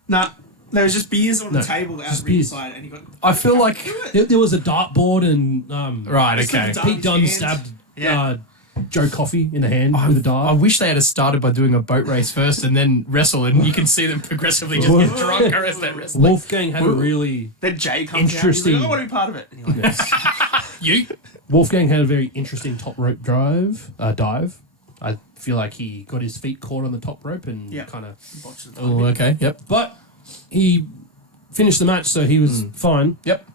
Nah. There was just beers on the No, table out just the beers. side, and he got. I feel like. There was a dartboard and Right, It's like okay. a dart- Pete Dunne Hand. stabbed Yeah. Joe Coffey in the hand with a dart. I wish they had started by doing a boat race first and then wrestle, and you can see them progressively just get drunker as they wrestle. Wolfgang had a really Then Jay comes Interesting. out. He's like, I want to be part of it. And you're like, You? Wolfgang had a very interesting top rope dive. I feel like he got his feet caught on the top rope and Yeah. kind of. watch the Oh, okay. Yep. But he finished the match, so he was fine. Yep.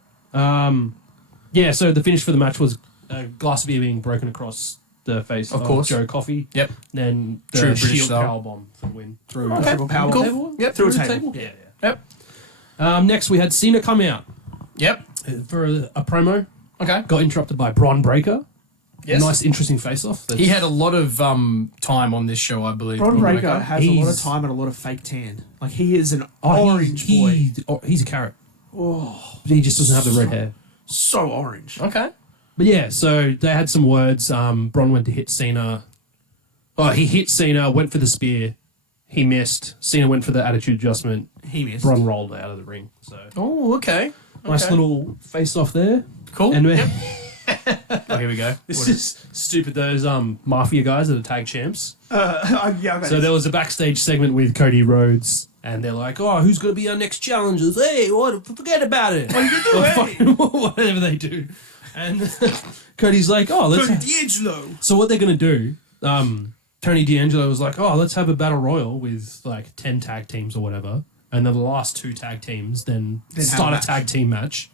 Yeah, so the finish for the match was a glass of beer being broken across the face Of course. Joe Coffey. Yep. Then the True British shield style. powerbomb for the win. Through Okay. Triple power Cool. table? Yep. Through a the table. Yeah, Yep. Next, we had Cena come out Yep. for a promo. Okay. Got interrupted by Braun Breaker. Yes. Nice, interesting face-off. He had a lot of time on this show, I believe. Braun Braun Breaker has a lot of He's- time and a lot of fake tan. Like, he is an orange boy. He's a carrot. He just doesn't have the red hair. So orange. Okay. But yeah, so they had some words. Braun went to hit Cena. Oh, he hit Cena, went for the spear. He missed. Cena went for the attitude adjustment. He missed. Braun rolled out of the ring. So Oh, okay. nice Okay. little face-off there. Cool. And Yep. Oh, here we go. It's just stupid. Those mafia guys are the tag champs. Yeah, I got So there was a backstage segment with Cody Rhodes, and they're like, "Oh, who's going to be our next challengers? Hey, what? Forget about it. What are you doing? Whatever they do." And Cody's like, oh, let's. Tony D'Angelo. So what they're gonna do? Tony D'Angelo was like, oh, let's have a battle royal with like 10 tag teams or whatever, and then the last 2 tag teams then Then start have a a tag team match,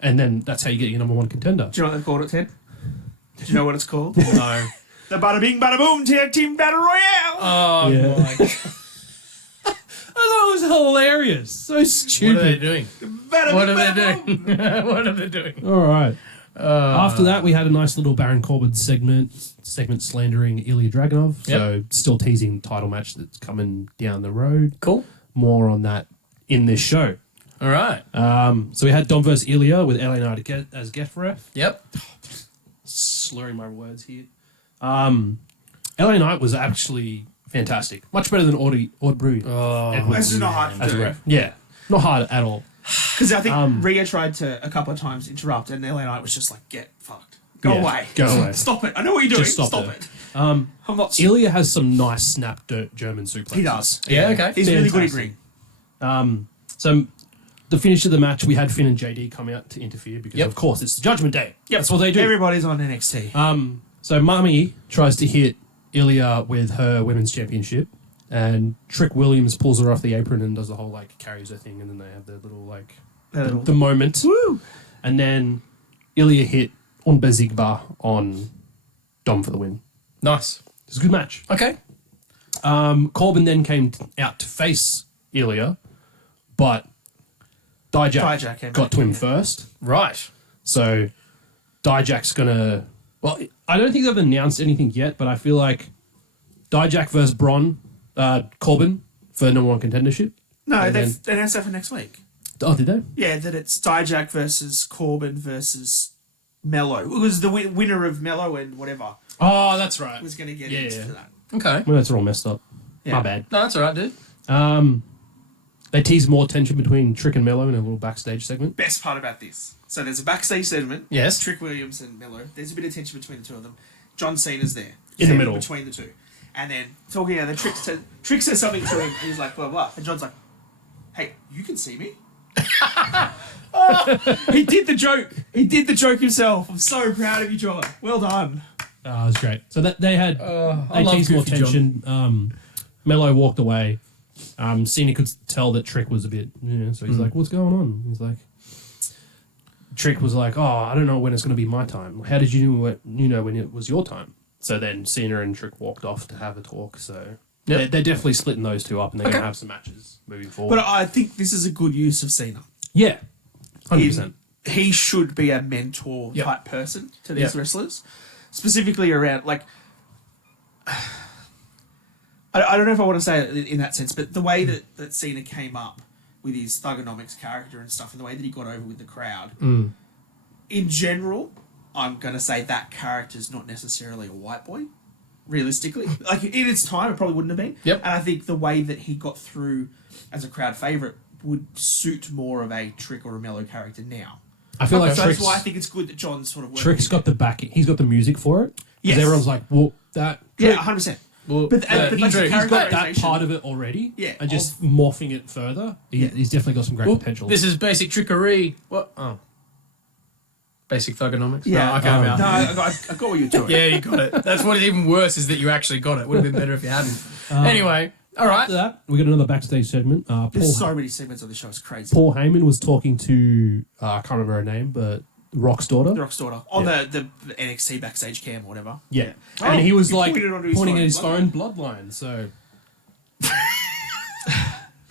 and then that's how you get your number 1 contender. Do you know what they called it, Ted? Do you know what it's called? No. The Bada Bing Bada Boom Tag Team Battle Royale. Oh, Yeah. my God. I thought it was hilarious. So stupid. What are they doing? Bada What Bing, are they Bada Boom. doing? What are they doing? All right. After that, we had a nice little Baron Corbin segment slandering Ilya Dragunov. So still teasing the title match that's coming down the road. Cool. More on that in this show. All right. So we had Dom versus Ilya with LA Knight as guest ref. Yep. Slurring my words here. LA Knight was actually fantastic. Much better than Audrey. Oh, This is not hard as to a do. ref. Yeah. Not hard at all. Because I think Rhea tried to a couple of times interrupt, and LA Knight was just like, "Get fucked, go Yeah, away, go away. stop it. I know what you're doing. Just stop it. it. I'm not." Ilya has some nice snap German suplexes. He does. Yeah, okay. He's really good at Fantastic. ring. So the finish of the match, we had Finn and JD come out to interfere because, Yep. of course, it's the Judgment Day. Yep. That's what they do. Everybody's on NXT. So Mami tries to hit Ilya with her women's championship, and Trick Williams pulls her off the apron and does the whole like carries her thing, and then they have their little like the moment. Woo! And then Ilya hit Unbesiegbar on Dom for the win. nice. It was a good match. Okay. Corbin then came out to face Ilya, but Dijak came got back, to him yeah. first. Right. So Dijak's gonna. Well, I don't think they've announced anything yet, but I feel like Dijak versus Corbin for number 1 contendership. No, And they announced that for next week. Oh, did they? Yeah, that it's Dijak versus Corbin versus Mello. It was the winner of Mello and whatever Oh, that's right. was going to get Yeah, into yeah. that. Okay. Well, that's all messed up. Yeah. My bad. No, that's all right, dude. They teased more tension between Trick and Mello in a little backstage segment. Best part about this. So there's a backstage segment. Yes. Trick Williams and Mello. There's a bit of tension between the two of them. John Cena's there. In the Standing middle. Between the two. And then talking about the Trick says something to him and he's like, blah, blah. And John's like, hey, you can see me? He did the joke. He did the joke himself. I'm so proud of you, John. Well done. It was great. So they had I they love teased more Goofy John. tension. Mello walked away. Cena could tell that Trick was a bit, so he's like, "What's going on?" He's like, Trick was like, "Oh, I don't know when it's going to be my time. How did you know when it was your time?" So then Cena and Trick walked off to have a talk. So Yep. they're definitely splitting those two up, and they're going to have some matches moving forward. But I think this is a good use of Cena. yeah, 100%. He should be a mentor Yep. type person to these Yep. wrestlers, specifically around like. I don't know if I want to say it in that sense, but the way that Cena came up with his Thugonomics character and stuff, and the way that he got over with the crowd, in general, I'm going to say that character's not necessarily a white boy, realistically. Like, in its time, it probably wouldn't have been. Yep. And I think the way that he got through as a crowd favourite would suit more of a Trick or a Mellow character now. I feel like So that's Trick's, why I think it's good that John's sort of working Trick's with got the backing. He's got the music for it. 'Cause Yes. everyone's like, "Well, that." Yeah, Trick- 100%. Well, But like, he's the got that characterization- part of it already, Yeah, and just morphing it further. He's definitely got some great potential. This is basic trickery. What? Oh. Basic thugonomics? Yeah, No, okay, I'm out. No, I got what you're doing. Yeah, you got it. That's what is even worse is that you actually got it. Would have been better if you hadn't. Anyway, all right. After that, we got another backstage segment. There's so many segments on the show. It's crazy. Paul Heyman was talking to I can't remember her name, but Rock's daughter. The Rock's daughter on the NXT backstage cam or whatever. Yeah, Oh, and he was he like pointed onto his pointing phone, at his phone, bloodline. So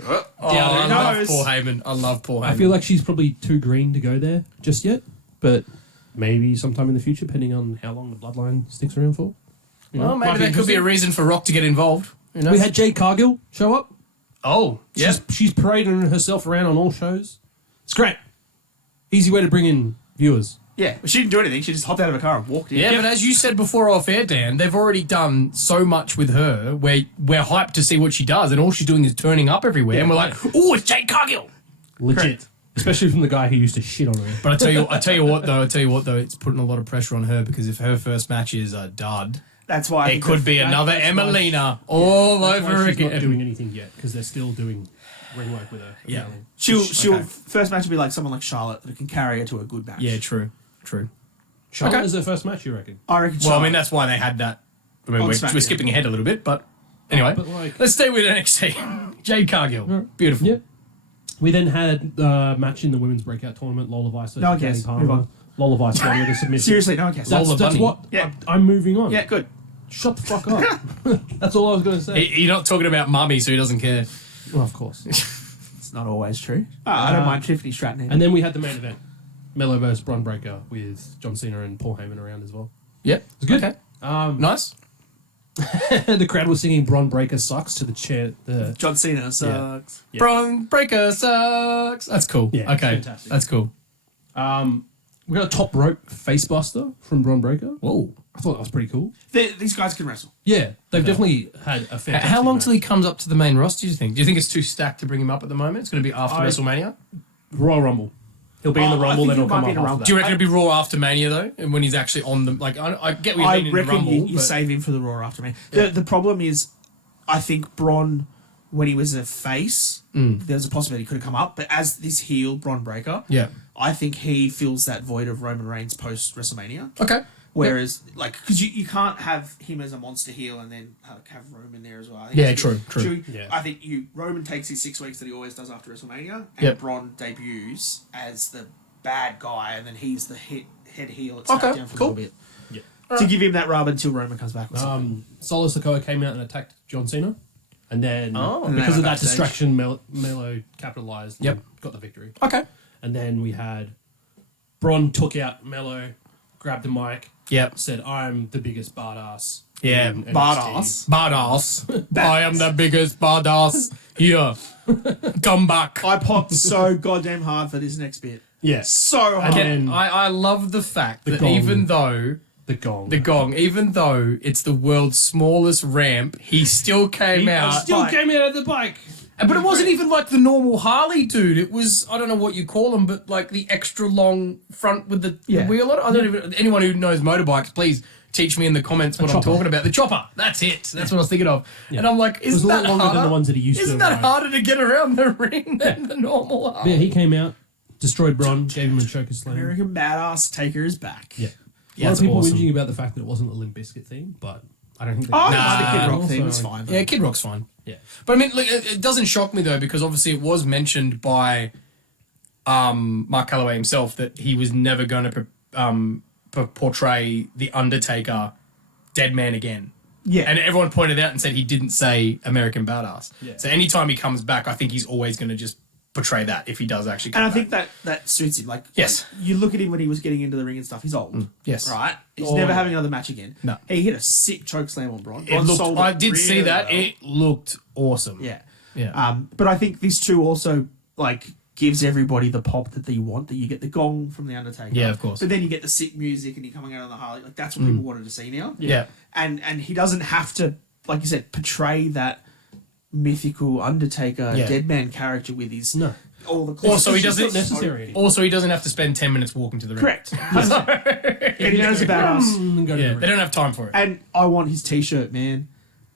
Oh, Down I her love nose. Paul Heyman. I love Paul Heyman. I feel like she's probably too green to go there just yet, but maybe sometime in the future, depending on how long the bloodline sticks around for. You know, well, might maybe that could be a interesting. reason for Rock to get involved. Who knows? We had Jade Cargill show up. Oh, yeah. She's parading herself around on all shows. It's great. Easy way to bring in viewers. Yeah, but she didn't do anything. She just hopped out of a car and walked in. Yeah, but as you said before off air, Dan, they've already done so much with her where we're hyped to see what she does, and all she's doing is turning up everywhere, and we're like, oh, it's Jade Cargill. Legit. Correct. Especially from the guy who used to shit on her. But I tell you what though, it's putting a lot of pressure on her because if her first match is a dud, That's why I it think could be another Emelina all That's why over she's not again. doing anything yet, because they're still doing ring work with her. Yeah. apparently. she'll Okay. first match will be like someone like Charlotte that can carry her to a good match. Yeah, true. Charlotte Okay. is their first match, you reckon? I reckon. Well, I mean, Charlotte. that's why they had that. I mean, On we're SmackDown. skipping ahead a little bit, but anyway, but like- let's stay with NXT. Jade Cargill, beautiful. Yep. We then had a match in the women's breakout tournament, Lola Vice versus No one Danny cares. Palmer. Move on. Lola Vice won with a submission. Seriously, no one cares. That's, Lola that's Bunny. what. Yeah. I'm moving on. Yeah, good. Shut the fuck up. That's all I was going to say. You're not talking about Mummy, so he doesn't care. Well, of course. It's not always true. I don't mind Tiffany Stratton. And then we had the main event, Melo versus Bron Breakker with John Cena and Paul Heyman around as well. Yep, It's good. Okay, Um, nice. the crowd was singing "Bron Breakker sucks" to the chair. The John Cena sucks. Yeah. Bron Breakker sucks. That's cool. Yeah, it's okay, fantastic. that's cool. we got a top rope facebuster from Bron Breakker. Whoa. I thought that was pretty cool. These guys can wrestle. Yeah, they've definitely had a fantastic How long match. till he comes up to the main roster? Do you think? Do you think it's too stacked to bring him up at the moment? It's going to be after WrestleMania. Royal Rumble? He'll be in the I Rumble, think then it he'll might come be up in a after Rumble. that. Do you reckon it'll be Raw after Mania though, and when he's actually on the like? I get what you I mean in the reckon Rumble. you but- save him for the Raw after me. The problem is, I think Braun, when he was a face, there's a possibility he could have come up. But as this heel Braun Breaker, Yeah. I think he fills that void of Roman Reigns post WrestleMania. Okay. Whereas, like, because you can't have him as a monster heel and then have Roman there as well. I think Yeah, it's- true. Yeah. I think Roman takes his 6 weeks that he always does after WrestleMania, and Yep. Braun debuts as the bad guy, and then he's the head heel at Okay, SmackDown for cool. a little bit. Yeah. To give him that rub until Roman comes back or something. Solo Sikoa came out and attacked John Cena, and then Oh. And because they of went that backstage. distraction, Melo capitalized. Yep. And got the victory. Okay. And then we had Braun took out Melo, grabbed the mic, Yep. said, "I'm the biggest badass." Yeah, in NXT." Badass. Badass. I am the biggest badass here. Come back. I popped so goddamn hard for this next bit. Yes. So hard. Again, I love the fact that gong. even though the gong. the gong, even though it's the world's smallest ramp, he still came out. still Bike. came out of the bike. But it wasn't even like the normal Harley dude. It was, I don't know what you call them, but like the extra long front with the Yeah. wheel on it. I don't even, anyone who knows motorbikes, please teach me in the comments what I'm chopper. talking about. The chopper. That's it. That's what I was thinking of. And I'm like, was isn't a lot that longer harder? than the ones that he used to Isn't that ride. harder to get around the ring than the normal Harley? Yeah, he came out, destroyed Braun, gave him a choker slam. American Badass Taker is back. Yeah. Yeah, a lot it's of people awesome. whinging about the fact that it wasn't a Limp Bizkit theme, but I don't think they Oh, Nah, the Kid Rock also, theme was fine. Yeah, Kid Rock's fine. Yeah. But I mean, look, it doesn't shock me though, because obviously it was mentioned by Mark Calloway himself that he was never going to portray the Undertaker dead man again. Yeah. And everyone pointed out and said he didn't say American Badass. Yeah. So anytime he comes back, I think he's always going to just portray that if he does actually come And I back. think that suits him. Like, Yes. like, you look at him when he was getting into the ring and stuff. He's old. yes. Right. He's Oh, never yeah. having another match again. No. He hit a sick choke slam on Braun. It Braun looked, sold it I did see really that. well. It looked awesome. Yeah. Yeah. But I think these two also like gives everybody the pop that they want. That you get the gong from the Undertaker. Yeah, of course. But then you get the sick music and he coming out on the Harley. Like that's what people wanted to see now. yeah. And he doesn't have to, like you said, portray that mythical Undertaker Yeah. dead man character with his No. all the. Also, he It's just doesn't not necessary anymore. Also, he doesn't have to spend 10 minutes walking to the ring. Correct. And he knows a badass. And go to Yeah, the they ring. don't have time for it. And I want his T-shirt, man.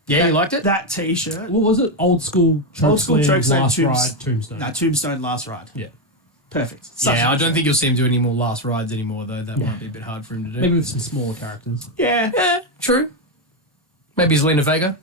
Yeah, you liked it? That T-shirt. What was it? Old school choke Old school slam, choke slam, last tombs- ride, tombstone. That Tombstone last ride. Yeah. Perfect. Such Yeah, a- I don't think you'll see him do any more last rides anymore, though. That might be a bit hard for him to do. Maybe with some smaller characters. Yeah. Yeah, true. Maybe it's Lena Vega.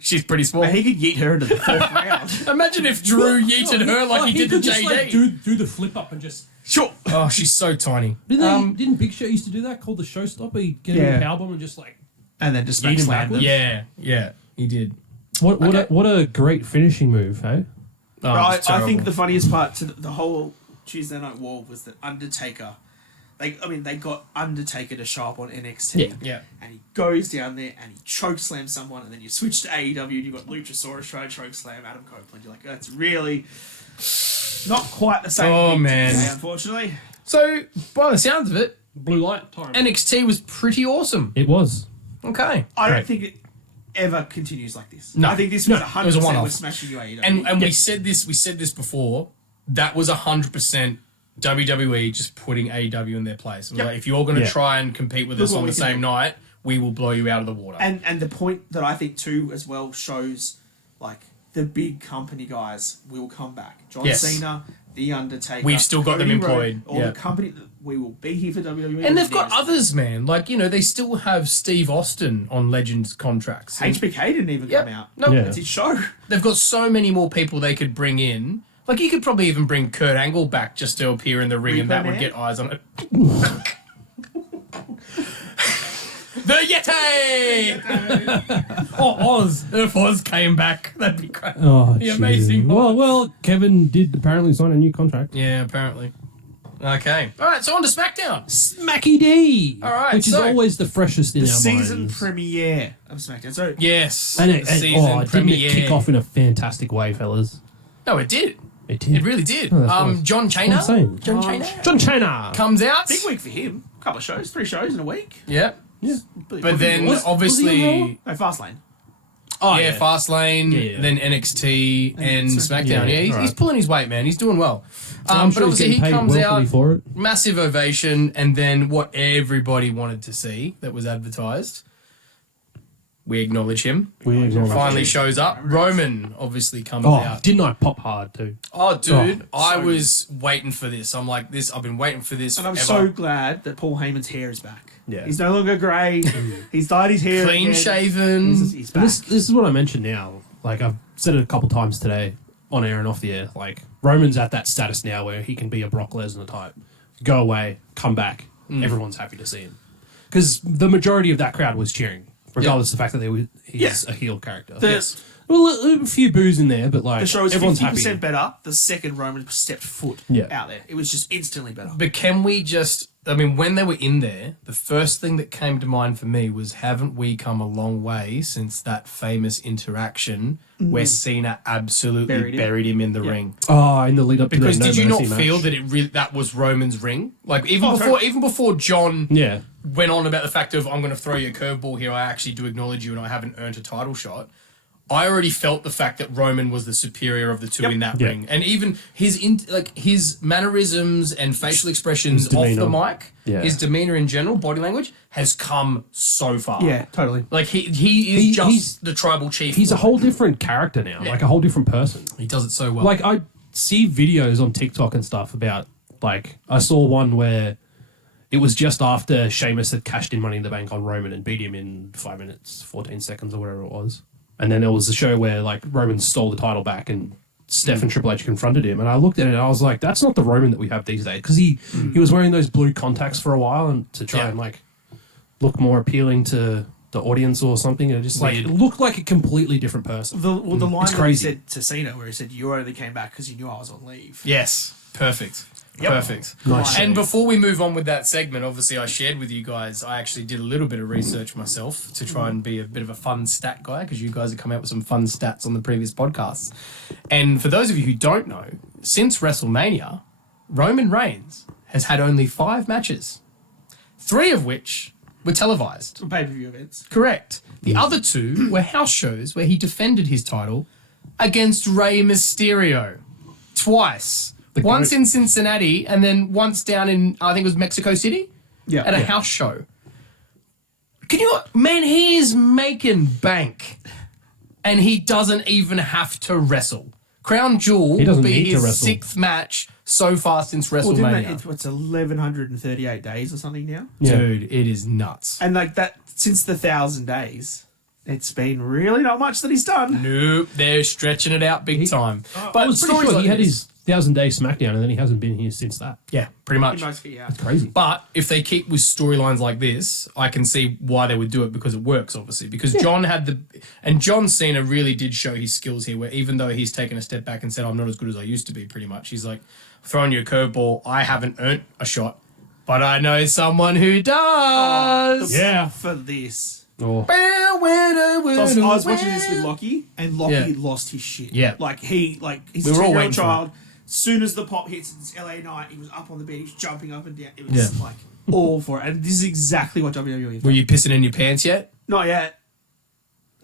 She's pretty small. But he could yeet her into the fourth round. Imagine if Drew yeeted her like he did to could just, JD. like, do the flip up and just. Sure. Oh, she's so tiny. Didn't Big Show used to do that? Called the Showstopper. He'd get Yeah. in a powerbomb and just like. And then just Yeet him smack slam them. backwards. Yeah, he did. What a great finishing move, hey? Oh, But it's I think terrible. the funniest part to the whole Tuesday Night War was that Undertaker. They got Undertaker to show up on NXT. Yeah. And he goes down there and he choke slams someone, and then you switch to AEW and you've got Luchasaurus trying to choke slam Adam Copeland. You're like, that's really not quite the same. Oh, thing man. today, unfortunately. So, by the sounds of it, Blue light time. NXT was pretty awesome. It was. Okay. I Great. don't think it ever continues like this. No. I think this was No, 100% it was a was one-off. smashing you AEW. And we said this before. That was 100% WWE just putting AEW in their place. It was Yep. like, if you're going to Yeah. try and compete with Look us what on we the can same do. night, we will blow you out of the water. And the point that I think too as well shows like the big company guys will come back. John Yes. Cena, The Undertaker. We've still got them Cody Rhodes, employed, All yeah. the company, we will be here for WWE. And they've got others, man. Like, they still have Steve Austin on Legends contracts. HBK didn't even come out. No, Yeah. It's his show. they've got so many more people they could bring in. Like, you could probably even bring Kurt Angle back just to appear in the ring, and that would get eyes on it. The Yeti! Oz. If Oz came back, that'd be great. Oh, The amazing Oz. Well, Kevin did apparently sign a new contract. Yeah, apparently. Okay. All right, so on to SmackDown. Smacky D. All right, which is so- always the freshest in The our season minds. premiere of SmackDown. So Yes. And the season didn't premiere. it kick off in a fantastic way, fellas? No, it did. It did. It really did. Oh, that's nice. John What I'm saying. Chainer. John Chainer John Cena. comes out. big week for him. A couple of shows, 3 shows in a week. Yeah. Yeah. But then Was he on obviously, No, Fastlane. Oh, yeah, Fastlane, Yeah. then NXT and SmackDown. Yeah, Yeah, he's right. pulling his weight, man. He's doing well. I'm But sure he's obviously getting he paid comes wealthily out, for it. massive ovation, and then what everybody wanted to see that was advertised. We acknowledge him. Finally shows up. Roman obviously comes Oh, out. didn't I pop hard too? Oh, dude, Oh, I so was waiting for this. I'm like, I've been waiting for this And I'm forever. so glad that Paul Heyman's hair is back. Yeah. He's no longer grey. He's dyed his hair. Clean again. shaven. He's back. And this is what I mentioned now. Like, I've said it a couple times today, on air and off the air. Like, Roman's at that status now where he can be a Brock Lesnar type. Go away, come back. Everyone's happy to see him. Because the majority of that crowd was cheering, regardless of the fact that he's a heel character. The- Well, a few boos in there, but like, The show was everyone's 50% happy. better the second Roman stepped foot Yeah. out there. It was just instantly better. But can we just, when they were in there, the first thing that came to mind for me was, haven't we come a long way since that famous interaction where Cena absolutely buried him in the ring? Oh, in the lead up to Because the No did you not Mercy feel match. that that was Roman's ring? Like, totally. even before John Yeah. went on about the fact of, I'm going to throw you a curveball here, I actually do acknowledge you and I haven't earned a title shot. I already felt the fact that Roman was the superior of the two in that Yeah. ring, and even his mannerisms and facial expressions His off the demeanor. mic, Yeah. his demeanor in general, body language has come so far. Yeah, totally. like he is he's- the tribal chief. He's a whole different character now, like a whole different person. He does it so well. Like, I see videos on TikTok and stuff about, like, I saw one where it was just after Sheamus had cashed in Money in the Bank on Roman and beat him in 5 minutes, 14 seconds or whatever it was. And then there was a show where, like, Roman stole the title back and Steph and Triple H confronted him. And I looked at it and I was like, that's not the Roman that we have these days. Because he was wearing those blue contacts for a while and to try and, like, look more appealing to the audience or something. And just, like, Weird. it looked like a completely different person. The line It's that he crazy. said to Cena, where he said, "You only came back because you knew I was on leave." yes, perfect. Yep. Perfect. Nice. And before we move on with that segment, obviously I shared with you guys, I actually did a little bit of research myself to try and be a bit of a fun stat guy, because you guys have come out with some fun stats on the previous podcasts. And for those of you who don't know, since WrestleMania, Roman Reigns has had only 5 matches, 3 of which were televised. Pay-per-view events. Correct. The other 2 were house shows where he defended his title against Rey Mysterio twice. Once in Cincinnati and then once down in, I think it was Mexico City, at a house show. Can you, man, he is making bank and he doesn't even have to wrestle. Crown Jewel He will doesn't be need to his wrestle. 6th match so far since Well, didn't WrestleMania. it's 1,138 days or something now? Yeah. Dude, it is nuts. And like that, since the 1,000 days, it's been really not much that he's done. Nope, they're stretching it out big time. I But was pretty stories sure like he had this- his 1,000-day SmackDown and then he hasn't been here since that. Yeah, pretty much. Yeah. Crazy. But if they keep with storylines like this, I can see why they would do it, because it works, obviously. Because John had John Cena really did show his skills here, where even though he's taken a step back and said, I'm not as good as I used to be, pretty much. He's like, throwing you a curveball, I haven't earned a shot, but I know someone who does. Yeah. For this. Oh. So I was watching this with Lockie, and Lockie lost his shit. Yeah. Like, he's We a were all 10-year-old waiting for child. Soon as the pop hits, it's LA night, he was up on the beach, jumping up and down. It was Yeah. like all for it. And this is exactly what WWE is. Were you pissing in your pants yet? Not yet.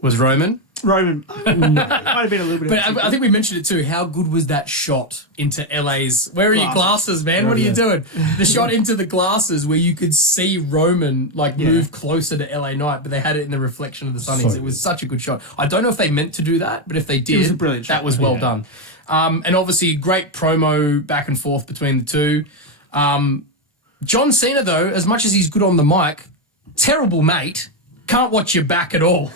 Was Roman? Roman. Might have been a little bit But I think we mentioned it too. How good was that shot into LA's? Where are your Glasses. glasses, man? What are you doing? The shot into the glasses where you could see Roman move closer to LA Knight, but they had it in the reflection of the sunnies. So It was such a good shot. I don't know if they meant to do that, but if they did, was a brilliant shot. that was well done. And obviously, great promo back and forth between the two. John Cena, though, as much as he's good on the mic, terrible mate, can't watch your back at all.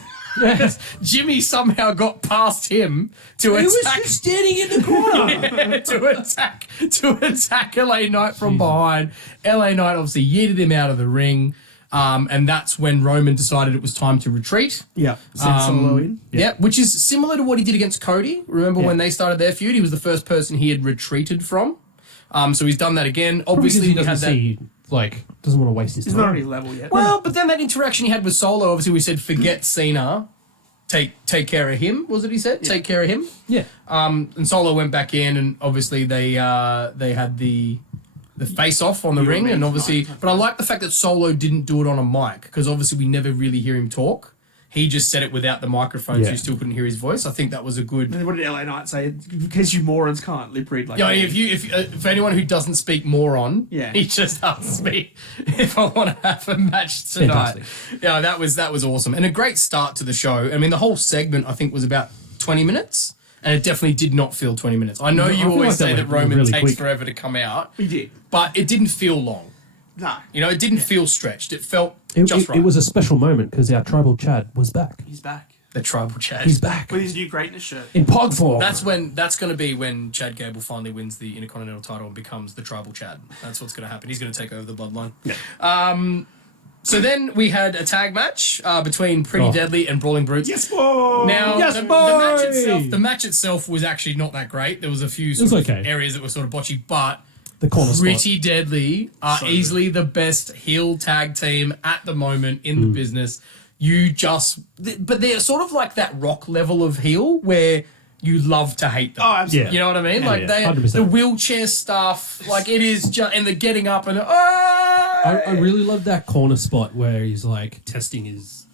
Jimmy somehow got past him to He was attack. just standing in the corner. to attack LA Knight from behind. LA Knight obviously yeeted him out of the ring. And that's when Roman decided it was time to retreat. Yeah. Send Solo in. Yeah, which is similar to what he did against Cody. Remember when they started their feud? He was the first person he had retreated from. So he's done that again. Obviously, he we had doesn't that. see, doesn't want to waste his He's time. not on his level yet. Well, but then that interaction he had with Solo, obviously we said, forget Cena, take care of him, was it he said? Take care of him. Yeah. And Solo went back in, and obviously they had the face off on the ring, and obviously, but I like the fact that Solo didn't do it on a mic, because obviously we never really hear him talk. He just said it without the microphone, so you still couldn't hear his voice. I think that was a good. And what did LA Knight say? In case you morons can't lip read like Yeah, that. if for anyone who doesn't speak moron, Yeah. he just asks me if I want to have a match tonight. Fantastic. Yeah, that was awesome, and a great start to the show. I mean, the whole segment I think was about 20 minutes, and it definitely did not feel 20 minutes. I know I you feel always like that say that went Roman really takes quick. forever to come out, He did. but it didn't feel long. No. You know, it didn't feel stretched. It felt It, just it, right. it was a special moment because our tribal Chad was back. He's back. the tribal Chad. He's back With his new greatness shirt. in Pog form. That's going to be when Chad Gable finally wins the Intercontinental title and becomes the tribal Chad. That's what's going to happen. He's going to take over the bloodline. Yeah. So then we had a tag match between Pretty Deadly and Brawling Brutes. Yes, boy! Now, Yes, the match itself was actually not that great. There was a few sort of areas that were sort of botchy, but the corner Pretty Deadly are easily the best heel tag team at the moment in the business. But they're sort of like that Rock level of heel where you love to hate them. Oh, absolutely. You know what I mean? Yeah, Like yeah, 100%. the wheelchair stuff, like it is just, and the getting up and I really love that corner spot where he's like testing his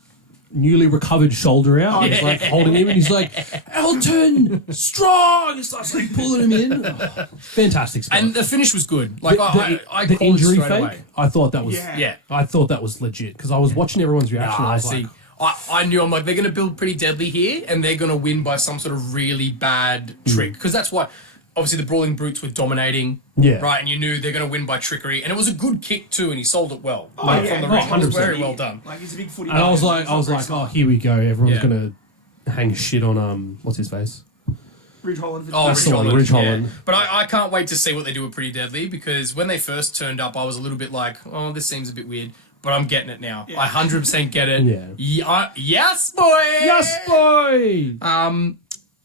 newly recovered shoulder out. He's like holding him and he's like, Elton, strong! He starts like pulling him in. Oh, fantastic spot. And the finish was good. Like I the called injury straight fake, away. I thought that was Yeah. I thought that was legit because I was watching everyone's reaction. I was like, I knew, I'm like, they're going to build Pretty Deadly here and they're going to win by some sort of really bad trick. Because that's why, obviously, the Brawling Brutes were dominating. Yeah. Right? And you knew they're going to win by trickery. And it was a good kick, too, and he sold it well. Oh, Like, yeah. from the ring. It was 100%. very well done. Like, he's a big footy and I was player. like, oh, here we go. Everyone's Yeah. gonna hang shit on what's his face? Ridge Holland. Oh, That's the one, Ridge Holland. But I can't wait to see what they do with Pretty Deadly, because when they first turned up, I was a little bit like, oh, this seems a bit weird. But I'm getting it now. Yeah. I 100% get it. Yeah. Yes, boy! Yes, boy.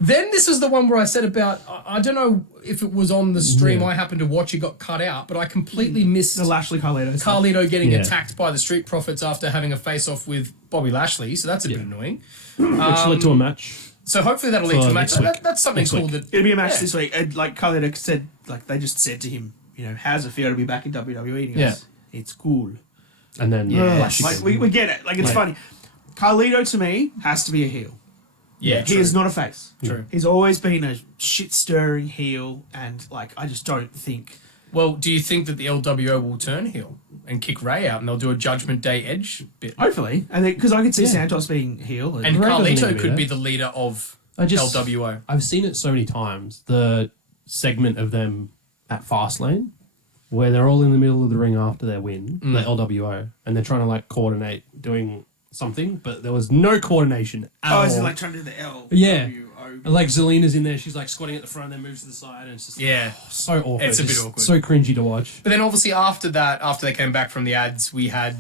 Then this is the one where I said about, I don't know if it was on the stream, I happened to watch it, got cut out, but I completely missed The Lashley Carlito stuff. Carlito getting Yeah. attacked by the Street Profits after having a face-off with Bobby Lashley, so that's a bit annoying. Which led to a match. So hopefully that'll lead to a match. next So week. that's something Next cool week. that... It'll be a match Yeah. this week. And like Carlito said, like they just said to him, you know, how's it feel to be back in WWE? And he goes, it's cool. And then Like we get it. Like it's funny. Carlito to me has to be a heel. Yeah, He is not a face. True. He's always been a shit stirring heel, and like I just don't think. Well, do you think that the LWO will turn heel and kick Ray out and they'll do a Judgment Day Edge bit? Hopefully, and because I could see Santos being heel, And Ray doesn't need to Carlito be could there. be the leader of I just- LWO. I've seen it so many times. The segment of them at Fastlane, where they're all in the middle of the ring after their win, the LWO, and they're trying to like coordinate doing something, but there was no coordination at all. is it like trying to do the L? Yeah. W, O? And like Zelina's in there, she's like squatting at the front, then moves to the side, and it's just Yeah. so awkward. It's a bit Just awkward. so cringy to watch. But then obviously after that, after they came back from the ads, we had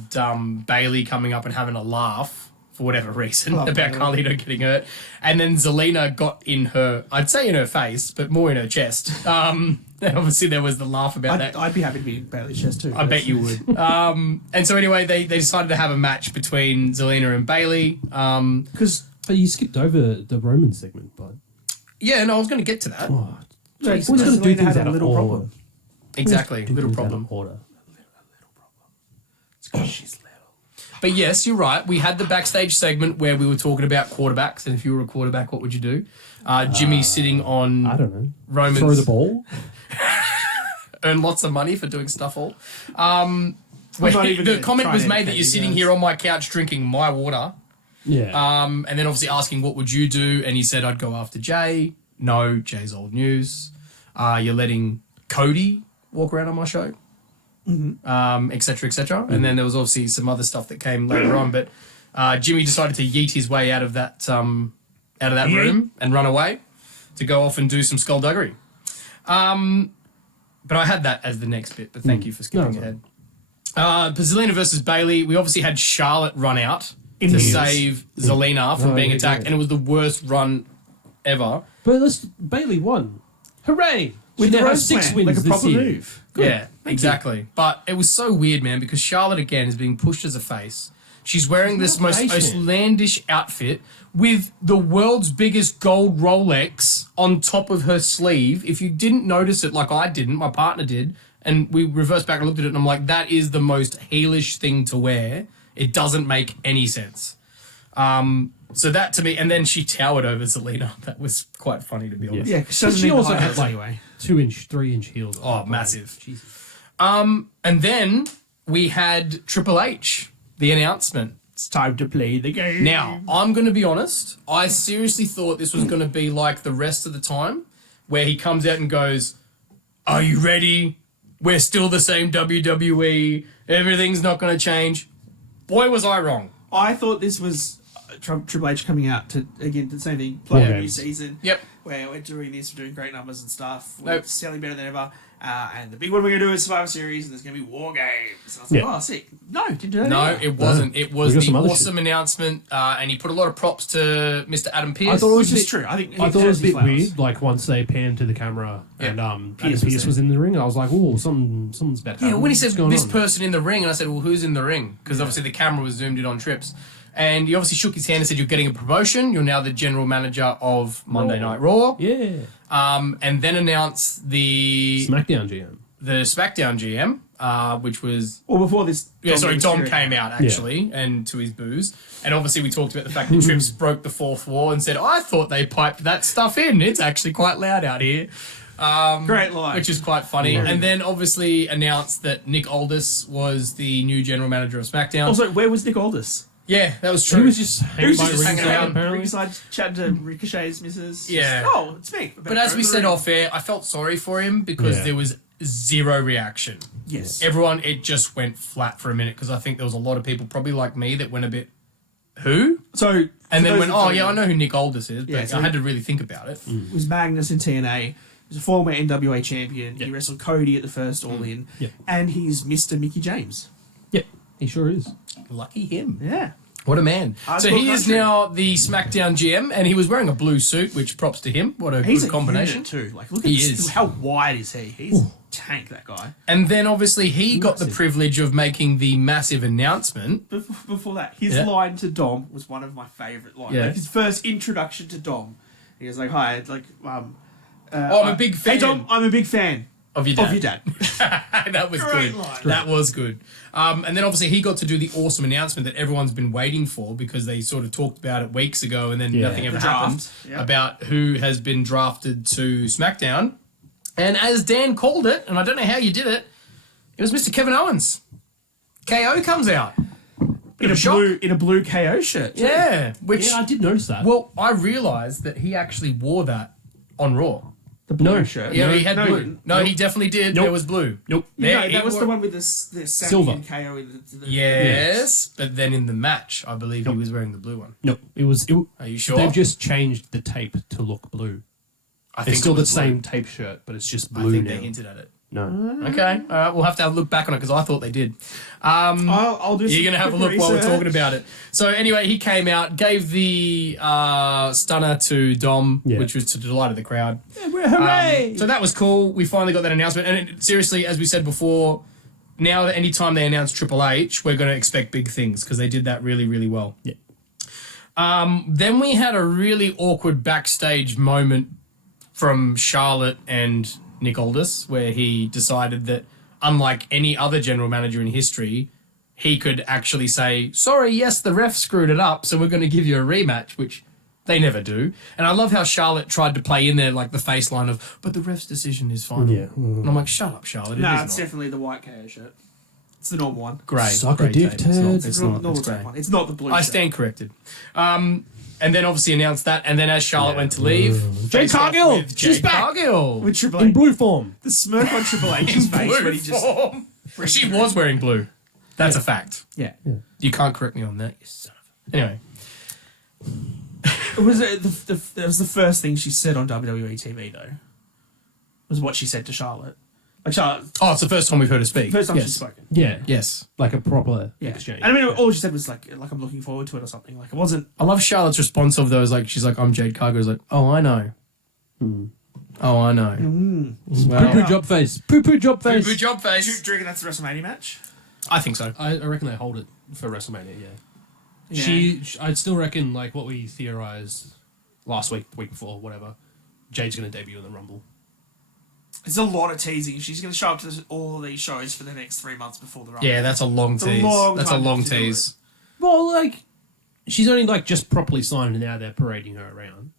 Bailey coming up and having a laugh for whatever reason Love about Bayley. Carlito getting hurt. And then Zelina got in her, I'd say in her face, but more in her chest. And obviously there was the laugh about that. I'd be happy to be in Bailey's chest too. I bet you would. And so anyway, they decided to have a match between Zelina and Bailey. because But you skipped over the Roman segment, bud. Yeah, no, I was going to get to that. Oh, Jake's always got to do Zelina things had out a of little order. problem. Exactly, Do little things out problem. of order. It's because she's little. But yes, you're right. We had the backstage segment where we were talking about quarterbacks, and if you were a quarterback, what would you do? Jimmy sitting on I don't know. Roman's Throw the ball. earn lots of money for doing stuff all. not even The gonna comment try was and made that educate you're you sitting guys. here on my couch drinking my water. Yeah. And then obviously asking what would you do, and he said I'd go after Jay. No, Jay's old news. You're letting Cody walk around on my show. et cetera, et cetera. And then there was obviously some other stuff that came later on. But Jimmy decided to yeet his way out of that room and run away to go off and do some skullduggery. But I had that as the next bit, but thank you for skipping ahead. Zelina versus Bailey. We obviously had Charlotte run out to save Zelina from being attacked, and it was the worst run ever. But Bailey won. Hooray! With the now rose 6 plan, wins like a this proper year. move. Yeah, exactly. But it was so weird, man, because Charlotte, again, is being pushed as a face. She's wearing this most outlandish outfit with the world's biggest gold Rolex on top of her sleeve. If you didn't notice it like I didn't, my partner did, and we reversed back and looked at it, and I'm like, that is the most heelish thing to wear. It doesn't make any sense. So that to me, and then she towered over Zelina. That was quite funny, to be honest. Yeah, because She also had like anyway. 2-inch, 3-inch heels. Oh, massive. Jesus. And then we had Triple H, the announcement. It's time to play the game. Now, I'm going to be honest. I seriously thought this was going to be like the rest of the time, where he comes out and goes, "Are you ready? We're still the same WWE. Everything's not going to change." Boy, was I wrong. I thought this was Triple H coming out to, again, the same thing, play a new season. Yep. Where we're doing this, we're doing great numbers and stuff. We're Nope. selling better than ever. And the big one we're going to do is Survivor Series, and there's going to be War Games. And I was like, oh, sick. No, didn't do that. No, either. it wasn't. It was We got the some other awesome announcement, and he put a lot of props to Mr. Adam Pearce. I thought it was Which is bit- true. I think I thought it was a bit flowers. weird, like once they panned to the camera and Pearce Pearce was was in the ring, I was like, oh, something's about to Yeah, happen. when he What's said going this on? person in the ring, and I said, well, who's in the ring? Because obviously the camera was zoomed in on Trips. And he obviously shook his hand and said, you're getting a promotion. You're now the general manager of Monday Night Raw. Yeah. And then announced the SmackDown GM. SmackDown GM, which was... Well, before this... Dom came out, actually, and to his booze. And obviously we talked about the fact that Trips broke the fourth wall and said, I thought they piped that stuff in. It's actually quite loud out here. Great line. Which is quite funny. And then obviously announced that Nick Aldis was the new general manager of SmackDown. Also, where was Nick Aldis? Yeah, that was true. He was just hanging by just hanging ringside, around. apparently. Ringside chatting to Ricochet's missus. Yeah. Just, oh, it's me. But as we said off air, I felt sorry for him because Yeah. there was zero reaction. Yes. Everyone, it just went flat for a minute because I think there was a lot of people, probably like me, that went a bit, who? So... And then for went, those oh, that yeah, I don't know who Nick Aldis is, but Yeah, so- I had to really think about it. It was Magnus in TNA. He was a former NWA champion. He wrestled Cody at the first All In. Yep. And he's Mr. Mickey James. Yeah, he sure is. Lucky him. Yeah. What a man. Hardcore So he is country. now the SmackDown GM, and he was wearing a blue suit, which props to him. What a He's good a combination. unit too. Like, look He at this. is. How wide is he? He's tank, that guy. And then obviously he got the privilege of making the massive announcement. Before that, his Yeah. line to Dom was one of my favourite lines. Yeah. Like his first introduction to Dom. He was like, hi, like, I'm a big fan. Hey Dom, I'm a big fan Of your dad. of your dad. That was Great good. line. That was good. And then obviously he got to do the awesome announcement that everyone's been waiting for because they sort of talked about it weeks ago and then nothing ever The draft. happened Yeah. about who has been drafted to SmackDown. And as Dan called it, and I don't know how you did it, it was Mr. Kevin Owens. KO comes out. Bit of a shock. in a blue KO shirt. too. Yeah. Which, Yeah, I did notice that. well, I realised that he actually wore that on Raw. The blue No. shirt. Yeah, No, he had no, he blue. didn't. No, Nope. he definitely did. Nope. There was blue. Nope. Yeah, No, he that was wore- the one with the Silver. Silver KO in the Yes, but then in the match, I believe he was wearing the blue one. No, it was. Are you sure? They've just changed the tape to look blue. I It's still it the was blue. same tape shirt, but it's just I blue think now. they hinted at it. No. Okay, all right, we'll have to have a look back on it because I thought they did. I'll do some You're going to have a quick look while we're research. talking about it. So anyway, he came out, gave the stunner to Dom, Yeah. which was to the delight of the crowd. Hooray! So that was cool. We finally got that announcement. And seriously, as we said before, now that any time they announce Triple H, we're going to expect big things because they did that really, really well. Yeah. Then we had a really awkward backstage moment from Charlotte and Nick Aldis, where he decided that, unlike any other general manager in history, he could actually say, sorry, yes, the ref screwed it up, so we're going to give you a rematch, which they never do. And I love how Charlotte tried to play in there like the face line of, but the ref's decision is final. Yeah. And I'm like, shut up, Charlotte. It No, is it's not. definitely the white KO shirt. It's the normal one. Grey. Suck a Grey dick, tape. It's not. Ted. It's It's not. normal It's grey. one. It's not the blue I shirt. stand corrected. And then obviously announced that. And then as Charlotte went to leave, Jade faced off Cargill! with She's Jade back! Cargill. With Triple In H. blue form. The smirk on Triple H's face when he just... Form. She was wearing blue. That's a fact. Yeah. You can't correct me on that, you son of a... Anyway. It was it was the first thing she said on WWE TV though. Was what she said to Charlotte. Like Charlotte, Oh, it's the first time we've heard her speak. first time yes. she's spoken. Yeah. Yes. Like a proper Yeah. exchange. And I mean, all she said was like I'm looking forward to it or something. Like it wasn't. I love Charlotte's response of those, like, she's like, I'm Jade Cargill. Like, oh, I know. Oh, I know. Well, Poo-poo job face. Poo-poo job face. Poo-poo job Do you face. reckon that's the WrestleMania match? I think so. I reckon they hold it for WrestleMania, yeah. Yeah. I'd still reckon, like, what we theorised last week, the week before, whatever, Jade's going to debut in the Rumble. There's a lot of teasing. She's going to show up to all of these shows for the next 3 months before the Rumble. Yeah, that's a long It's a tease. long That's a time long to do tease. Well, like, she's only, like, just properly signed and now they're parading her around.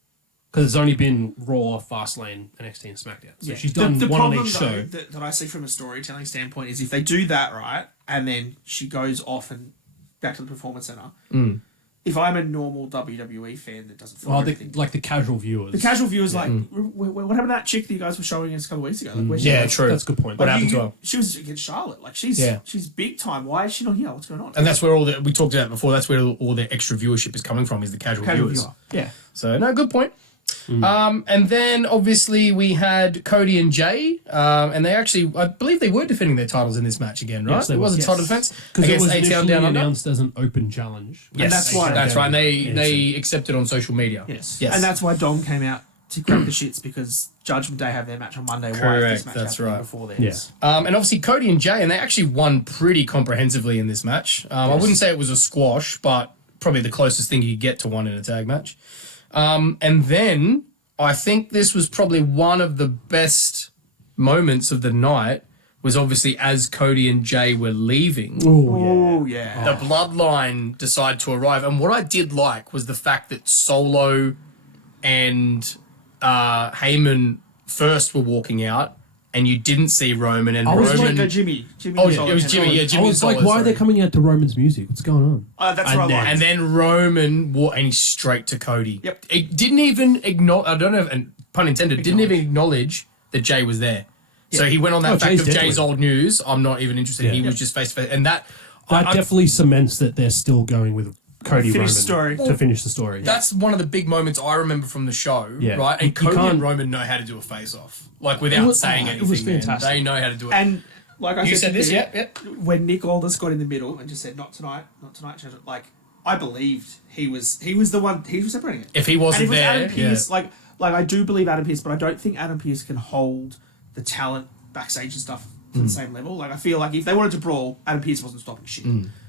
Because it's only been Raw, Fastlane, NXT, and SmackDown. So she's done the one on problem, each though, show. that I see from a storytelling standpoint is if they do that right, and then she goes off and back to the Performance Center. If I'm a normal WWE fan that doesn't follow Well, everything, like the casual viewers. the casual viewer's like, what happened to that chick that you guys were showing us a couple of weeks ago? Like, where's she Yeah, at?" true. That's a good point. What Like, happened to her? She was against Charlotte. Like she's Yeah. she's big time. Why is she not here? What's going on? And that's where we talked about before, that's where all the extra viewership is coming from, is the casual viewers. Yeah. So, no, good point. And then obviously we had Cody and Jay, and they actually, I believe they were defending their titles in this match again, right? Yes, they it was were. a title defense Because it against was A-Town initially Down Under. announced as an open challenge. Yes, And that's why- that's right. And Yeah, they accepted on social media. Yes. Yes. And that's why Dom came out to crack the shits because Judgment Day have their match on Monday. Why is Correct, this match that's happening right. before theirs? Yeah. And obviously Cody and Jay, and they actually won pretty comprehensively in this match. I wouldn't say it was a squash, but probably the closest thing you get to one in a tag match. And then I think this was probably one of the best moments of the night, was obviously as Cody and Jay were leaving. Oh yeah. The bloodline decided to arrive. And what I did like was the fact that Solo and Heyman first were walking out, and you didn't see Roman, and I was Roman... No, Jimmy. Oh, Solo it was came Jimmy, on. yeah, I Jimmy was Solo, like, why are they sorry. coming out to Roman's music? What's going on? That's what I liked. And then Roman walked, and he's straight to Cody. Yep. It didn't even acknowledge, I don't know, and pun intended, didn't even acknowledge that Jay was there. So he went on that Oh, fact Jay's of definitely- Jay's old news. I'm not even interested. Yeah. He was just face to face. And that That I- definitely cements that they're still going with Cody Finish Roman the story. to finish the story. That's one of the big moments I remember from the show, Yeah. right? And You Cody can't- and Roman know how to do a face-off, like without was- saying it anything. was man. fantastic. They know how to do it. And like I you said to this, you, yep. when Nick Aldis got in the middle and just said, "Not tonight, not tonight," like I believed he was the one. He was separating it. If he And wasn't if it was there, Adam Pearce, like I do believe Adam Pearce, but I don't think Adam Pearce can hold the talent backstage and stuff to the same level. Like I feel like if they wanted to brawl, Adam Pearce wasn't stopping shit.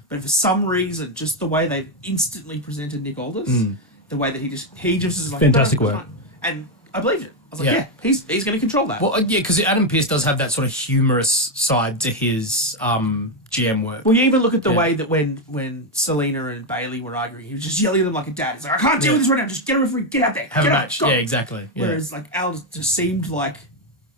But for some reason, just the way they instantly presented Nick Aldis, the way that he just is like Fantastic "No, it's work. fine." And I believed it. I was like, Yeah. yeah, he's going to control that. Well, yeah, because Adam Pearce does have that sort of humorous side to his GM work. Well, you even look at the way that when Selena and Bailey were arguing, he was just yelling at them like a dad. He's like, I can't deal with this right now. Just get a referee. Get out there. Have get a out, match. go." Yeah, exactly. Yeah. Whereas like Al just seemed like,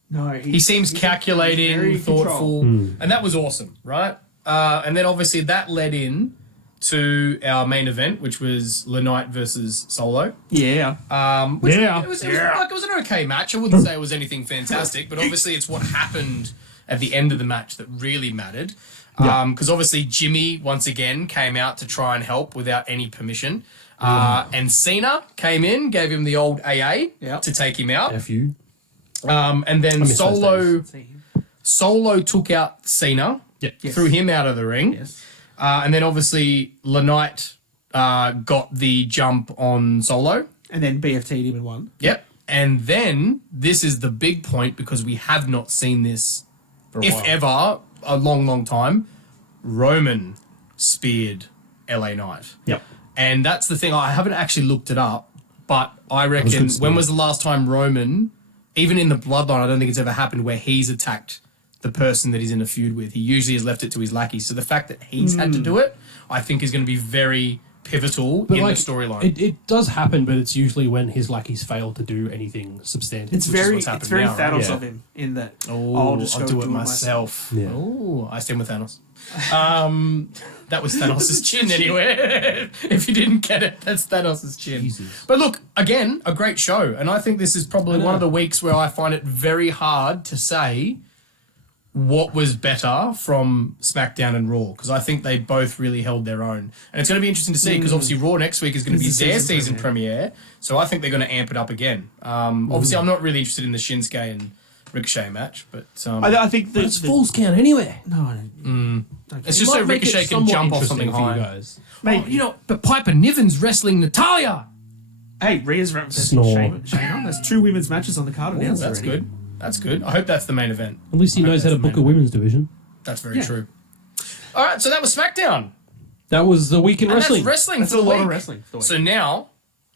no. He seems he's calculating, very in thoughtful, control. and that was awesome, right? And then obviously that led in to our main event, which was Lenite versus Solo. Yeah. Which Yeah. it was an okay match. I wouldn't say it was anything fantastic, but obviously it's what happened at the end of the match that really mattered. Because obviously Jimmy once again came out to try and help without any permission. And Cena came in, gave him the old AA Yeah. to take him out. F you. And then miss those Solo took out Cena, Yep. Yes. threw him out of the ring. Yes. And then obviously Lenite got the jump on Solo. And then BFT'd him in one. Yep. And then this is the big point because we have not seen this, if while. ever, a long, long time. Roman speared LA Knight. Yep. And that's the thing. I haven't actually looked it up, but I reckon good spear. when was the last time Roman, even in the Bloodline, I don't think it's ever happened where he's attacked the person that he's in a feud with. He usually has left it to his lackeys. So the fact that he's had to do it, I think is going to be very pivotal in the storyline. It does happen, but it's usually when his lackeys fail to do anything substantive. It's Which is very what's happened Thanos now, right? Yeah. of him in that. Oh, just I'll go do it myself. Yeah. Oh, I stand with Thanos. That was Thanos' chin anyway. If you didn't get it, that's Thanos' chin. Jesus. But look, again, a great show. And I think this is probably one of the weeks where I find it very hard to say what was better from SmackDown and Raw, because I think they both really held their own. And it's going to be interesting to see, because obviously Raw next week is going to be It's the their season season premiere, so I think they're going to amp it up again. Obviously, I'm not really interested in the Shinsuke and Ricochet match, but I think But it's Falls Count anyway. No, I don't. it's just so Ricochet can jump off something for you high. guys. Maybe. But Piper Niven's wrestling Natalia. Hey, Rhea's representing Snore. Shayna. There's 2 women's matches on the card announced That's already. good. That's good. I hope that's the main event. At least he I hope knows how that's to the book a main women's division. That's very Yeah. true. All right, so that was SmackDown. That was the week in And wrestling. that's wrestling That's for a the lot week. of wrestling. So now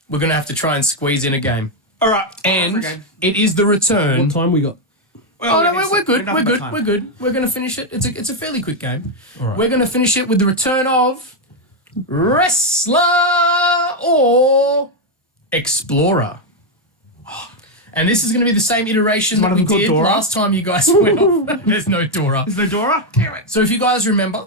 we're going to have to try and squeeze in a game. All right. And it is the return. What time we got? Oh, no, we're good. nothing We're but good. time. We're good. We're going to finish it. It's a fairly quick game. All right. We're going to finish it with the return of Wrestler or Explorer. And this is going to be the same iteration one that of we them called did Dora? last time you guys went off. There's no Dora. Is there Dora? Damn it. So if you guys remember,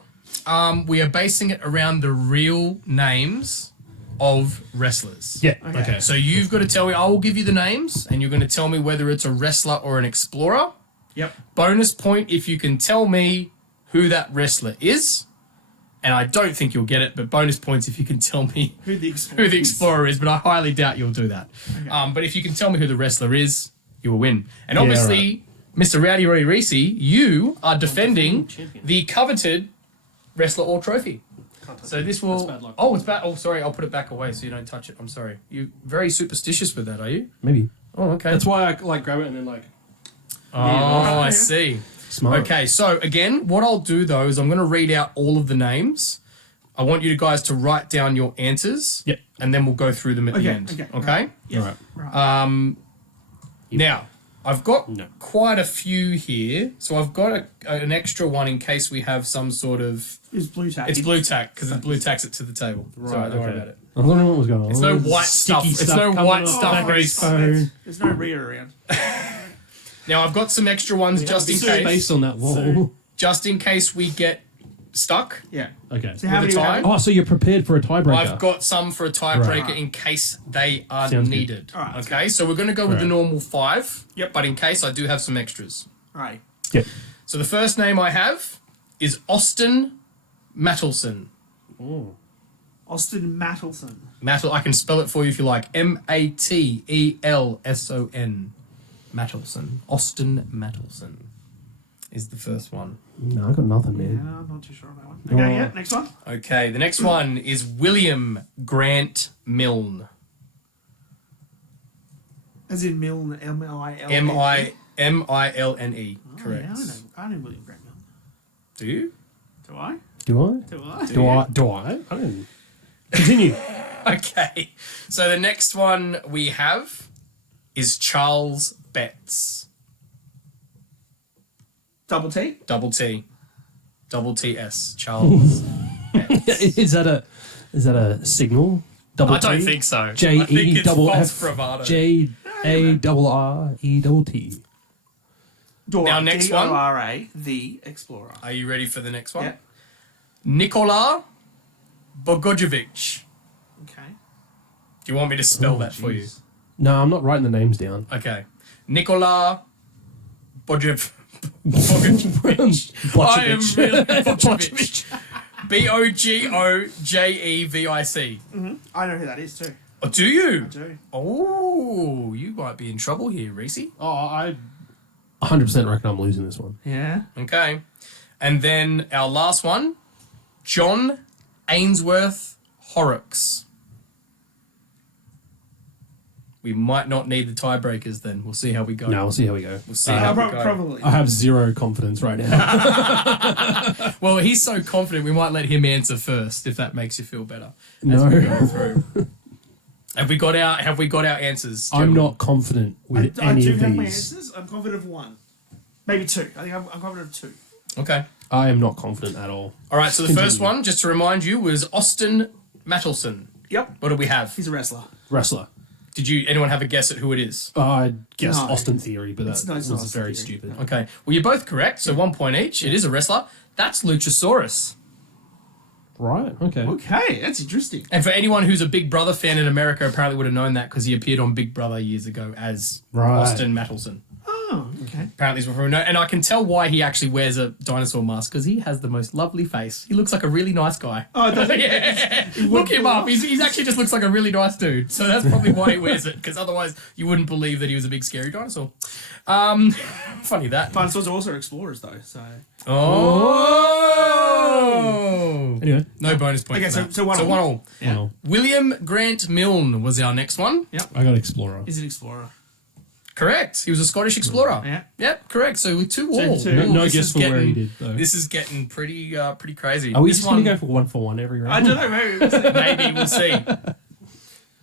we are basing it around the real names of wrestlers. Yeah. Okay. Okay. So you've got to tell me, I will give you the names, and you're going to tell me whether it's a wrestler or an explorer. Yep. Bonus point if you can tell me who that wrestler is. And I don't think you'll get it, but bonus points if you can tell me Who the Explorer who the explorer is, but I highly doubt you'll do that. Okay. But if you can tell me who the wrestler is, you will win. And Yeah, obviously, Mr. Rowdy Roddy Reese, you are defending champion. the coveted Wrestler All Trophy. So this will. That's bad luck. Oh, it's bad. Oh, sorry. I'll put it back away so you don't touch it. I'm sorry. You're very superstitious with that, are you? Maybe. Oh, okay. That's why I like grab it and then like Oh, Yeah. I see. smart. Okay, so again, what I'll do though is I'm going to read out all of the names. I want you guys to write down your answers. Yep. And then we'll go through them at the Okay, end. okay, Okay? All right. Right. Now, I've got No. quite a few here. So I've got an extra one in case we have some sort of... It's blue tack. It's blue tack, because it's blue tacks it to the table. Right, so don't worry about it. I was wondering what was going on. It's no There's white sticky stuff. It's no coming white off stuff, back of his Reece. phone. There's no Rhea around. Now, I've got some extra ones just in case. Based on that wall. Just in case we get stuck. Yeah. Okay. So how With many a do you tie? have? Oh, so you're prepared for a tiebreaker? I've got some for a tiebreaker Right. in case they are Sounds good. needed. All right, that's Okay, so we're going to go with the Right. normal 5. Yep. But in case, I do have some extras. Right. Yep. So the first name I have is Austin Mattelson. Austin Mattelson. I can spell it for you if you like. Mattelson. Mattelson. Austin Mattelson is the first one. No, I got nothing, Yeah, man. I'm not too sure on that one. Okay, Oh. yeah, next one. Okay, the next one is William Grant Milne. As in Milne, M-I-L-N-E. Milne. Correct. Yeah, I know William Grant Milne. Do you? Do I? Do I? Do I? Do I? I don't. Continue. Okay. So the next one we have is Charles Betts. Double T? Double T. Double TS. Charles Betts. Is that a signal? Double I don't T? think so. J I think E it's double false F bravado. J A double R E double T. Dora. Now, next one. D-O-R-A, the Explorer. Are you ready for the next one? Yeah. Nikola Bogojevic. Okay. Do you want me to spell that for you? No, I'm not writing the names down. Okay. Nikola Bogojevic. I am really Bogojevic. Bogojevic. I know who that is too. Oh, do you? I do. Oh, you might be in trouble here, Reese. Oh, I 100% reckon I'm losing this one. Yeah. Okay. And then our last one, John Ainsworth Horrocks. We might not need the tiebreakers then. We'll see how we go. No, we'll see how we go. We'll see how we go. Probably. I have zero confidence right now. Well, he's so confident we might let him answer first, if that makes you feel better. No. Go through. Have we got our answers? I'm gentlemen? not confident with I any do of have my these. answers. I'm confident of one. Maybe two. I think I'm confident of two. Okay. I am not confident at all. All right, so the first one, just to remind you, was Austin Mattelson. Yep. What do we have? He's a wrestler. Wrestler. Did anyone have a guess at who it is? I guess No. Austin Theory, but It's that not was Austin very Theory. stupid. Okay. Well, you're both correct, so 1 point each. It is a wrestler. That's Luchasaurus. Right, okay. Okay, that's interesting. And for anyone who's a Big Brother fan in America, apparently would have known that because he appeared on Big Brother years ago as Right. Austin Mattelson. Oh, Okay. Apparently, he's from and I can tell why he actually wears a dinosaur mask because he has the most lovely face. He looks like a really nice guy. Oh, does he? Yeah. Look him up. He's actually just looks like a really nice dude. So that's probably why he wears it because otherwise you wouldn't believe that he was a big scary dinosaur. Funny that. Dinosaurs are also explorers, though. So Oh. Anyway, No bonus point. Okay, for that. so one all. one all. Yeah. well, William Grant Milne was our next one. I got Explorer. He's an explorer. Correct. He was a Scottish explorer. Yeah. Yep, correct. So with 2 all. two. No This guess is for where he getting- did, though. This is getting pretty crazy. Are we This just going to go for one every round? I don't know. Maybe. Maybe we'll see.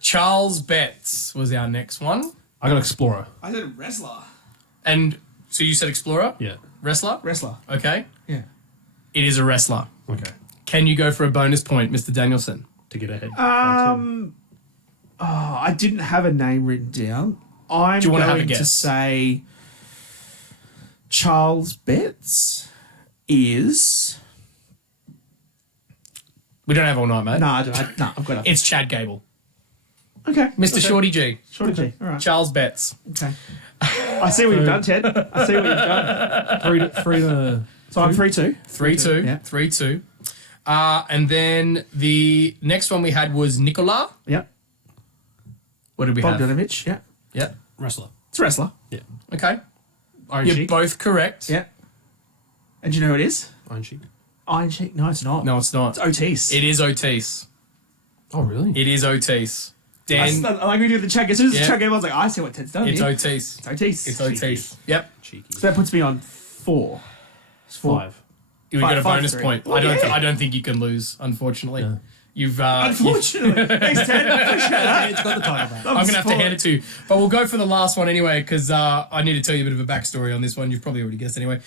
Charles Betts was our next one. I got Explorer. I said wrestler. And so you said explorer? Yeah. Wrestler? Wrestler. Okay. Yeah. It is a wrestler. Okay. Can you go for a bonus point, Mr. Danielson? To get ahead. I didn't have a name written down. I'm Do you wanna have a going to guess? say Charles Betts is. We don't have all night, mate. No, I don't. No, I've got nothing. It's Chad Gable. Okay. Mr. Shorty G. Shorty G. All right. Charles Betts. Okay. I see what you've done, Ted. I see what you've done. Three to So I'm 3-2. 3-2. Yeah. 3-2. And then the next one we had was Nicola. Yep. What did we have? Bogdanovich. Yeah. Yep. wrestler. It's a wrestler. Yeah. Okay. Iron You're Sheik. both correct. Yeah. And do you know who it is? Iron Sheik. Iron Sheik. No, it's not. No, it's not. It's Otis. It is Otis. Oh, really? It is Otis. I Dan, like we do the check. As soon as Yeah. the check came, I was like, I see what Ted's done it's here. Otis. It's Otis. It's Otis. Yep. Cheeky. So that puts me on 4. It's 4. 5. You got a Five, bonus three. point. Oh, I don't. yeah. I don't think you can lose. Unfortunately, Yeah. you've. Unfortunately. Thanks, Ted. I appreciate that. It's got the title back. I'm gonna have to hand it to you, but we'll go for the last one anyway because I need to tell you a bit of a backstory on this one. You've probably already guessed anyway.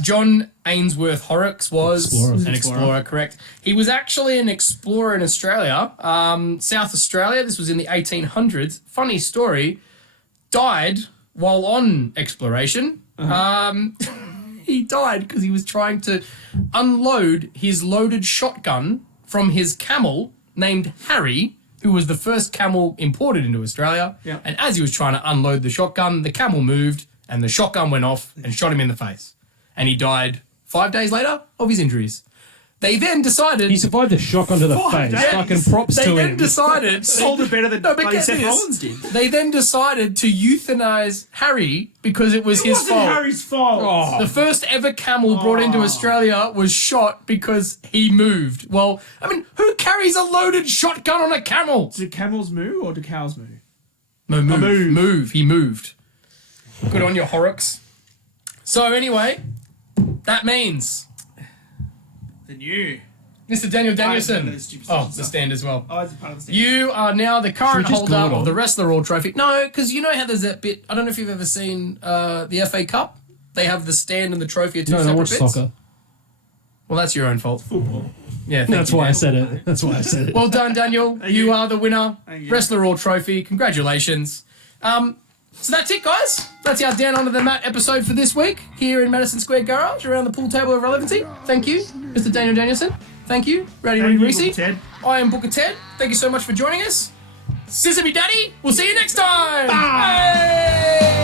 John Ainsworth Horrocks was Explorer. an explorer, correct? He was actually an explorer in Australia, South Australia. This was in the 1800s. Funny story. Died while on exploration. He died because he was trying to unload his loaded shotgun from his camel named Harry, who was the first camel imported into Australia. Yeah. And as he was trying to unload the shotgun, the camel moved and the shotgun went off and shot him in the face. And he died 5 days later of his injuries. They then decided... He survived a shock onto the 5 face. days. Fucking props They to then him. decided... Sold it better than No, but bloody get Seth this. Rollins did. They then decided to euthanize Harry because it was It his wasn't fault. Harry's fault. Oh. The first ever camel brought into Australia was shot because he moved. Well, I mean, who carries a loaded shotgun on a camel? Do camels moo or do cows moo? No, move. move. Move. He moved. Good on your Horrocks. So anyway, that means The new. Mr. Daniel Danielson. no, the stupid Oh, stuff. the stand as well. Oh, it's a part of the stand. You are now the current Should we just holder glue it of on? the Wrestler All Trophy. No, because you know how there's that bit. I don't know if you've ever seen the FA Cup. They have the stand and the trophy are two No, I separate watch bits. soccer. Well, that's your own fault. Football. Yeah, thank That's you, why I Dan. said it. That's why I said it. Well done, Daniel. You you. are the winner. Thank you. Wrestler All Trophy. Congratulations. So that's it, guys. That's our Down Under the Mat episode for this week here in Madison Square Garage around the pool table of relevancy. Thank you, Mr. Daniel Danielson. Thank you, Rowdy Thank you, Reece. Booker Ted. I am Booker Ted. Thank you so much for joining us. Sesame Daddy. We'll see you next time. Bye.